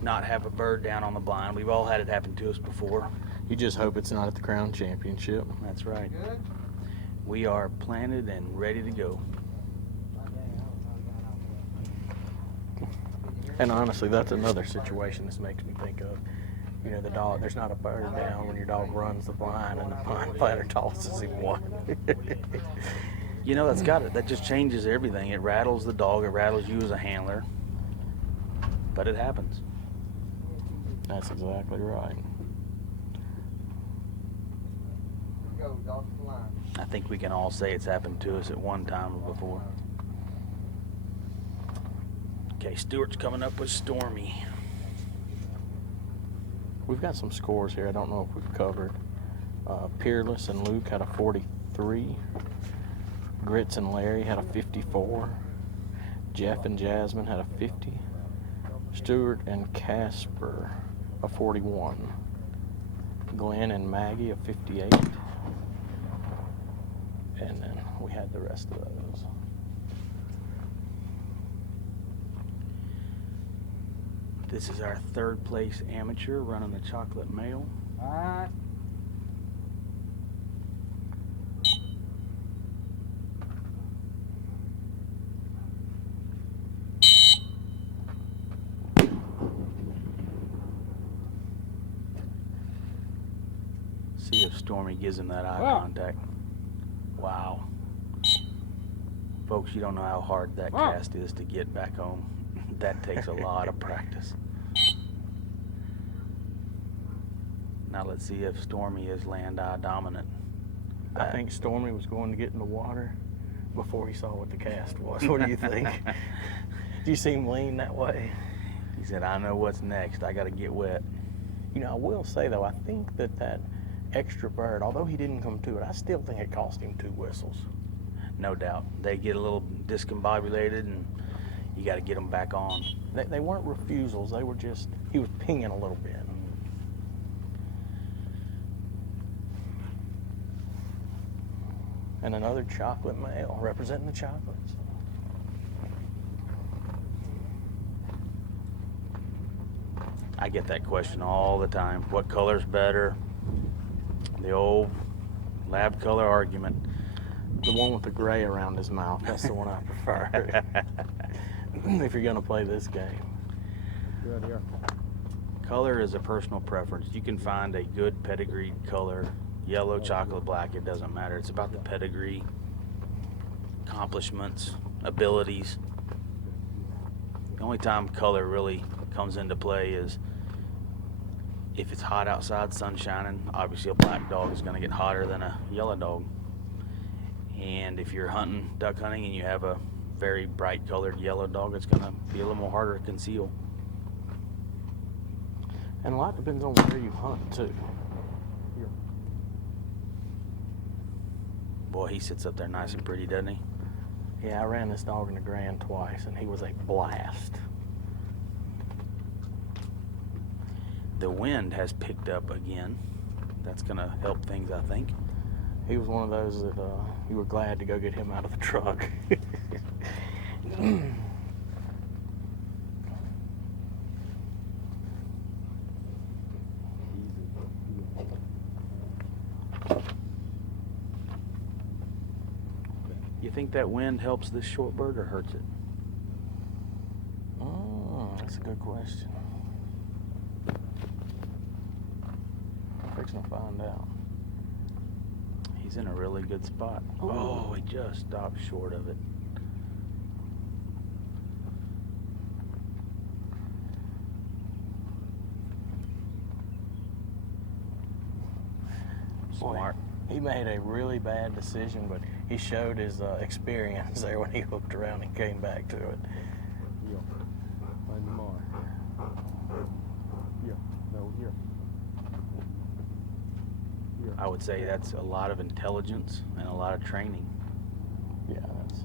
not have a bird down on the blind. We've all had it happen to us before. You just hope it's not at the Crown Championship. That's right. Good? We are planted and ready to go. And honestly, that's another situation this makes me think of. You know, the dog, there's not a bird down when your dog runs the blind and the blind planter tosses him one. You know, that just changes everything. It rattles the dog, it rattles you as a handler. But it happens. That's exactly right. Go, dog the line. I think we can all say it's happened to us at one time or before. Okay, Stuart's coming up with Stormy. We've got some scores here I don't know if we've covered. Peerless and Luke had a 43. Grits and Larry had a 54. Jeff and Jasmine had a 50. Stuart and Casper a 41. Glenn and Maggie a 58. And then we had the rest of those. This is our third place amateur running the chocolate male. All right. See if Stormy gives him that eye Wow. contact. Wow. Folks, you don't know how hard that Wow. cast is to get back home. That takes a lot of practice. Now let's see if Stormy is land eye dominant. I think Stormy was going to get in the water before he saw what the cast was. What do you think? Do you see him lean that way? He said, I know what's next. I got to get wet. You know, I will say, though, I think that extra bird, although he didn't come to it, I still think it cost him 2 whistles. No doubt. They get a little discombobulated and you got to get them back on. They weren't refusals. They were just, he was pinging a little bit. And another chocolate male representing the chocolates. I get that question all the time. What color's better? The old lab color argument. The one with the gray around his mouth, that's the one I prefer. If you're gonna play this game. Good here. Color is a personal preference. You can find a good pedigreed color, yellow, chocolate, black, it doesn't matter. It's about the pedigree, accomplishments, abilities. The only time color really comes into play is if it's hot outside, sun shining. Obviously a black dog is going to get hotter than a yellow dog. And if you're hunting, duck hunting, and you have a very bright colored yellow dog, it's going to be a little more harder to conceal. And a lot depends on where you hunt too. Boy, he sits up there nice and pretty, doesn't he? Yeah, I ran this dog in the Grand twice, and he was a blast. The wind has picked up again. That's going to help things, I think. He was one of those that you were glad to go get him out of the truck. You think that wind helps this short bird or hurts it? That's a good question. I'm fixing to find out. He's in a really good spot. Ooh. Oh, he just stopped short of it. Smart. He made a really bad decision, but he showed his experience there when he hooked around and came back to it. Here. Find more. Here. No, here. Here. I would say that's a lot of intelligence and a lot of training. Yeah, that's.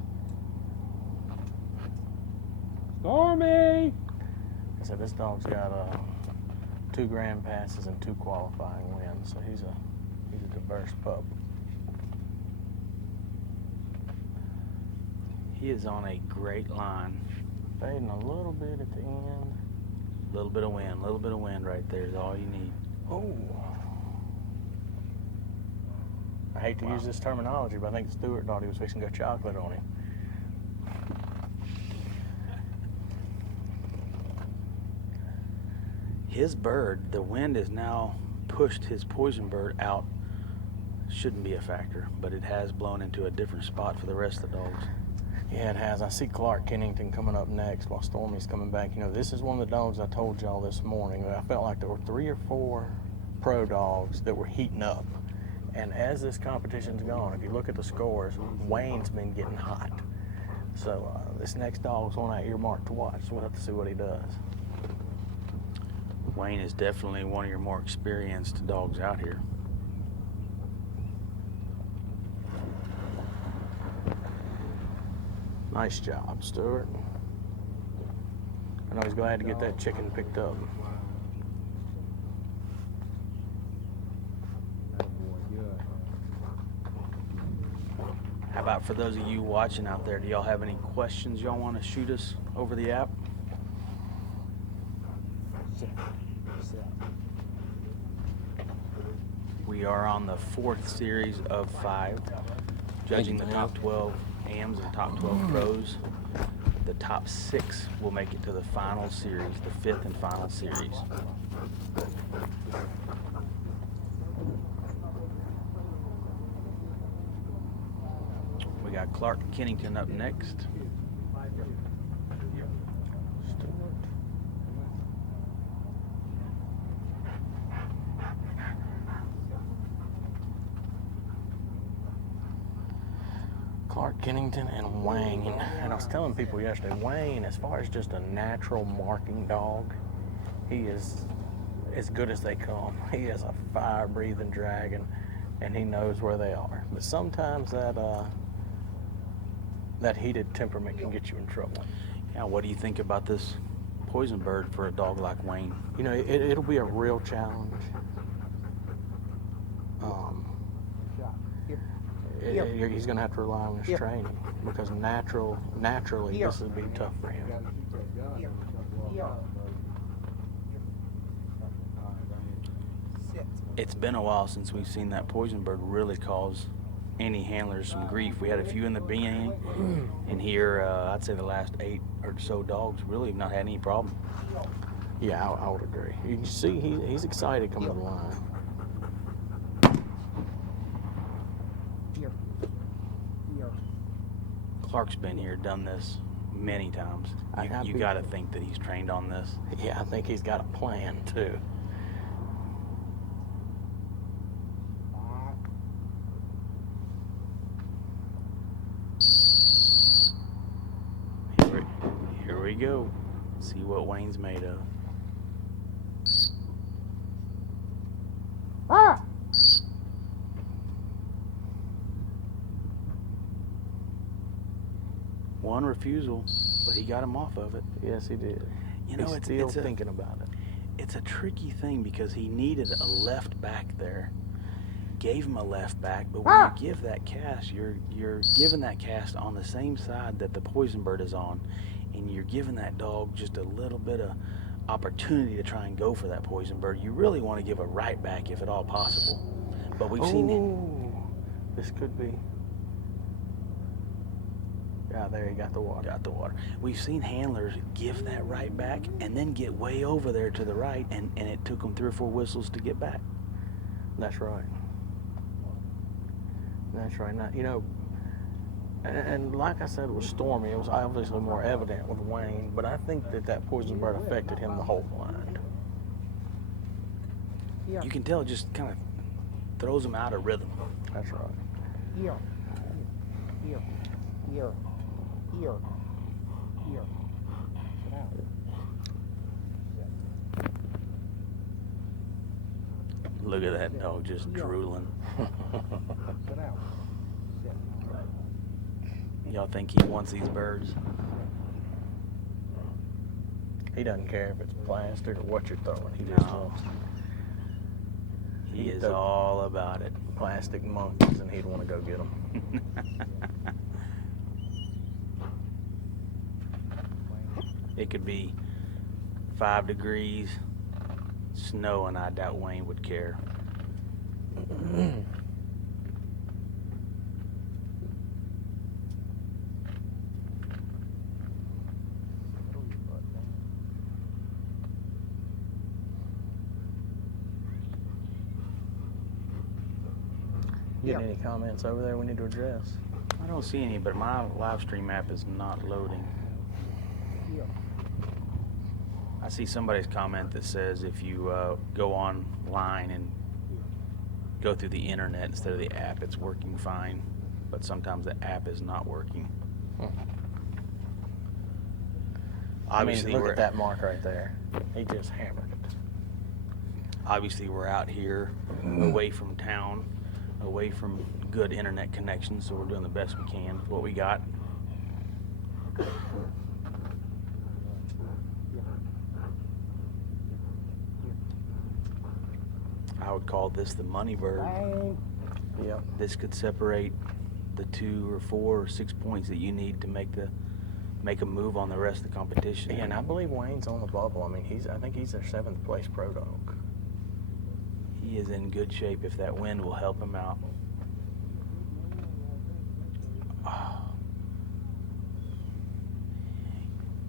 Stormy! I said this dog's got 2 grand passes and 2 qualifying wins, so he's a diverse pup. He is on a great line. Fading a little bit at the end. A little bit of wind right there is all you need. Oh. I hate to use this terminology, but I think Stuart thought he was fixing to go chocolate on him. His bird, the wind has now pushed his poison bird out. Shouldn't be a factor, but it has blown into a different spot for the rest of the dogs. Yeah, it has. I see Clark Kennington coming up next while Stormy's coming back. You know, this is one of the dogs I told y'all this morning. I felt like there were 3 or 4 pro dogs that were heating up. And as this competition's gone, if you look at the scores, Wayne's been getting hot. So this next dog's one I earmarked to watch, so we'll have to see what he does. Wayne is definitely one of your more experienced dogs out here. Nice job, Stuart. I know he's glad to get that chicken picked up. How about for those of you watching out there, do y'all have any questions y'all want to shoot us over the app? We are on the 4th series of 5, judging the top 12 AMs and top 12 pros. The top 6 will make it to the final series, the 5th and final series. We got Clark Kennington up next. Clark Kennington and Wayne. And I was telling people yesterday, Wayne, as far as just a natural marking dog, he is as good as they come. He is a fire-breathing dragon, and he knows where they are. But sometimes that heated temperament can get you in trouble. Yeah, what do you think about this poison bird for a dog like Wayne? You know, it'll be a real challenge. He's going to have to rely on his training because naturally this would be tough for him. It's been a while since we've seen that poison bird really cause any handlers some grief. We had a few in the beginning, and here I'd say the last 8 or so dogs really have not had any problem. Yeah, I would agree. You can see he's excited coming to the line. Clark's been here, done this many times. You got to think that he's trained on this. Yeah, I think he's got a plan too. Here we go. See what Wayne's made of. One refusal, but he got him off of it. Yes, he did. You know, He's still thinking about it. It's a tricky thing because he needed a left back there. Gave him a left back, but when you give that cast, you're giving that cast on the same side that the poison bird is on, and you're giving that dog just a little bit of opportunity to try and go for that poison bird. You really want to give a right back if at all possible. But we've seen it. This could be. Yeah, there he got the water. Got the water. We've seen handlers give that right back and then get way over there to the right, and it took them 3 or 4 whistles to get back. That's right. That's right. Now, you know, and like I said with Stormy, it was obviously more evident with Wayne, but I think that poison bird affected him the whole blind. Yeah. You can tell it just kind of throws him out of rhythm. That's right. Here. Here. Here. Here. Here. Sit down. Look at that dog just drooling. Sit down. Sit. Y'all think he wants these birds? He doesn't care if it's plastic or what you're throwing. He just wants He is all about it. plastic monkeys, and he'd want to go get them. It could be 5 degrees, snow, and I doubt Wayne would care. Getting any comments over there we need to address? I don't see any, but my live stream app is not loading. I see somebody's comment that says if you go online and go through the internet instead of the app, it's working fine, but sometimes the app is not working. Obviously, look at that mark right there. He just hammered it. Obviously, we're out here away from town, away from good internet connections, so we're doing the best we can with what we got. I would call this the money bird. Yep. This could separate the 2 or 4 or 6 points that you need to make a move on the rest of the competition. Yeah, and I believe Wayne's on the bubble. I mean, I think he's their 7th place pro dog. He is in good shape if that wind will help him out.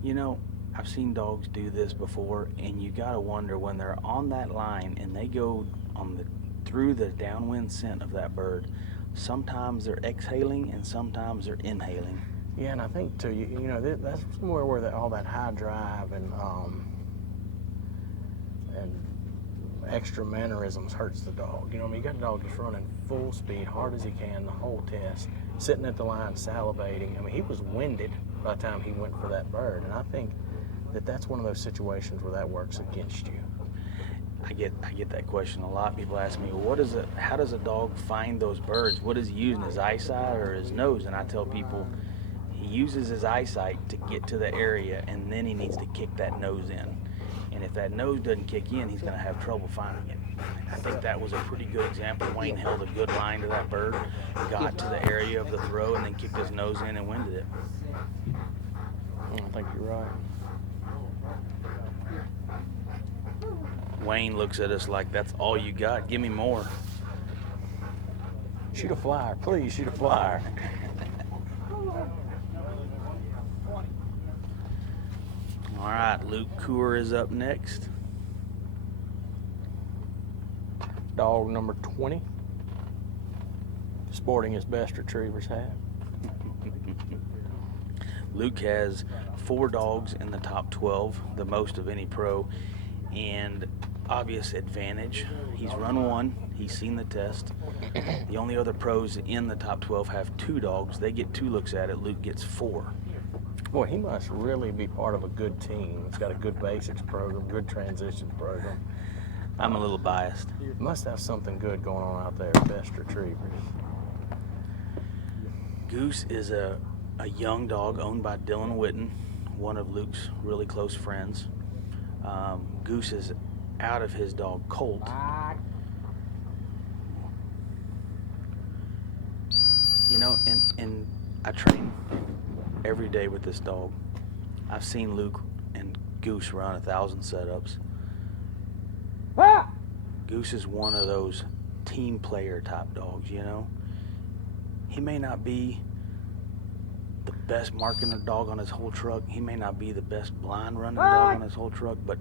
You know, I've seen dogs do this before, and you gotta wonder when they're on that line and they go through the downwind scent of that bird. Sometimes they're exhaling and sometimes they're inhaling. Yeah, and I think too, you know, that's somewhere where all that high drive and extra mannerisms hurts the dog. You know, I mean, you got a dog just running full speed, hard as he can, the whole test, sitting at the line, salivating. I mean, he was winded by the time he went for that bird, and I think that's one of those situations where that works against you. I get that question a lot. People ask me, well, how does a dog find those birds? What is he using, his eyesight or his nose? And I tell people he uses his eyesight to get to the area, and then he needs to kick that nose in. And if that nose doesn't kick in, he's going to have trouble finding it. I think that was a pretty good example. Wayne held a good line to that bird, got to the area of the throw, and then kicked his nose in and winded it. I think you're right. Wayne looks at us like, that's all you got? Give me more. Shoot a flyer, please, shoot a flyer. All right, Luke Coor is up next. Dog number 20, sporting his best retriever's hat. Luke has 4 dogs in the top 12, the most of any pro, and obvious advantage. He's run 1, he's seen the test. The only other pros in the top 12 have 2 dogs. They get 2 looks at it. Luke gets 4. Boy, he must really be part of a good team. It's got a good basics program, good transition program. I'm a little biased. Must have something good going on out there, best retrievers. Goose is a a young dog owned by Dylan Witten, one of Luke's really close friends. Goose is out of his dog Colt. You know, and I train every day with this dog. I've seen Luke and Goose run 1,000 setups. Goose is one of those team player type dogs, you know. He may not be the best marking dog on his whole truck. He may not be the best blind running dog on his whole truck, but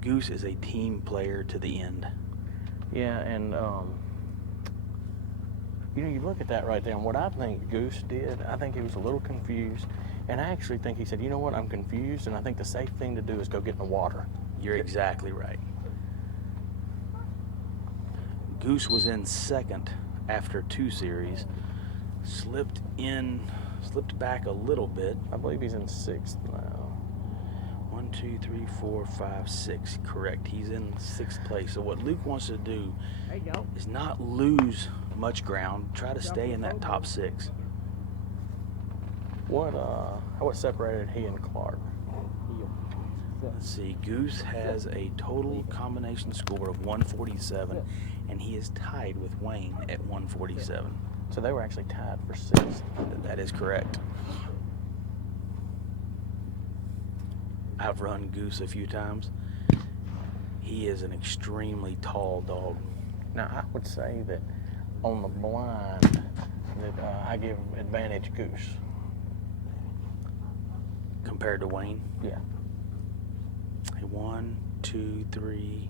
Goose is a team player to the end. Yeah, and you know, you look at that right there, and what I think Goose did, I think he was a little confused, and I actually think he said, you know what, I'm confused, and I think the safe thing to do is go get in the water. You're exactly right. Goose was in second after 2 series, slipped back a little bit. I believe he's in 6th now. 1, 2, 3, 4, 5, 6. Correct. He's in 6th place. So what Luke wants to do is not lose much ground. Try to stay in that top 6. What separated he and Clark? Let's see. Goose has a total combination score of 147, and he is tied with Wayne at 147. So they were actually tied for 6th. That is correct. I've run Goose a few times. He is an extremely tall dog. Now, I would say that on the blind, that I give advantage Goose. Compared to Wayne? Yeah. 1, 2, 3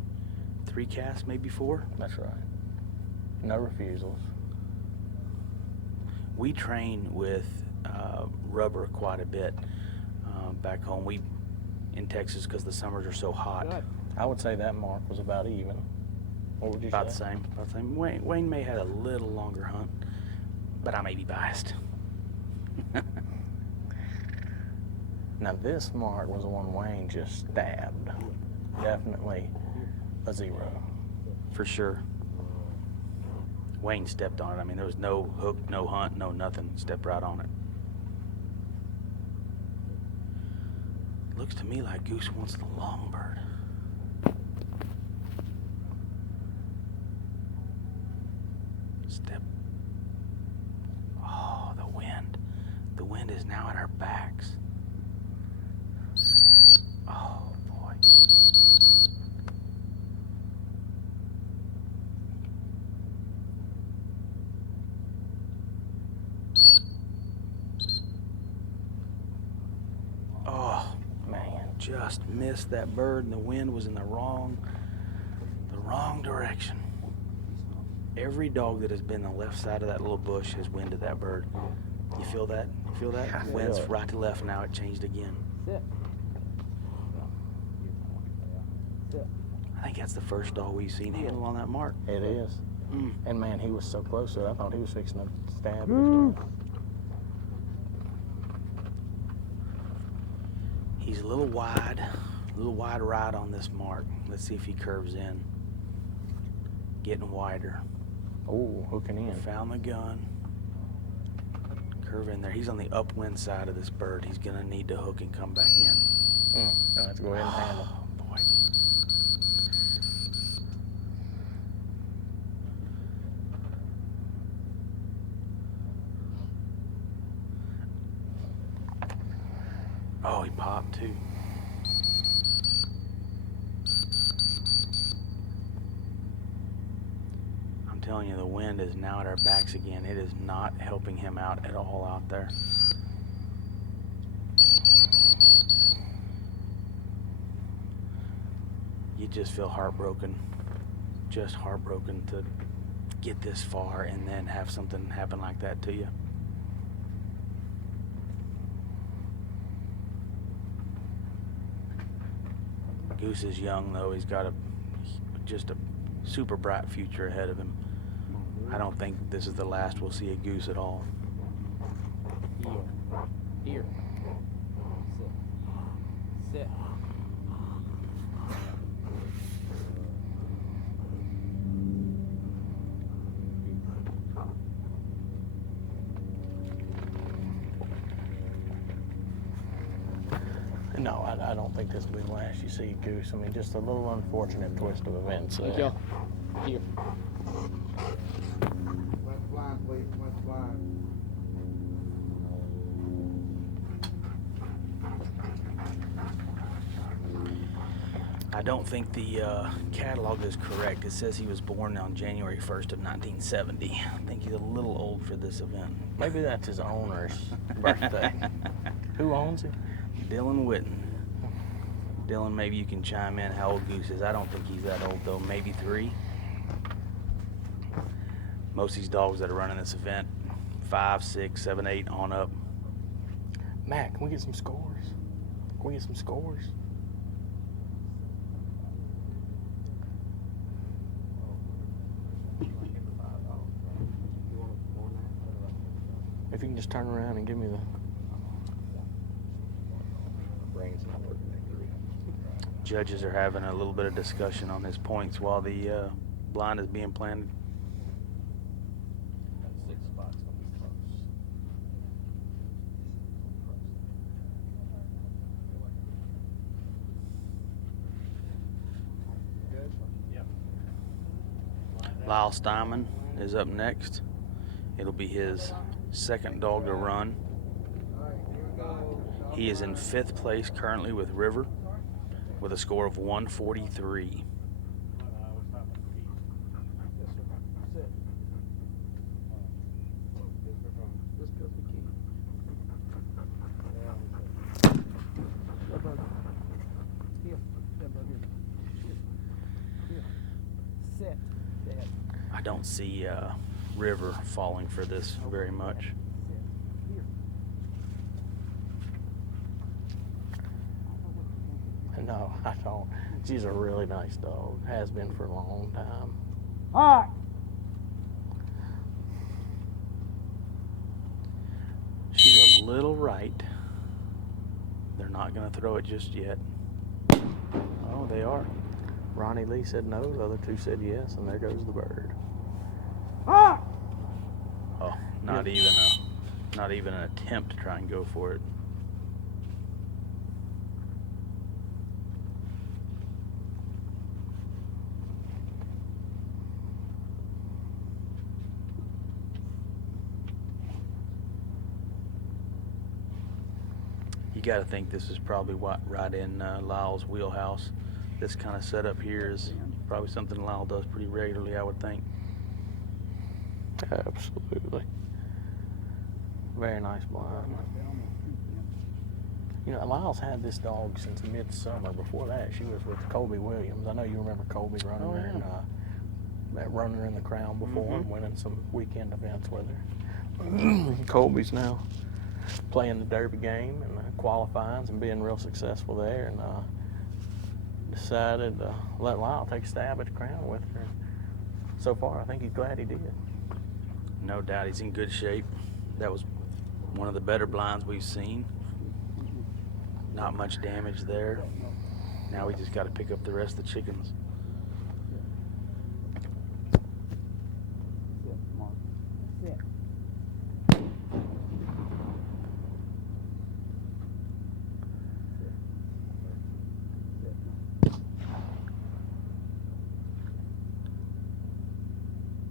casts, maybe 4? That's right. No refusals. We train with rubber quite a bit back home. In Texas, because the summers are so hot. I would say that mark was about even. What would you About say? the same. Wayne may have had a little longer hunt, but I may be biased. Now this mark was the one Wayne just stabbed. Definitely a 0. For sure. Wayne stepped on it. I mean, there was no hook, no hunt, no nothing. Stepped right on it. Looks to me like Goose wants the long bird. Step. Oh, the wind. The wind is now at our backs. Oh, boy. Oh, man, just missed that bird, and the wind was in the wrong direction. Every dog that has been on the left side of that little bush has winded that bird. You feel that? You feel that? I feel Wind's it. right to left now. It changed again. I think that's the first dog we've seen handle on that mark. It is. Mm. And man, he was so close to it, I thought he was fixing to stab it. He's a little wide right on this mark. Let's see if he curves in. Getting wider. Oh, hooking in. Found the gun. Curve in there. He's on the upwind side of this bird. He's gonna need to hook and come back in. Gonna have to go ahead and handle. Oh, boy. Oh, he popped too. I'm telling you, the wind is now at our backs again. It is not helping him out at all out there. You just feel heartbroken. Just heartbroken to get this far and then have something happen like that to you. Goose is young though. He's got just a super bright future ahead of him. I don't think this is the last we'll see a Goose at all. Here. Sit. No, I don't think this will be the last you see Goose. I mean, just a little unfortunate twist of events there. Thank you. Here. Went blind, please. Went blind. I don't think the catalog is correct. It says he was born on January 1st of 1970. I think he's a little old for this event. Maybe that's his owner's birthday. Who owns him? Dylan Witten. Dylan, maybe you can chime in how old Goose is. I don't think he's that old though, maybe 3. Most of these dogs that are running this event, 5, 6, 7, 8 on up. Matt, can we get some scores? Can we get some scores? If you can just turn around and give me the... Brain's not working at 3. Judges are having a little bit of discussion on his points while the blind is being planted. That 6 spot's gonna be close. Good? Yep. Lyle Steinman is up next. It'll be his second dog to run. He is in 5th place currently with River with a score of 143. I don't see River falling for this very much. No, I don't. She's a really nice dog. Has been for a long time. All right. She's a little right. They're not going to throw it just yet. Oh, they are. Ronnie Lee said no, the other 2 said yes, and there goes the bird. Ah! Oh, not even an attempt to try and go for it. You got to think this is probably right in Lyle's wheelhouse. This kind of setup here is probably something Lyle does pretty regularly, I would think. Absolutely. Very nice blind. You know, Lyle's had this dog since midsummer. Before that, she was with Colby Williams. I know you remember Colby running her in the Crown before and winning some weekend events with her. Colby's now playing the Derby game and qualifying and being real successful there, and decided to let Lyle take a stab at the Crown with her. So far, I think he's glad he did. No doubt he's in good shape. That was one of the better blinds we've seen. Not much damage there. Now we just got to pick up the rest of the chickens.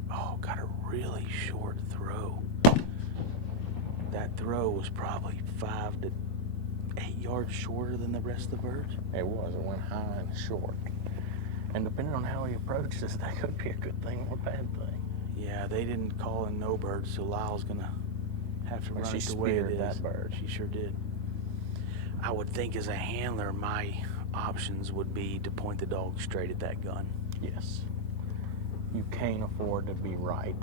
Oh, got a really short throw. That throw was probably 5 to 8 yards shorter than the rest of the birds. It was. It went high and short. And depending on how he approaches, that could be a good thing or a bad thing. Yeah, they didn't call in no birds, so Lyle's gonna have to But run she it the way it speared is. that bird. She sure did. I would think as a handler, my options would be to point the dog straight at that gun. Yes. You can't afford to be right.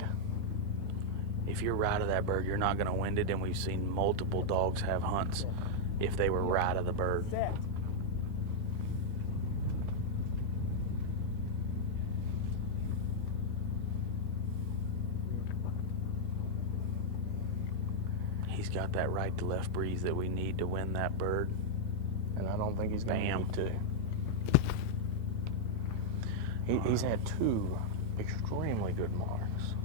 If you're right of that bird, you're not gonna wind it, and we've seen multiple dogs have hunts if they were right of the bird. Set. He's got that right to left breeze that we need to win that bird. And I don't think he's going to Bam. need to. He's had 2 extremely good marks.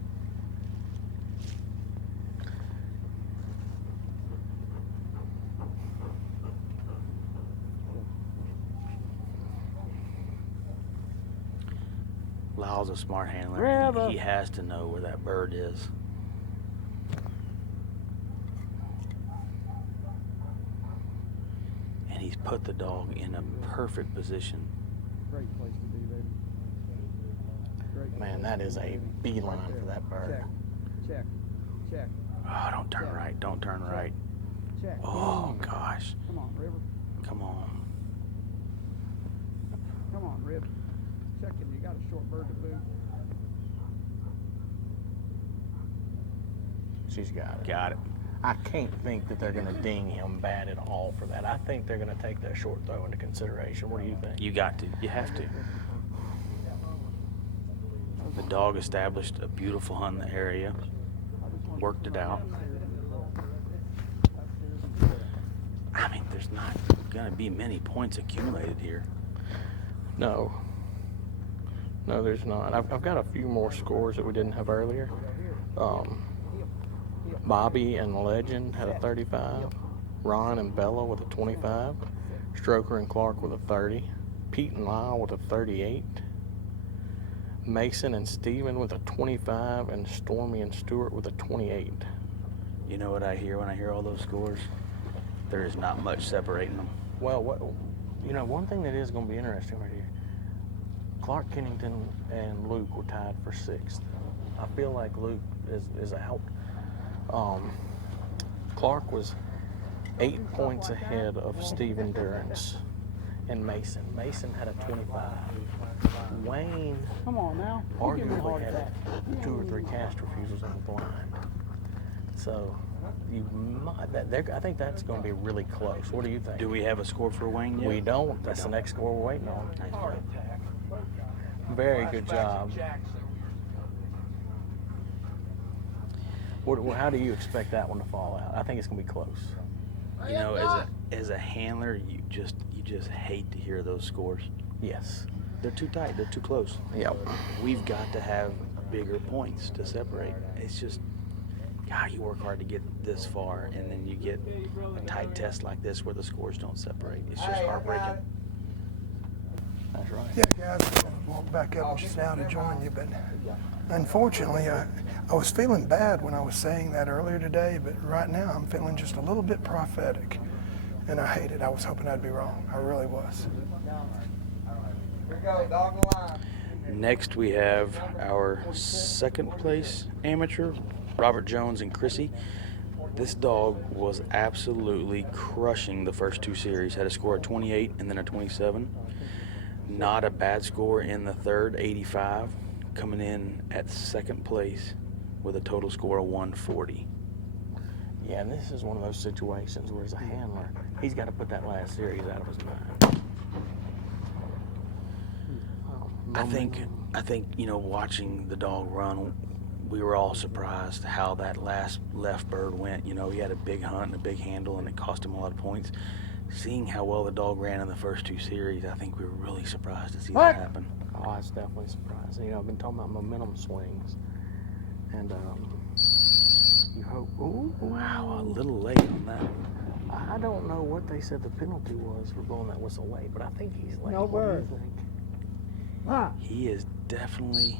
Lyle's a smart handler. River. He has to know where that bird is. And he's put the dog in a perfect position. Great place to be, baby. Great. Man, that is a beeline for that bird. Check. Check. Oh, don't turn right. Don't turn right. Check. Oh, gosh. Come on, River. Come on. Come on, Rib. Checking. You got a short bird to boot. She's got it. Got it. I can't think that they're going to ding him bad at all for that. I think they're going to take that short throw into consideration. What do you think? You got to. You have to. The dog established a beautiful hunt in the area. Worked it out. I mean, there's not going to be many points accumulated here. No. No, there's not. I've got a few more scores that we didn't have earlier. Bobby and Legend had a 35. Ron and Bella with a 25. Stroker and Clark with a 30. Pete and Lyle with a 38. Mason and Steven with a 25. And Stormy and Stuart with a 28. You know what I hear when I hear all those scores? There is not much separating them. Well, one thing that is going to be interesting right here, Clark Kennington and Luke were tied for 6th. I feel like Luke is out. Clark was 8 points ahead of Steve Durance and Mason. Mason had a 25. Wayne Come on now. You give me a heart arguably had attack. 2 or 3 cast refusals on the blind. So you might. I think that's going to be really close. What do you think? Do we have a score for Wayne yet? We don't. That's the next score we're waiting on. Very good job. How do you expect that one to fall out? I think it's going to be close. You know, as a handler, you just hate to hear those scores. Yes. They're too tight. They're too close. Yep. We've got to have bigger points to separate. It's just, God, you work hard to get this far, and then you get a tight test like this where the scores don't separate. It's just heartbreaking. That's right. Yeah, guys, I'm going to walk back up just now to join you, but unfortunately, I was feeling bad when I was saying that earlier today, but right now I'm feeling just a little bit prophetic, and I hate it. I was hoping I'd be wrong. I really was. Here we go, dog line. Next, we have our 2nd place amateur, Robert Jones and Chrissy. This dog was absolutely crushing the first 2 series. Had a score of 28 and then a 27. Not a bad score in the 3rd, 85. Coming in at 2nd place with a total score of 140. Yeah, and this is one of those situations where as a handler, he's got to put that last series out of his mind. I think, you know, watching the dog run, we were all surprised how that last left bird went. You know, he had a big hunt and a big handle, and it cost him a lot of points. Seeing how well the dog ran in the first 2 series, I think we were really surprised to see that happen. Oh, it's definitely surprising. You know, I've been talking about momentum swings, and you hope. Ooh, Wow, a little late on that. I don't know what they said the penalty was for blowing that whistle late, but I think he's late. No What do you bird. think? Ah. He is definitely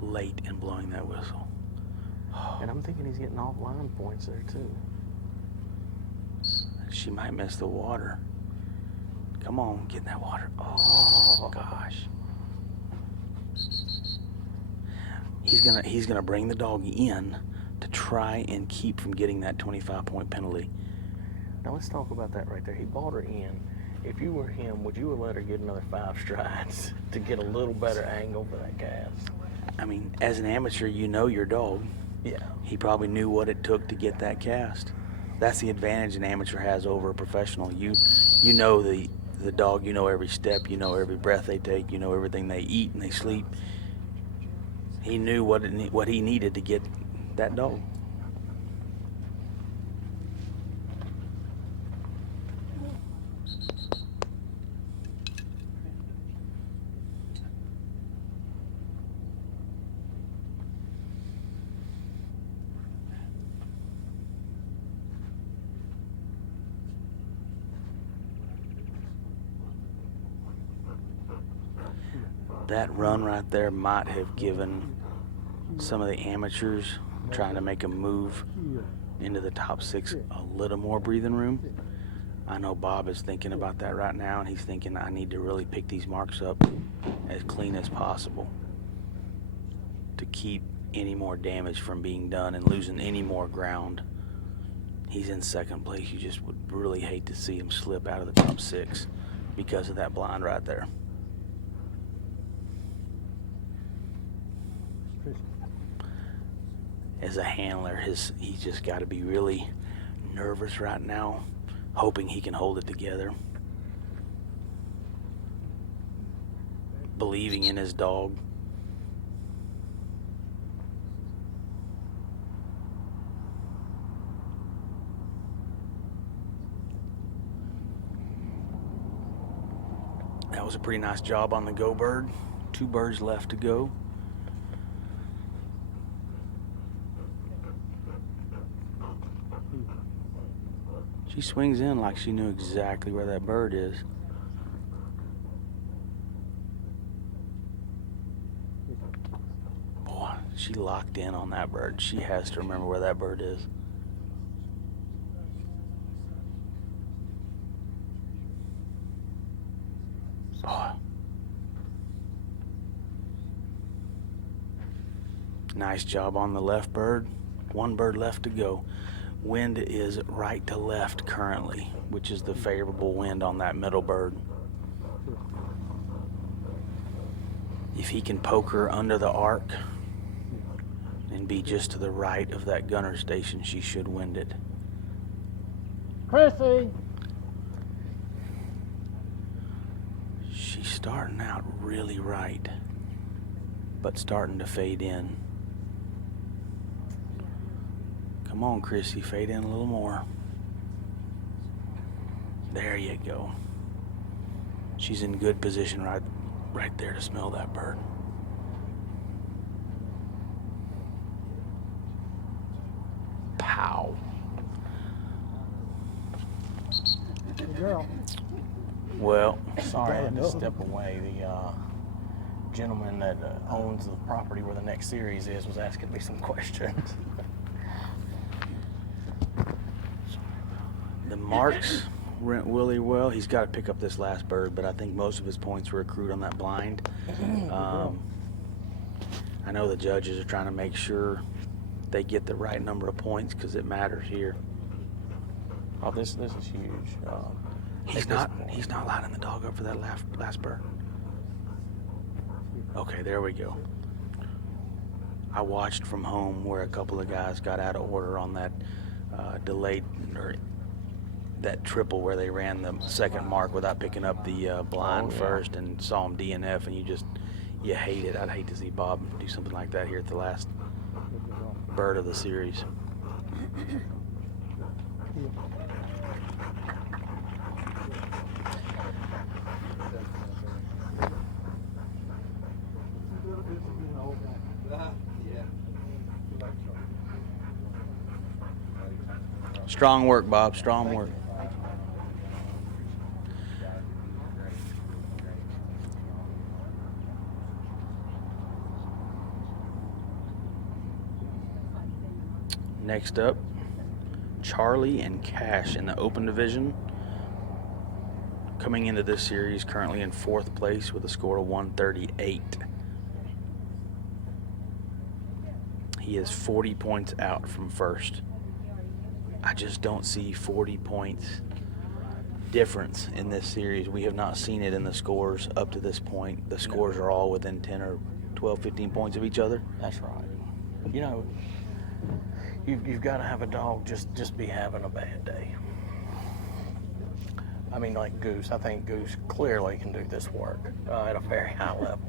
late in blowing that whistle. And I'm thinking he's getting offline points there too. She might miss the water. Come on, get in that water. Oh gosh. He's gonna bring the dog in to try and keep from getting that 25-point penalty. Now let's talk about that right there. He balled her in. If you were him, would you have let her get another 5 strides to get a little better angle for that cast? I mean, as an amateur, you know your dog. Yeah. He probably knew what it took to get that cast. That's the advantage an amateur has over a professional. You know the dog, you know every step, you know every breath they take, you know everything they eat and they sleep. He knew what he needed to get that dog. That run right there might have given some of the amateurs trying to make a move into the top 6 a little more breathing room. I know Bob is thinking about that right now, and he's thinking, I need to really pick these marks up as clean as possible to keep any more damage from being done and losing any more ground. He's in second place. You just would really hate to see him slip out of the top 6 because of that blind right there. As a handler, he's just got to be really nervous right now, hoping he can hold it together, believing in his dog. That was a pretty nice job on the go bird. 2 birds left to go. She swings in like she knew exactly where that bird is. Boy, she locked in on that bird. She has to remember where that bird is. Boy. Nice job on the left bird. 1 bird left to go. Wind is right to left currently, which is the favorable wind on that middle bird. If he can poke her under the arc and be just to the right of that gunner station, she should wind it. Chrissy! She's starting out really right, but starting to fade in. Come on, Chrissy, fade in a little more. There you go. She's in good position right there to smell that bird. Pow. Good girl. Well, Sorry, I had to step away. The gentleman that owns the property where the next series is was asking me some questions. the marks went really well. He's got to pick up this last bird, but I think most of his points were accrued on that blind. I know the judges are trying to make sure they get the right number of points because it matters here. Oh, this is huge. He's not lining the dog up for that last bird. Okay, there we go. I watched from home where a couple of guys got out of order on that delayed, or that triple where they ran the second mark without picking up the blind first and saw him DNF, and you hate it. I'd hate to see Bob do something like that here at the last bird of the series. Strong work, Bob. Strong work. Next up, Charlie and Cash in the open division. Coming into this series, currently in 4th place with a score of 138. He is 40 points out from first. I just don't see 40 points difference in this series. We have not seen it in the scores up to this point. The scores are all within 10 or 12, 15 points of each other. That's right. You know, you've got to have a dog just be having a bad day. I mean, like Goose. I think Goose clearly can do this work at a very high level.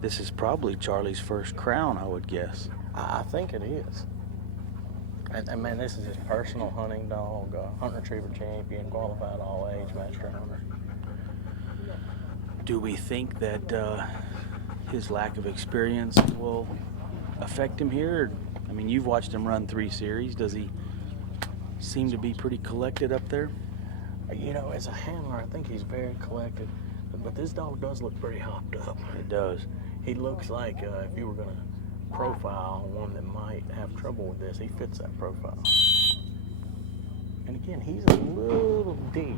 This is probably Charlie's first crown, I would guess. I think it is. And man, this is his personal hunting dog, hunt retriever champion, qualified all age master hunter. Do we think that his lack of experience will affect him here? I mean, you've watched him run 3 series. Does he seem to be pretty collected up there? You know, as a handler, I think he's very collected, but this dog does look pretty hopped up. It does. He looks like if you were going to profile one that might have trouble with this, he fits that profile. And again, he's a little deep.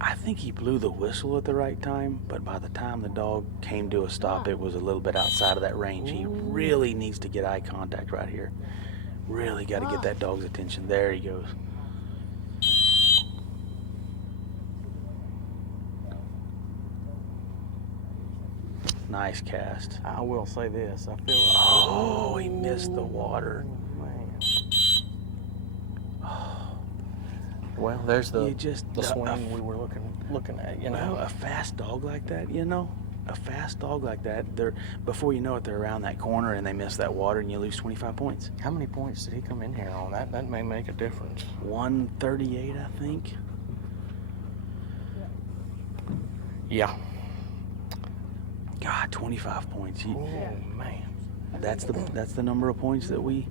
I think he blew the whistle at the right time, but by the time the dog came to a stop, it was a little bit outside of that range. He really needs to get eye contact right here. Really got to get that dog's attention. There he goes. Nice cast. I will say this, I feel like... Oh, he missed the water. Man. Well, there's the swing we were looking at, you know. Well, a fast dog like that, you know, a fast dog like that, before you know it, they're around that corner and they miss that water and you lose 25 points. How many points did he come in here on? That may make a difference. 138, I think. Yeah. God, 25 points. Oh, man. That's the number of points that we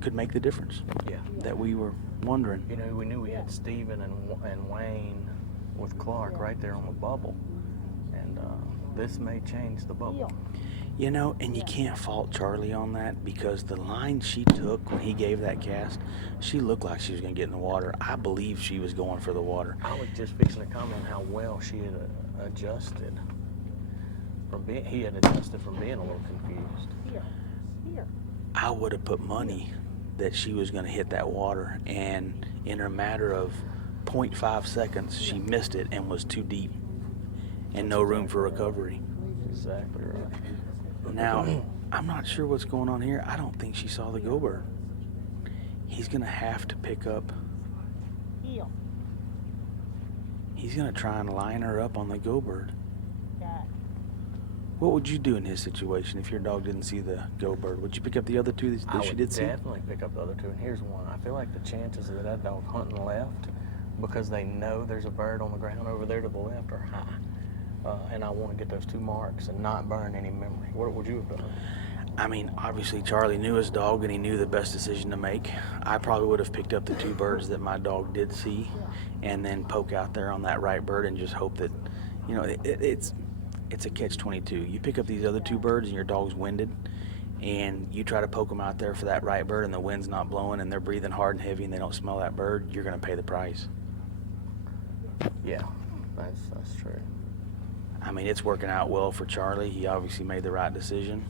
could make the difference. Yeah. That we were wondering. You know, we knew we had Steven and Wayne with Clark right there on the bubble. And this may change the bubble. You know, and you can't fault Charlie on that because the line she took when he gave that cast, she looked like she was going to get in the water. I believe she was going for the water. I was just fixing to comment how well she had adjusted. He had adjusted from being a little confused. I would have put money that she was going to hit that water, and in a matter of 0.5 seconds, she missed it and was too deep and no room for recovery. Exactly right. Now, I'm not sure what's going on here. I don't think she saw the go bird. He's going to have to pick up. He's going to try and line her up on the go bird. What would you do in his situation if your dog didn't see the go bird? Would you pick up the other two that she did see? I would definitely pick up the other two, and here's one. I feel like the chances of that dog hunting left because they know there's a bird on the ground over there to the left are high. And I want to get those two marks and not burn any memory. What would you have done? I mean, obviously Charlie knew his dog and he knew the best decision to make. I probably would have picked up the two birds that my dog did see and then poke out there on that right bird and just hope that, you know, it's a catch-22. You pick up these other two birds and your dog's winded and you try to poke them out there for that right bird and the wind's not blowing and they're breathing hard and heavy and they don't smell that bird, you're going to pay the price. Yeah, that's true. I mean, it's working out well for Charlie. He obviously made the right decision.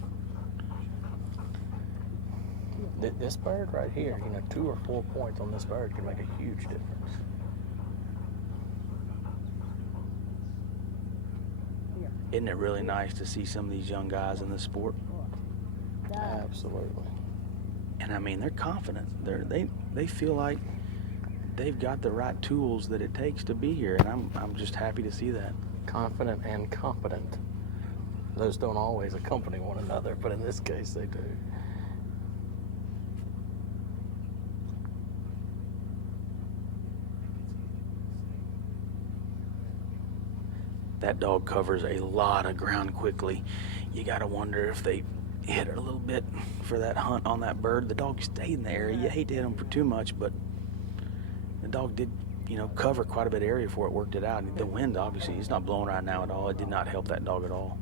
This bird right here, you know, 2 or 4 points on this bird can make a huge difference. Isn't it really nice to see some of these young guys in this sport? Absolutely. And I mean, they're confident. They feel like they've got the right tools that it takes to be here, and I'm just happy to see that. Confident and competent. Those don't always accompany one another, but in this case they do. That dog covers a lot of ground quickly. You got to wonder if they hit her a little bit for that hunt on that bird. The dog stayed in the area. You hate to hit him for too much, but the dog did, you know, cover quite a bit of area before it worked it out. The wind, obviously, it's not blowing right now at all. It did not help that dog at all.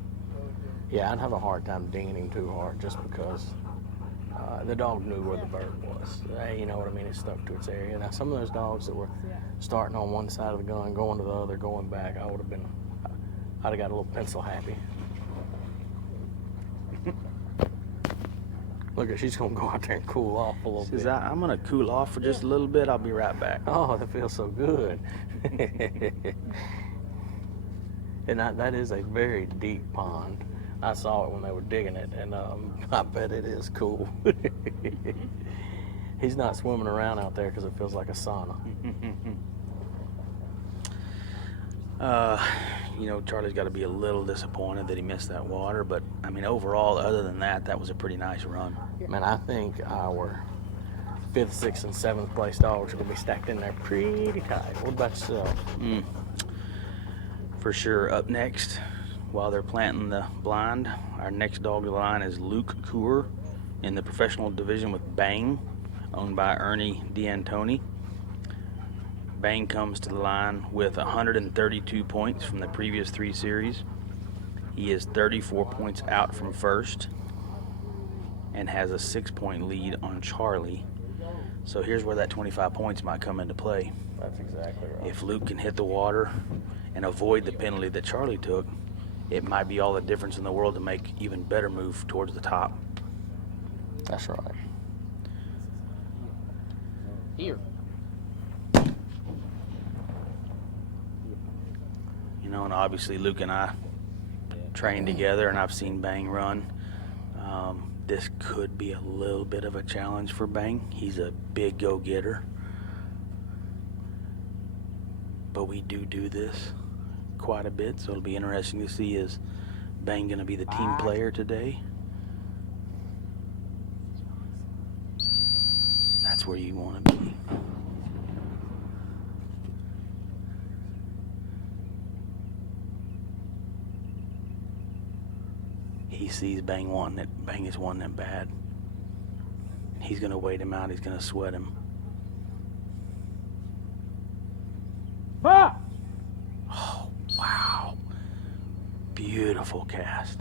Yeah, I'd have a hard time dinging him too hard just because the dog knew where the bird was. You know what I mean? It stuck to its area. Now, some of those dogs that were starting on one side of the gun, going to the other, going back, I'd have got a little pencil happy. Look, she's gonna go out there and cool off a little bit. I'm gonna cool off for just a little bit. I'll be right back. Oh, that feels so good. And that is a very deep pond. I saw it when they were digging it, and I bet it is cool. He's not swimming around out there because it feels like a sauna. You know, Charlie's got to be a little disappointed that he missed that water, but I mean, overall, other than that was a pretty nice run. Man, I think our 5th, 6th, and 7th place dogs are going to be stacked in there pretty tight. What about yourself? For sure. Up next, while they're planting the blind, our next dog of the line is Luke Coor in the professional division with Bang, owned by Ernie D'Antoni. Bang comes to the line with 132 points from the previous 3 series. He is 34 points out from first and has a 6-point lead on Charlie. So here's where that 25 points might come into play. That's exactly right. If Luke can hit the water and avoid the penalty that Charlie took, it might be all the difference in the world to make even better move towards the top. That's right. Here. You know, and obviously Luke and I train together, and I've seen Bang run. This could be a little bit of a challenge for Bang. He's a big go-getter. But we do this quite a bit, so it'll be interesting to see, is Bang going to be the team player today? That's where you want to be. He sees Bang wanting it. Bang is wanting it bad. He's going to wait him out. He's going to sweat him. Ah! Oh, wow. Beautiful cast.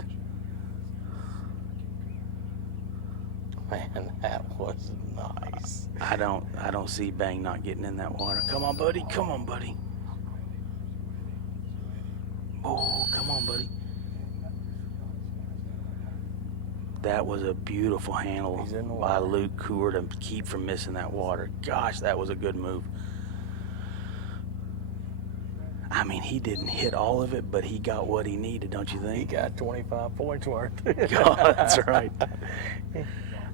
Man, that was nice. I don't see Bang not getting in that water. Come on, buddy. Come on, buddy. Oh, come on, buddy. That was a beautiful handle He's in the by water. Luke Coor to keep from missing that water. Gosh, that was a good move. I mean, he didn't hit all of it, but he got what he needed, don't you think? He got 25 points worth. God, that's right.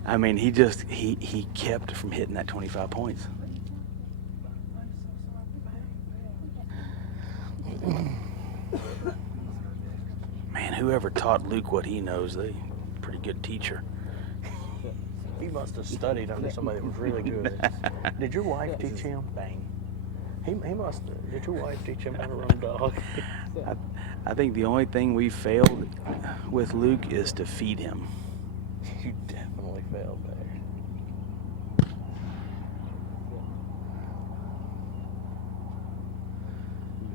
I mean, he kept from hitting that 25 points. Man, whoever taught Luke what he knows, they pretty good teacher. He must have studied under somebody that was really good. Did your wife teach him? Bang. He must have. Did your wife teach him how to run a dog? I think the only thing we failed with Luke is to feed him. You definitely failed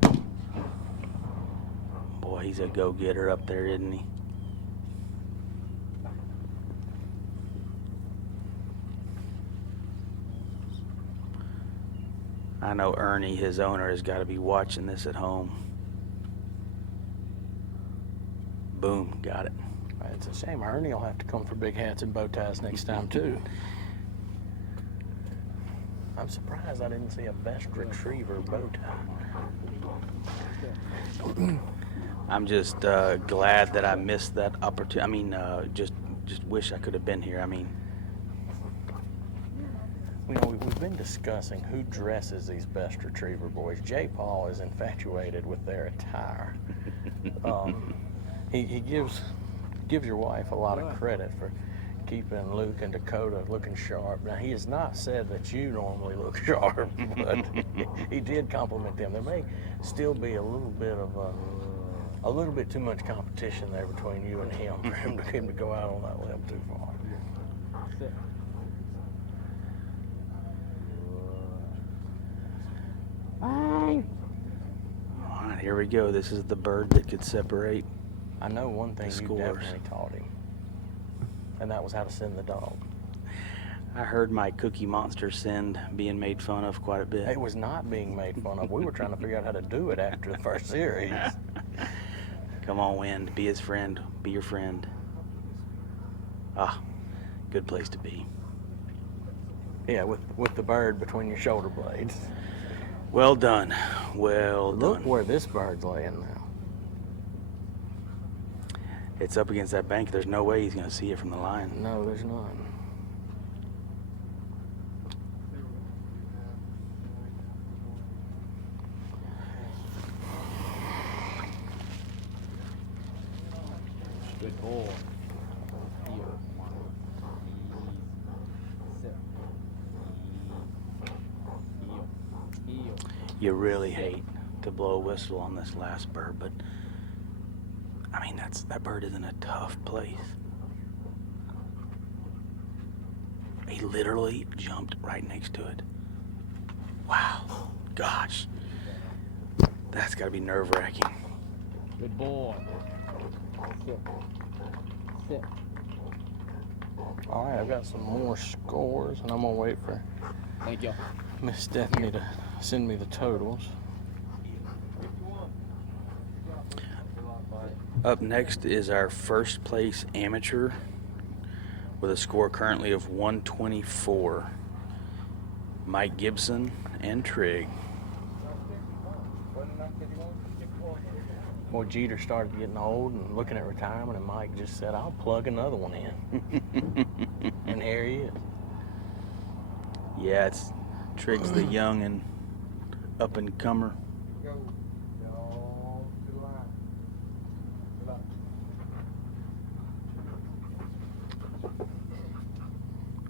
there. Boy, he's a go-getter up there, isn't he? I know Ernie, his owner, has got to be watching this at home. Boom, got it. It's a shame. Ernie will have to come for big hats and bow ties next time, too. I'm surprised I didn't see a best retriever bow tie. I'm just glad that I missed that opportunity. I mean, just wish I could have been here. I mean, You know, we've been discussing who dresses these best retriever boys. J. Paul is infatuated with their attire. He gives your wife a lot of credit for keeping Luke and Dakota looking sharp. Now, he has not said that you normally look sharp, but he did compliment them. There may still be a little bit too much competition there between you and him for him to go out on that limb too far. all right, here we go. This is the bird that could separate. I know one thing The you scores. definitely taught him, and that was how to send the dog. I heard my Cookie Monster send being made fun of quite a bit. It was not being made fun of. We were trying to figure out how to do it after the first series. Come on, Wind. Be his friend. Be your friend. Ah, good place to be. Yeah, with the bird between your shoulder blades. Well done. Well Look done. where this bird's laying now. It's up against that bank. There's no way he's going to see it from the line. No, there's none. Good pull. You really hate to blow a whistle on this last bird, but I mean, that bird is in a tough place. He literally jumped right next to it. Wow. Gosh, that's got to be nerve-wracking. Good boy. Sit. Sit. All right, I've got some more scores, and I'm gonna wait for Thank you. Miss Stephanie to send me the totals. Up next is our first place amateur with a score currently of 124. Mike Gibson and Trig. Boy, Jeter started getting old and looking at retirement, and Mike just said, I'll plug another one in. And here he is. Yeah, it's Trig's the young and up-and-comer. Go. Go to the line. Good luck.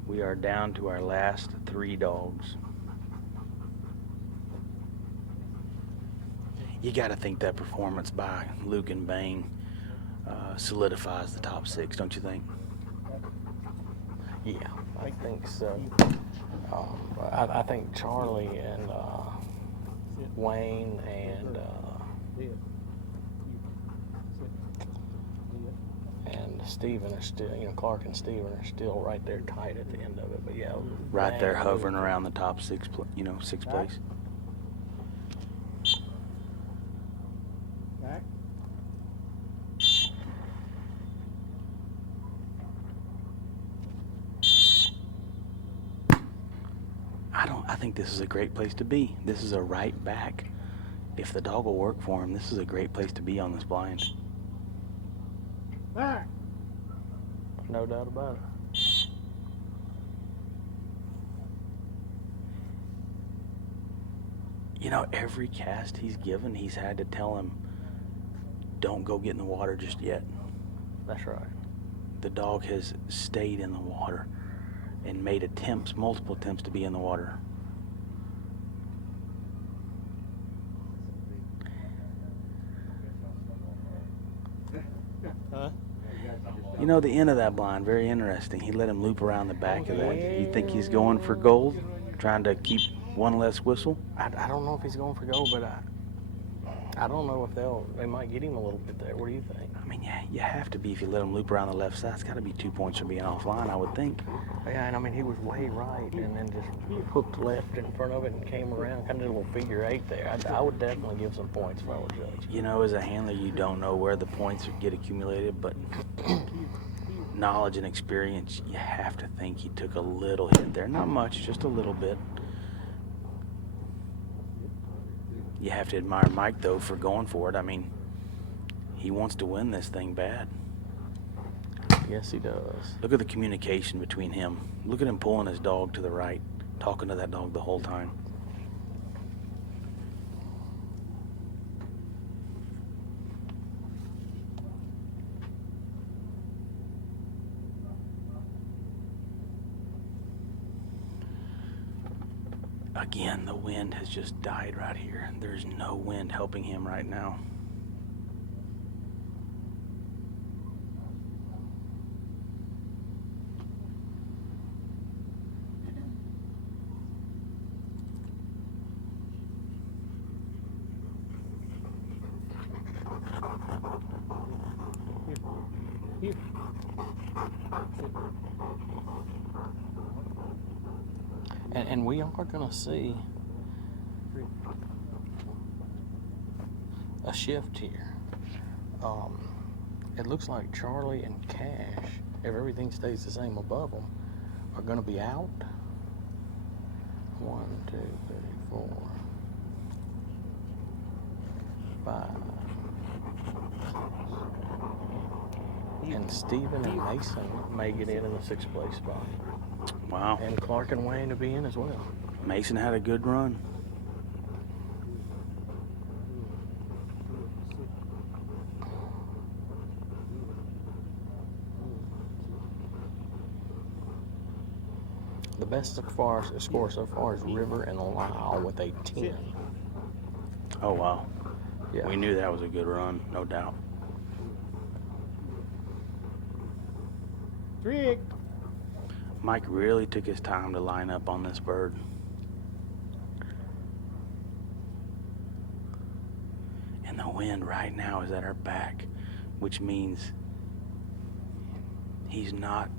We are down to our last 3 dogs. You got to think that performance by Luke and Bain solidifies the top 6, don't you think? Yeah, I think so. I think Charlie and Wayne and Steven are still, Clark and Steven are still right there tight at the end of it. But yeah, Right there hovering around the top 6, 6th place. Back. I think this is a great place to be. This is a right back. If the dog will work for him, this is a great place to be on this blind. Back. No doubt about it. Every cast he's given, he's had to tell him, don't go get in the water just yet. That's right. The dog has stayed in the water and made multiple attempts to be in the water. Huh? The end of that blind, very interesting. He let him loop around the back of that. You think he's going for gold, trying to keep one less whistle? I don't know if he's going for gold, but I don't know if they might get him a little bit there. What do you think? I mean, yeah, you have to be if you let him loop around the left side. It's got to be 2 points from being offline, I would think. Yeah, and I mean, he was way right and then just hooked left in front of it and came around, kind of did a little figure 8 there. I would definitely give some points if I were judge. As a handler, you don't know where the points get accumulated, but knowledge and experience, you have to think he took a little hit there. Not much, just a little bit. You have to admire Mike, though, for going for it. I mean, he wants to win this thing bad. Yes, he does. Look at the communication between him. Look at him pulling his dog to the right, talking to that dog the whole time. Again, the wind has just died right here. There's no wind helping him right now. Here. And we are going to see a shift here. It looks like Charlie and Cash, if everything stays the same above them, are going to be out. 1, 2, 3, 4, 5. And Steven and Mason may get in the 6th place spot. Wow. And Clark and Wayne to be in as well. Mason had a good run. The best score so far is River and Lyle with a 10. Oh, wow. Yeah. We knew that was a good run, no doubt. Trig. Mike really took his time to line up on this bird. wind right now is at our back, which means he's not,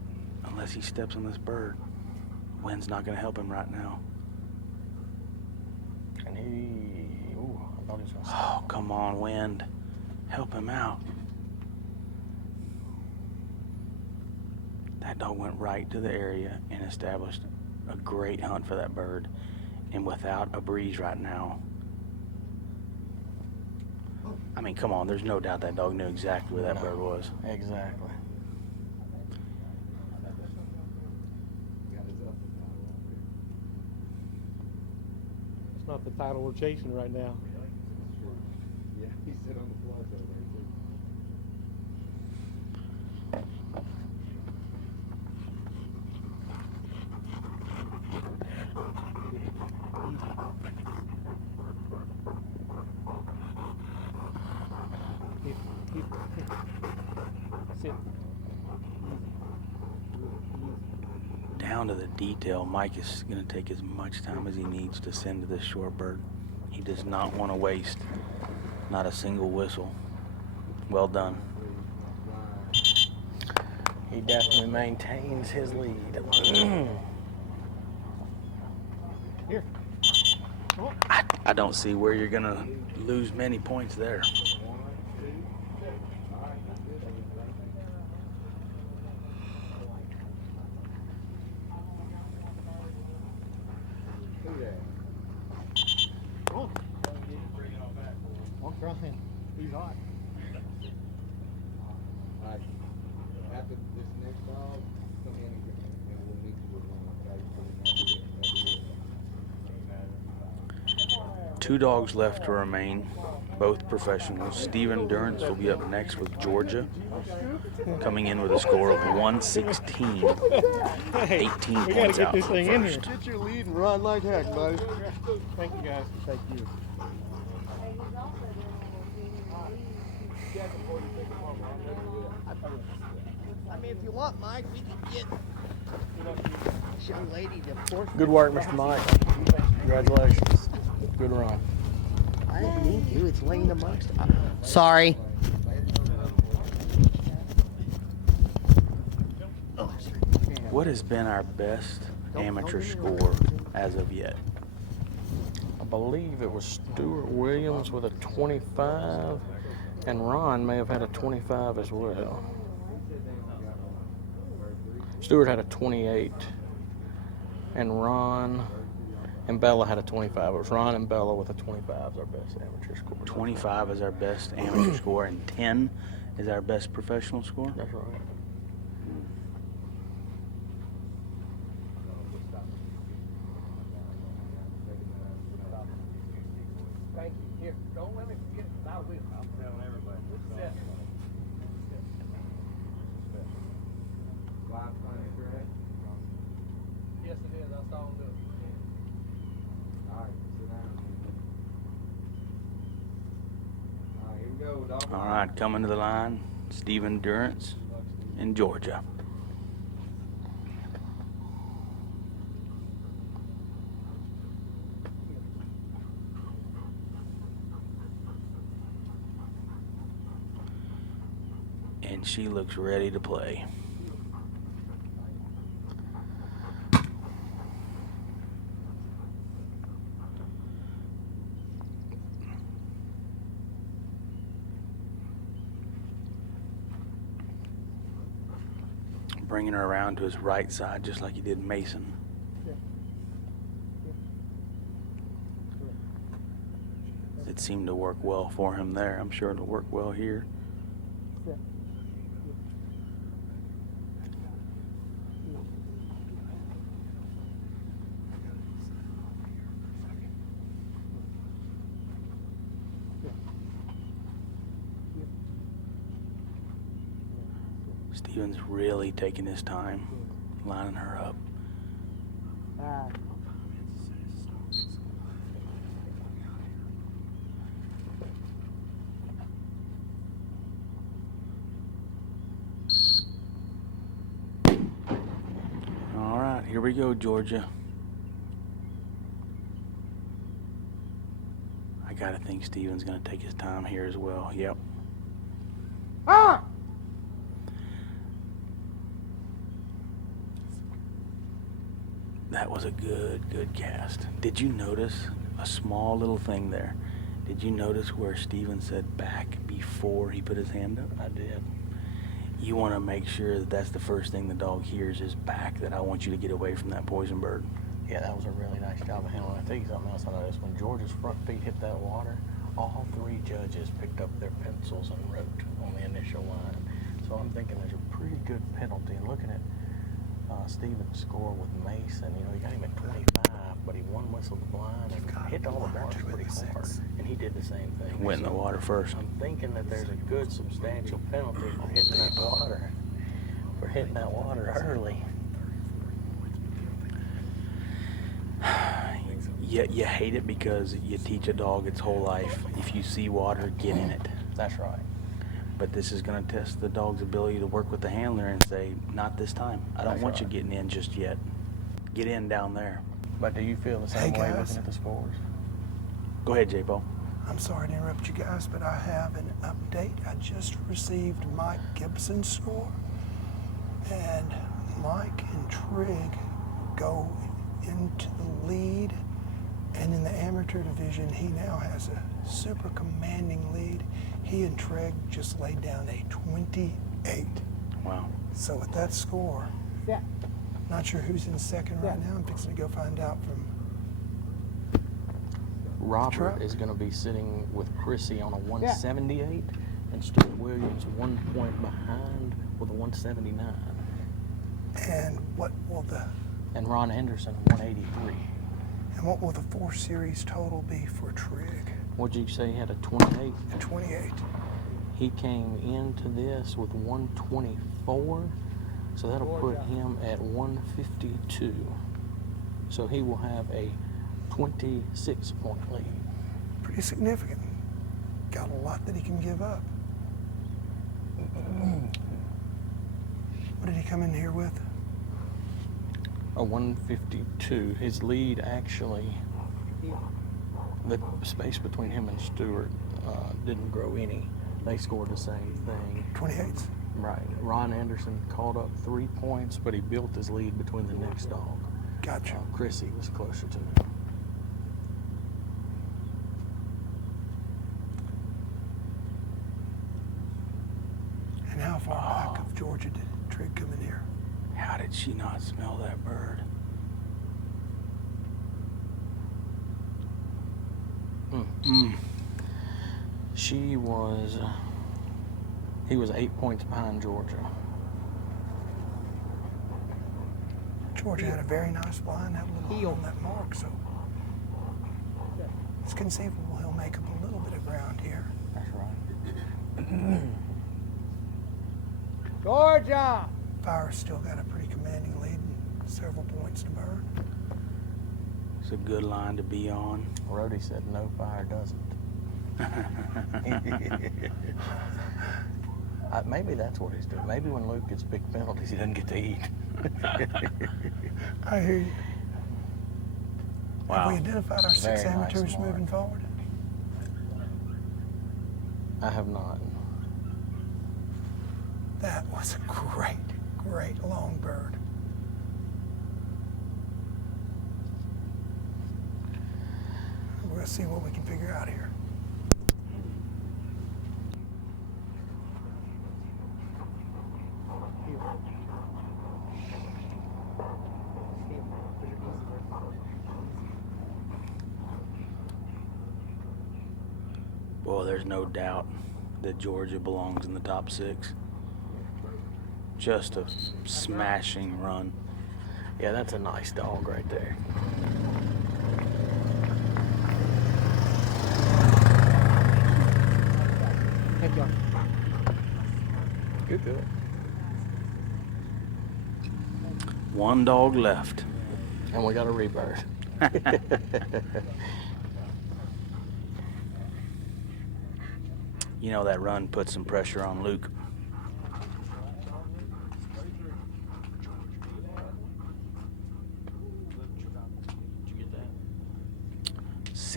unless he steps on this bird, wind's not going to help him right now. And he, ooh, I thought he was going to Oh, come on, wind. Help him out. That dog went right to the area and established a great hunt for that bird. And without a breeze right now, I mean, come on, there's no doubt that dog knew exactly where that bird was. Exactly. It's not the title we're chasing right now. Yeah, he sit on the flush over there too. Sit. Down to the detail, Mike is going to take as much time as he needs to send to this short bird. He does not want to waste not a single whistle. Well done. He definitely maintains his lead. Here. I don't see where you're going to lose many points there. Come on. Walk Ryan. He's hot. Alright, after this next dog, come in and we'll meet you with one, okay? 2 dogs left to remain, both professionals. Stuart and Durance will be up next with Georgia, coming in with a score of 116, 18 We gotta points get out this from thing in here. first. Get your lead and run like heck, buddy. Thank you, guys. Thank you. I mean, if you want, Mike, we can get this young lady to force. Good work, Mr. Mike. Congratulations. Good run. I didn't mean to. It's laying amongst us. Sorry. What has been our best amateur score as of yet? I believe it was Stuart Williams with a 25, and Ron may have had a 25 as well. Stuart had a 28, and Ron and Bella had a 25. It was Ron and Bella with a 25 is our best amateur score. 25 is our best amateur score, and 10 is our best professional score. That's right. Thank you. Here, don't let me forget it. I will. I'm telling everybody. Sit. Live climbing correct? Yes, it is. I saw him do it. Alright, sit down. Alright, here we go, dog. All right, coming to the line, Stuart Durance in Georgia. And she looks ready to play. Bringing her around to his right side, just like he did Mason. It seemed to work well for him there. I'm sure it'll work well here. Steven's really taking his time, lining her up. All right, here we go, Georgia. I gotta think Steven's gonna take his time here as well. Yep. Ah! That was a good cast. Did you notice a small little thing there? Did you notice where Steven said back before he put his hand up? I did. You want to make sure that that's the first thing the dog hears is back, that I want you to get away from that poison bird. Yeah, that was a really nice job of handling. I'll tell you something else I noticed. When George's front feet hit that water, all three judges picked up their pencils and wrote on the initial line. So I'm thinking there's a pretty good penalty. And looking at Steven's score with Mason, you know, he got him at 25, but he one whistled the blind and hit all the bars pretty hard. And he did the same thing. Went in the water first. I'm thinking that there's a good substantial penalty for hitting that water. For hitting that water early. You hate it because you teach a dog its whole life, if you see water, get in it. That's right. But this is going to test the dog's ability to work with the handler and say, not this time. I don't want you getting in just yet. Get in down there. But do you feel the same way looking at the scores? Go ahead, J-Bo. I'm sorry to interrupt you guys, but I have an update. I just received Mike Gibson's score, and Mike and Trig go into the lead, and in the amateur division, he now has a super commanding lead. He and Trig just laid down a 28. Wow. So with that score, Yeah. not sure who's in second right now. I'm fixing to go find out from Robert Truck. is going to be sitting with Chrissy on a 178, and Stuart Williams 1 point behind with a 179. And what will the And Ron Henderson 183. and what will the 4 series total be for Trig? What'd you say he had a 28? A 28. He came into this with 124, so that'll put him at 152. So he will have a 26-point lead. Pretty significant. Got a lot that he can give up. What did he come in here with? A 152. His lead actually, the space between him and Stewart didn't grow any. They scored the same thing. 28s. Right. Ron Anderson caught up 3 points, but he built his lead between the next dog. Gotcha. Chrissy was closer to him. And how far back of Georgia did Trig come in here? How did she not smell that bird? He was 8 points behind Georgia. Georgia had a very nice blind, had a little on that mark, so it's conceivable he'll make up a little bit of ground here. That's right. Georgia! Fire's still got a pretty commanding lead and several points to burn. It's a good line to be on. Rhodey said no, fire doesn't. Maybe that's what he's doing. Maybe when Luke gets big penalties, he doesn't get to eat. I hear you. Wow. Have we identified our 6 Very nice amateurs mark. moving forward? I have not. That was a great long bird. We're going to see what we can figure out here. Well, there's no doubt that Georgia belongs in the top 6. Just a smashing run. Yeah, that's a nice dog right there. Thank you. Good. One dog left. And we got a rebirth. You know, that run put some pressure on Luke.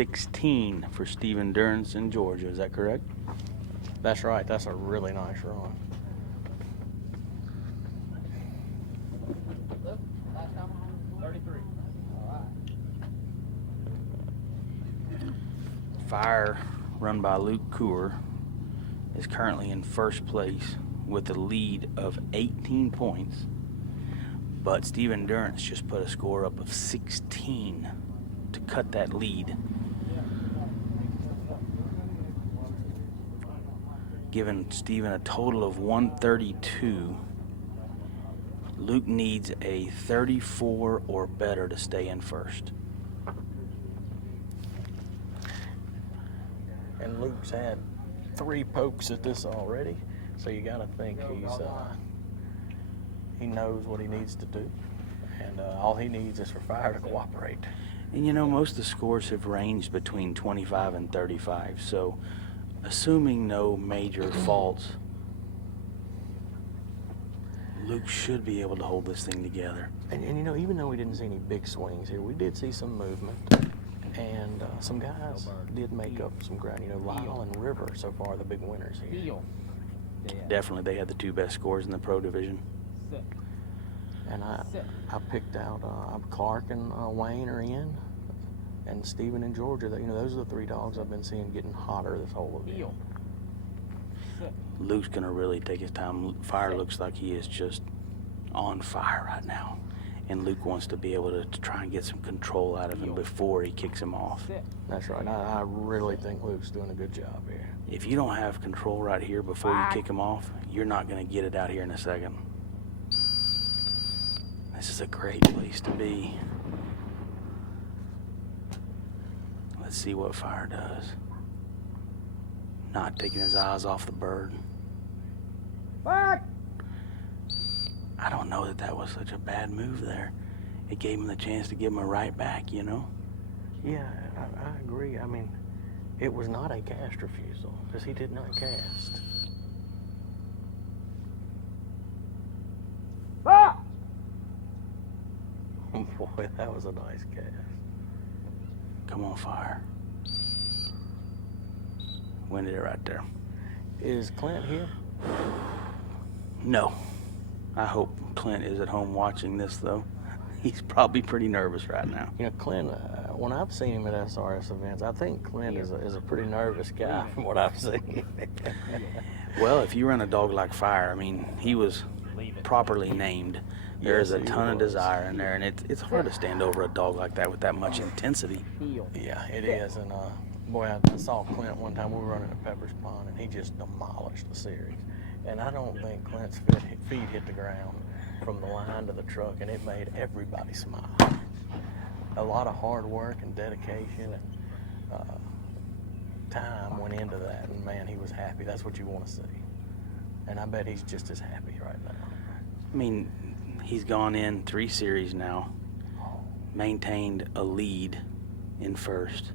16 for Steve Endurance in Georgia. Is that correct? That's right. That's a really nice run. Last time? 33. All right. Fire, run by Luke Coor, is currently in first place with a lead of 18 points. But Steve Endurance just put a score up of 16 to cut that lead, giving Steven a total of 132. Luke needs a 34 or better to stay in first. And Luke's had 3 pokes at this already, so you got to think he knows what he needs to do, and all he needs is for Fire to cooperate. And you know, most of the scores have ranged between 25 and 35, so assuming no major faults, Luke should be able to hold this thing together. And you know, even though we didn't see any big swings here, we did see some movement, and some guys did make up some ground. You know, Lyle and River so far the big winners here. Heel. Definitely, they had the 2 best scores in the pro division. Sit. And I picked out Clark and Wayne are in, and Stephen in Georgia. You know, those are the 3 dogs I've been seeing getting hotter this whole event. Heel. Sit. Luke's going to really take his time. Fire looks like he is just on fire right now. And Luke wants to be able to try and get some control out of him before he kicks him off. Sit. That's right. I really think Luke's doing a good job here. If you don't have control right here before you kick him off, you're not going to get it out here in a second. This is a great place to be. Let's see what Fire does. Not taking his eyes off the bird. Back! I don't know that that was such a bad move there. It gave him the chance to give him a right back, you know? Yeah, I agree. I mean, it was not a cast refusal, because he did not cast. Ah! Oh boy, that was a nice cast. Come on, Fire. Winded it right there. Is Clint here? No. I hope Clint is at home watching this, though. He's probably pretty nervous right now. You know, Clint, when I've seen him at SRS events, I think Clint is a pretty nervous guy from what I've seen. Well, if you run a dog like Fire, I mean, he was properly named. There's a ton of desire in there, and it's hard to stand over a dog like that with that much intensity. Yeah, it is. And boy, I saw Clint one time. We were running at Pepper's Pond, and he just demolished the series. And I don't think Clint's feet hit the ground from the line to the truck, and it made everybody smile. A lot of hard work and dedication and time went into that, and man, he was happy. That's what you want to see. And I bet he's just as happy right now. I mean, he's gone in 3 series now, maintained a lead in first.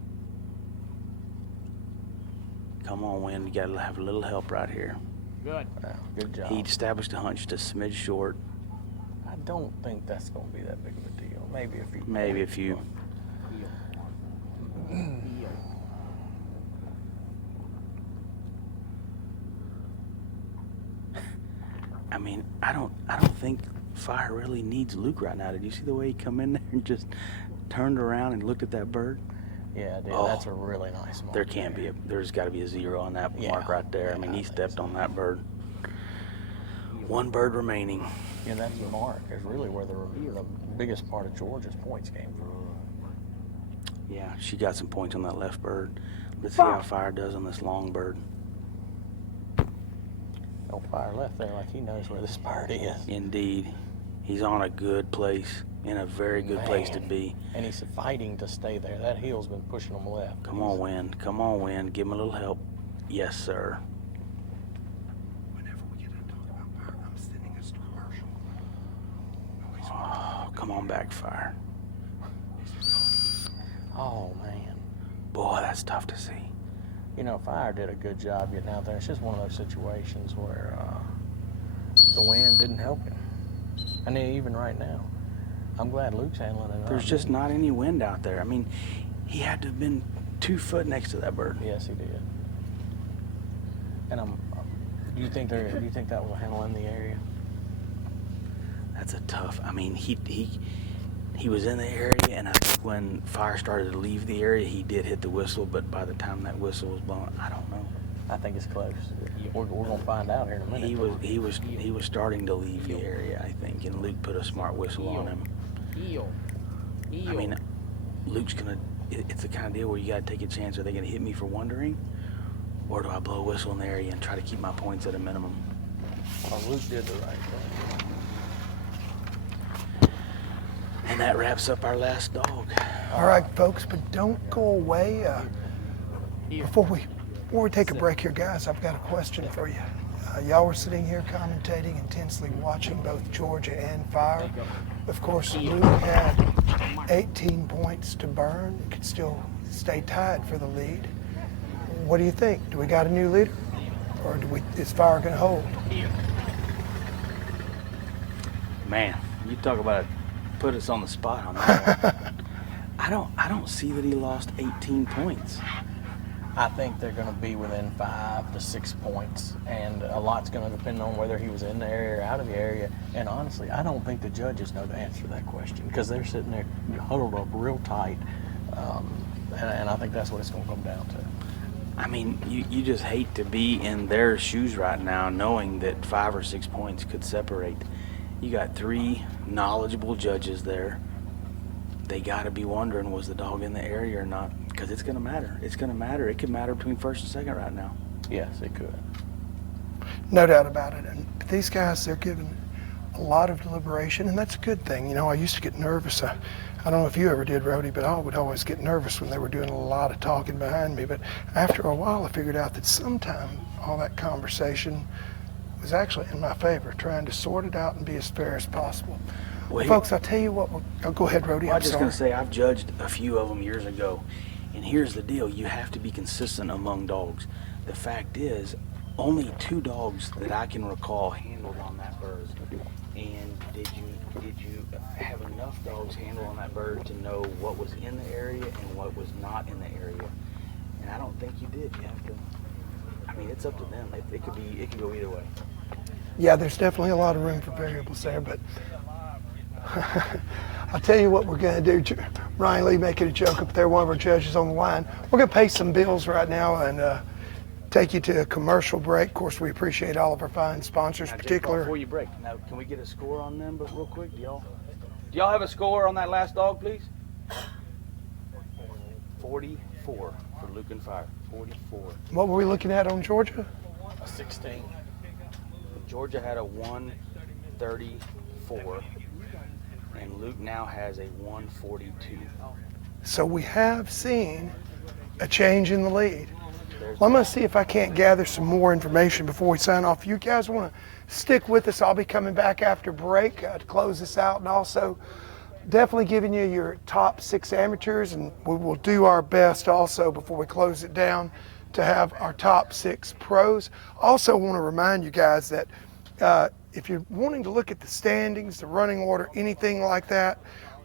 Come on, Wynn, you got to have a little help right here. Good. Wow, good job. He established a hunch to smidge short. I don't think that's going to be that big of a deal. Maybe a few. Maybe a few. I mean, I don't think Fire really needs Luke right now. Did you see the way he come in there and just turned around and looked at that bird? Yeah, dude, Oh, that's a really nice mark. There's got to be a 0 on that mark right there. I mean, he stepped on that bird. 1 bird remaining. Yeah, that mark is really where the biggest part of Georgia's points came from. Yeah, she got some points on that left bird. Let's see how Fire does on this long bird. No Fire left there like he knows where this bird is. Indeed. He's on a good place, in a very good place to be. And he's fighting to stay there. That heel's been pushing him left. Come on, Wind. Come on, Wind. Give him a little help. Yes, sir. Whenever we get to talk about Fire, I'm sending us to commercial. Oh, come on back, Fire. Oh, man. Boy, that's tough to see. You know, Fire did a good job getting out there. It's just one of those situations where the wind didn't help him. And even right now, I'm glad Luke's handling it. There's just not any wind out there. I mean, he had to have been 2 foot next to that bird. Yes, he did. And do you think that was a handle in the area? That's a tough. I mean, he was in the area, and I think when fire started to leave the area, he did hit the whistle. But by the time that whistle was blown, I don't know. I think it's close. We're gonna find out here in a minute. He was starting to leave the area, I think, and Luke put a smart whistle on him. I mean, Luke's gonna. It's the kind of deal where you gotta take a chance. Are they gonna hit me for wondering, or do I blow a whistle in the area and try to keep my points at a minimum? Well, Luke did the right thing. And that wraps up our last dog. All right, folks, but don't go away. Before we take a break here, guys, I've got a question for you. Y'all were sitting here commentating, intensely watching both Georgia and Fire. Of course, Luke had 18 points to burn. Could still stay tied for the lead. What do you think? Do we got a new leader, or is Fire going to hold? Man, you talk about it. Put us on the spot on that one. I don't see that he lost 18 points. I think they're going to be within 5 to 6 points, and a lot's going to depend on whether he was in the area or out of the area. And honestly, I don't think the judges know the answer to that question because they're sitting there huddled up real tight, and I think that's what it's going to come down to. I mean, you just hate to be in their shoes right now, knowing that 5 or 6 points could separate. You got 3 knowledgeable judges there. They got to be wondering, was the dog in the area or not? Because it's going to matter. It's going to matter. It could matter between first and second right now. Yes, it could. No doubt about it. And these guys, they're given a lot of deliberation, and that's a good thing. You know, I used to get nervous. I don't know if you ever did, Rhodey, but I would always get nervous when they were doing a lot of talking behind me. But after a while, I figured out that sometime all that conversation was actually in my favor, trying to sort it out and be as fair as possible. Well, folks, I'll tell you what. Go ahead, Rhodey. Well, I'm just going to say I've judged a few of them years ago, and here's the deal: you have to be consistent among dogs. The fact is, only 2 dogs that I can recall handled on that bird. And did you have enough dogs handle on that bird to know what was in the area and what was not in the area? And I don't think you did. You have to. I mean, it's up to them. It could go either way. Yeah, there's definitely a lot of room for variables there, but I'll tell you what we're going to do. Ryan Lee making a joke up there, one of our judges on the line. We're going to pay some bills right now and take you to a commercial break. Of course, we appreciate all of our fine sponsors, particularly. Before you break, now can we get a score on them? But real quick, do y'all have a score on that last dog, please? 44 for Luke and Fire. 44. What were we looking at on Georgia? 16. Georgia had a 134, and Luke now has a 142. So we have seen a change in the lead. Well, I'm going to see if I can't gather some more information before we sign off. You guys want to stick with us? I'll be coming back after break to close this out, and also definitely giving you your top 6 amateurs, and we will do our best also before we close it down to have our top 6 pros. Also want to remind you guys that if you're wanting to look at the standings, the running order, anything like that,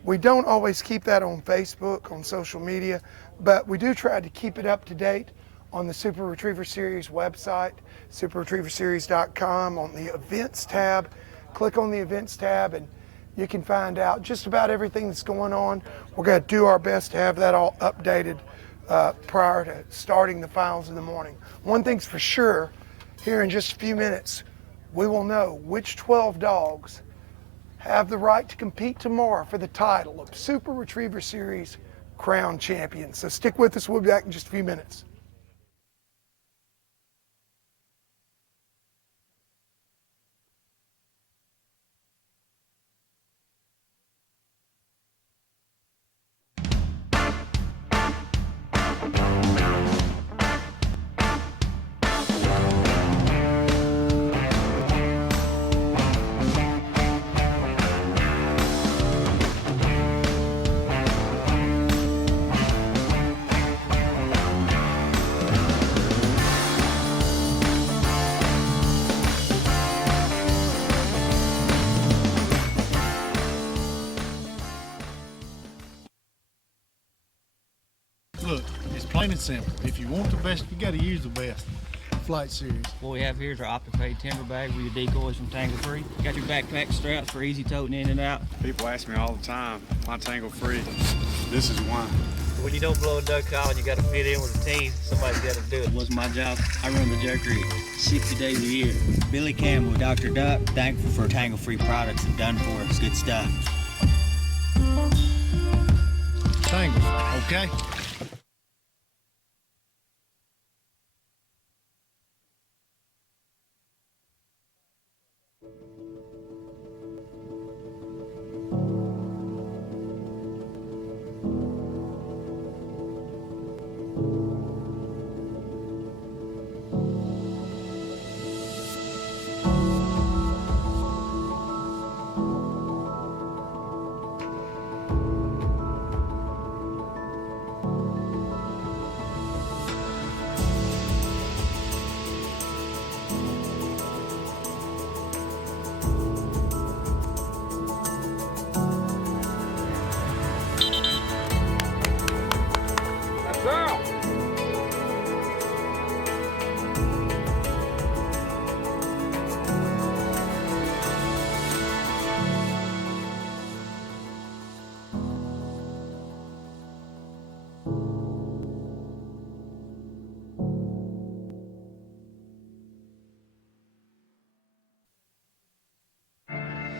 we don't always keep that on Facebook, on social media, but we do try to keep it up to date on the Super Retriever Series website, superretrieverseries.com. On the events tab, click on the events tab and you can find out just about everything that's going on. We're going to do our best to have that all updated prior to starting the finals in the morning. One thing's for sure, here in just a few minutes, we will know which 12 dogs have the right to compete tomorrow for the title of Super Retriever Series Crown Champion. So stick with us. We'll be back in just a few minutes. Plain and simple. If you want the best, you got to use the best. Flight Series. What we have here is our Optifade timber bag with your decoys from Tangle Free. Got your backpack straps for easy toting in and out. People ask me all the time, my Tangle Free, this is why. When you don't blow a duck call and you got to fit in with a team, somebody's got to do it. What's my job? I run the Jerk Rig 60 days a year. Billy Campbell, Dr. Duck, thankful for Tangle Free products and done for us. Good stuff. Tangle, okay?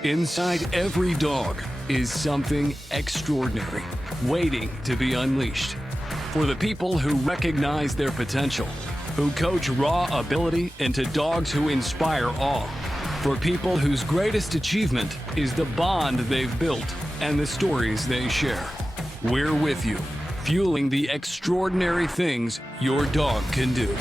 Inside every dog is something extraordinary, waiting to be unleashed. For the people who recognize their potential, who coach raw ability into dogs who inspire awe. For people whose greatest achievement is the bond they've built and the stories they share. We're with you, fueling the extraordinary things your dog can do.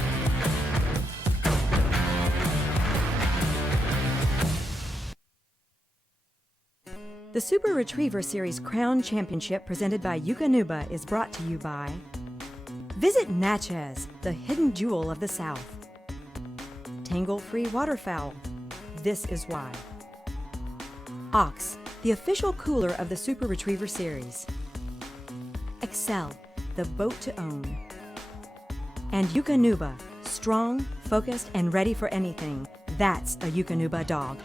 The Super Retriever Series Crown Championship presented by Eukanuba is brought to you by Visit Natchez, the hidden jewel of the South. Tangle-free waterfowl. This is why. Ox, the official cooler of the Super Retriever Series. Excel, the boat to own. And Eukanuba, strong, focused, and ready for anything. That's a Eukanuba dog.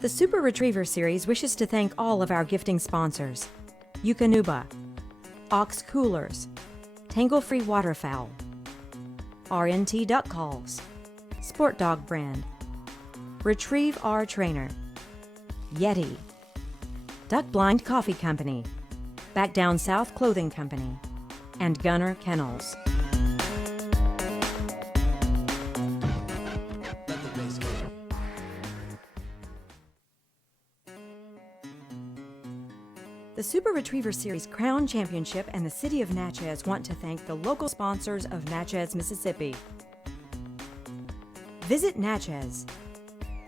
The Super Retriever Series wishes to thank all of our gifting sponsors: Eukanuba, Ox Coolers, Tangle-Free Waterfowl, RNT Duck Calls, Sport Dog Brand, Retrieve R Trainer, Yeti, Duck Blind Coffee Company, Back Down South Clothing Company, and Gunner Kennels. The Super Retriever Series Crown Championship and the City of Natchez want to thank the local sponsors of Natchez, Mississippi. Visit Natchez.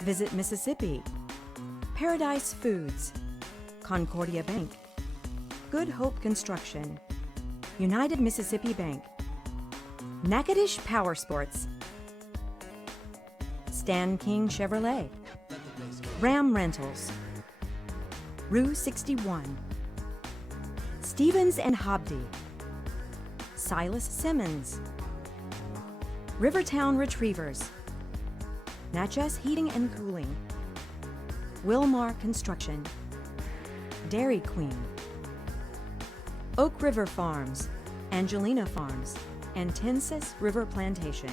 Visit Mississippi. Paradise Foods. Concordia Bank. Good Hope Construction. United Mississippi Bank. Natchitoches Power Sports. Stan King Chevrolet. Ram Rentals. Rue 61. Stevens and Hobdy, Silas Simmons, Rivertown Retrievers, Natchez Heating and Cooling, Wilmar Construction, Dairy Queen, Oak River Farms, Angelina Farms, and Tensas River Plantation.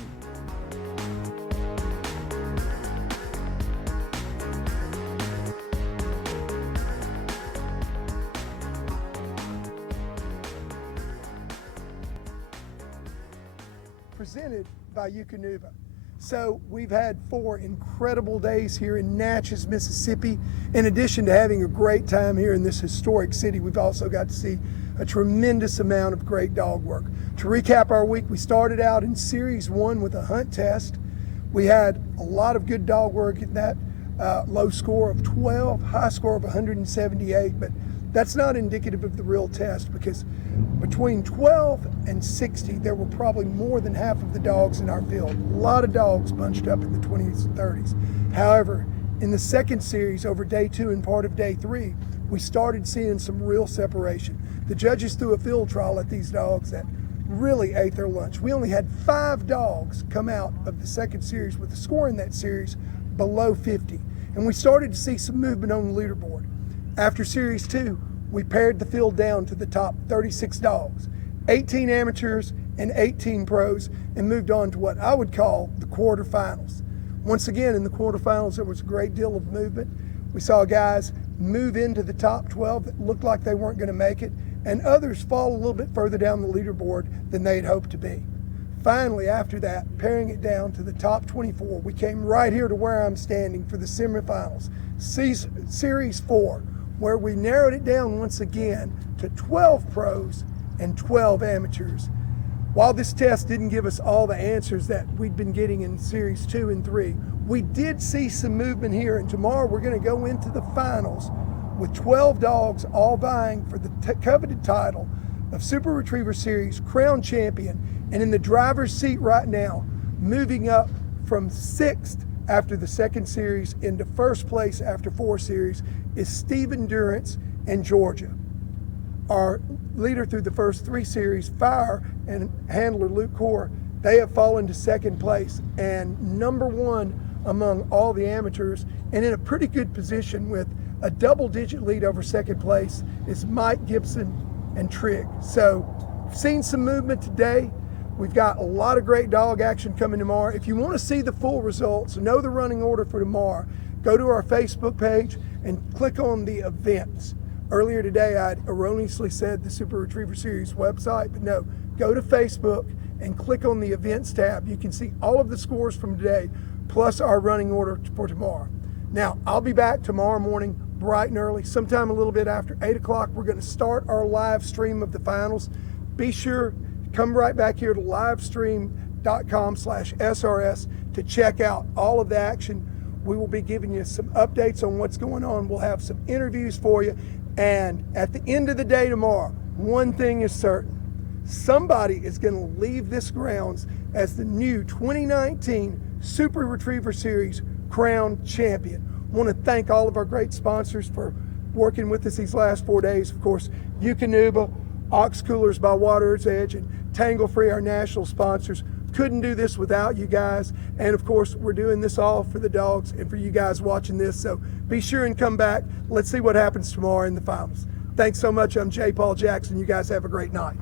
Presented by Eukanuba. So we've had 4 incredible days here in Natchez, Mississippi. In addition to having a great time here in this historic city, we've also got to see a tremendous amount of great dog work. To recap our week, we started out in Series 1 with a hunt test. We had a lot of good dog work at that low score of 12, high score of 178, but That's not indicative of the real test, because between 12 and 60, there were probably more than half of the dogs in our field. A lot of dogs bunched up in the 20s and 30s. However, in the second series, over day 2 and part of day 3, we started seeing some real separation. The judges threw a field trial at these dogs that really ate their lunch. We only had 5 dogs come out of the second series with a score in that series below 50. And we started to see some movement on the leaderboard. After series 2, we pared the field down to the top 36 dogs, 18 amateurs and 18 pros, and moved on to what I would call the quarterfinals. Once again, in the quarterfinals, there was a great deal of movement. We saw guys move into the top 12 that looked like they weren't going to make it, and others fall a little bit further down the leaderboard than they'd hoped to be. Finally, after that, paring it down to the top 24, we came right here to where I'm standing for the semifinals, Series 4, where we narrowed it down once again to 12 pros and 12 amateurs. While this test didn't give us all the answers that we'd been getting in Series 2 and 3, we did see some movement here, and tomorrow we're going to go into the finals with 12 dogs all vying for the coveted title of Super Retriever Series Crown Champion, and in the driver's seat right now, moving up from 6th after the second series into first place after 4 series, is Steve Endurance and Georgia. Our leader through the first 3 series, Fire, and handler Luke Core, they have fallen to second place and #1 among all the amateurs, and in a pretty good position with a double-digit lead over second place is Mike, Gibson, and Trig. So, seen some movement today. We've got a lot of great dog action coming tomorrow. If you want to see the full results, know the running order for tomorrow, go to our Facebook page and click on the events. Earlier today, I erroneously said the Super Retriever Series website, but no, go to Facebook and click on the events tab. You can see all of the scores from today, plus our running order for tomorrow. Now, I'll be back tomorrow morning, bright and early, sometime a little bit after 8 o'clock. We're going to start our live stream of the finals. Be sure, come right back here to livestream.com/SRS to check out all of the action. We will be giving you some updates on what's going on. We'll have some interviews for you. And at the end of the day tomorrow, one thing is certain. Somebody is going to leave this grounds as the new 2019 Super Retriever Series Crown Champion. I want to thank all of our great sponsors for working with us these last 4 days. Of course, Eukanuba, Ox Coolers by Water's Edge, and Tangle Free, our national sponsors. Couldn't do this without you guys. And of course, we're doing this all for the dogs and for you guys watching this. So be sure and come back. Let's see what happens tomorrow in the finals. Thanks so much. I'm J. Paul Jackson. You guys have a great night.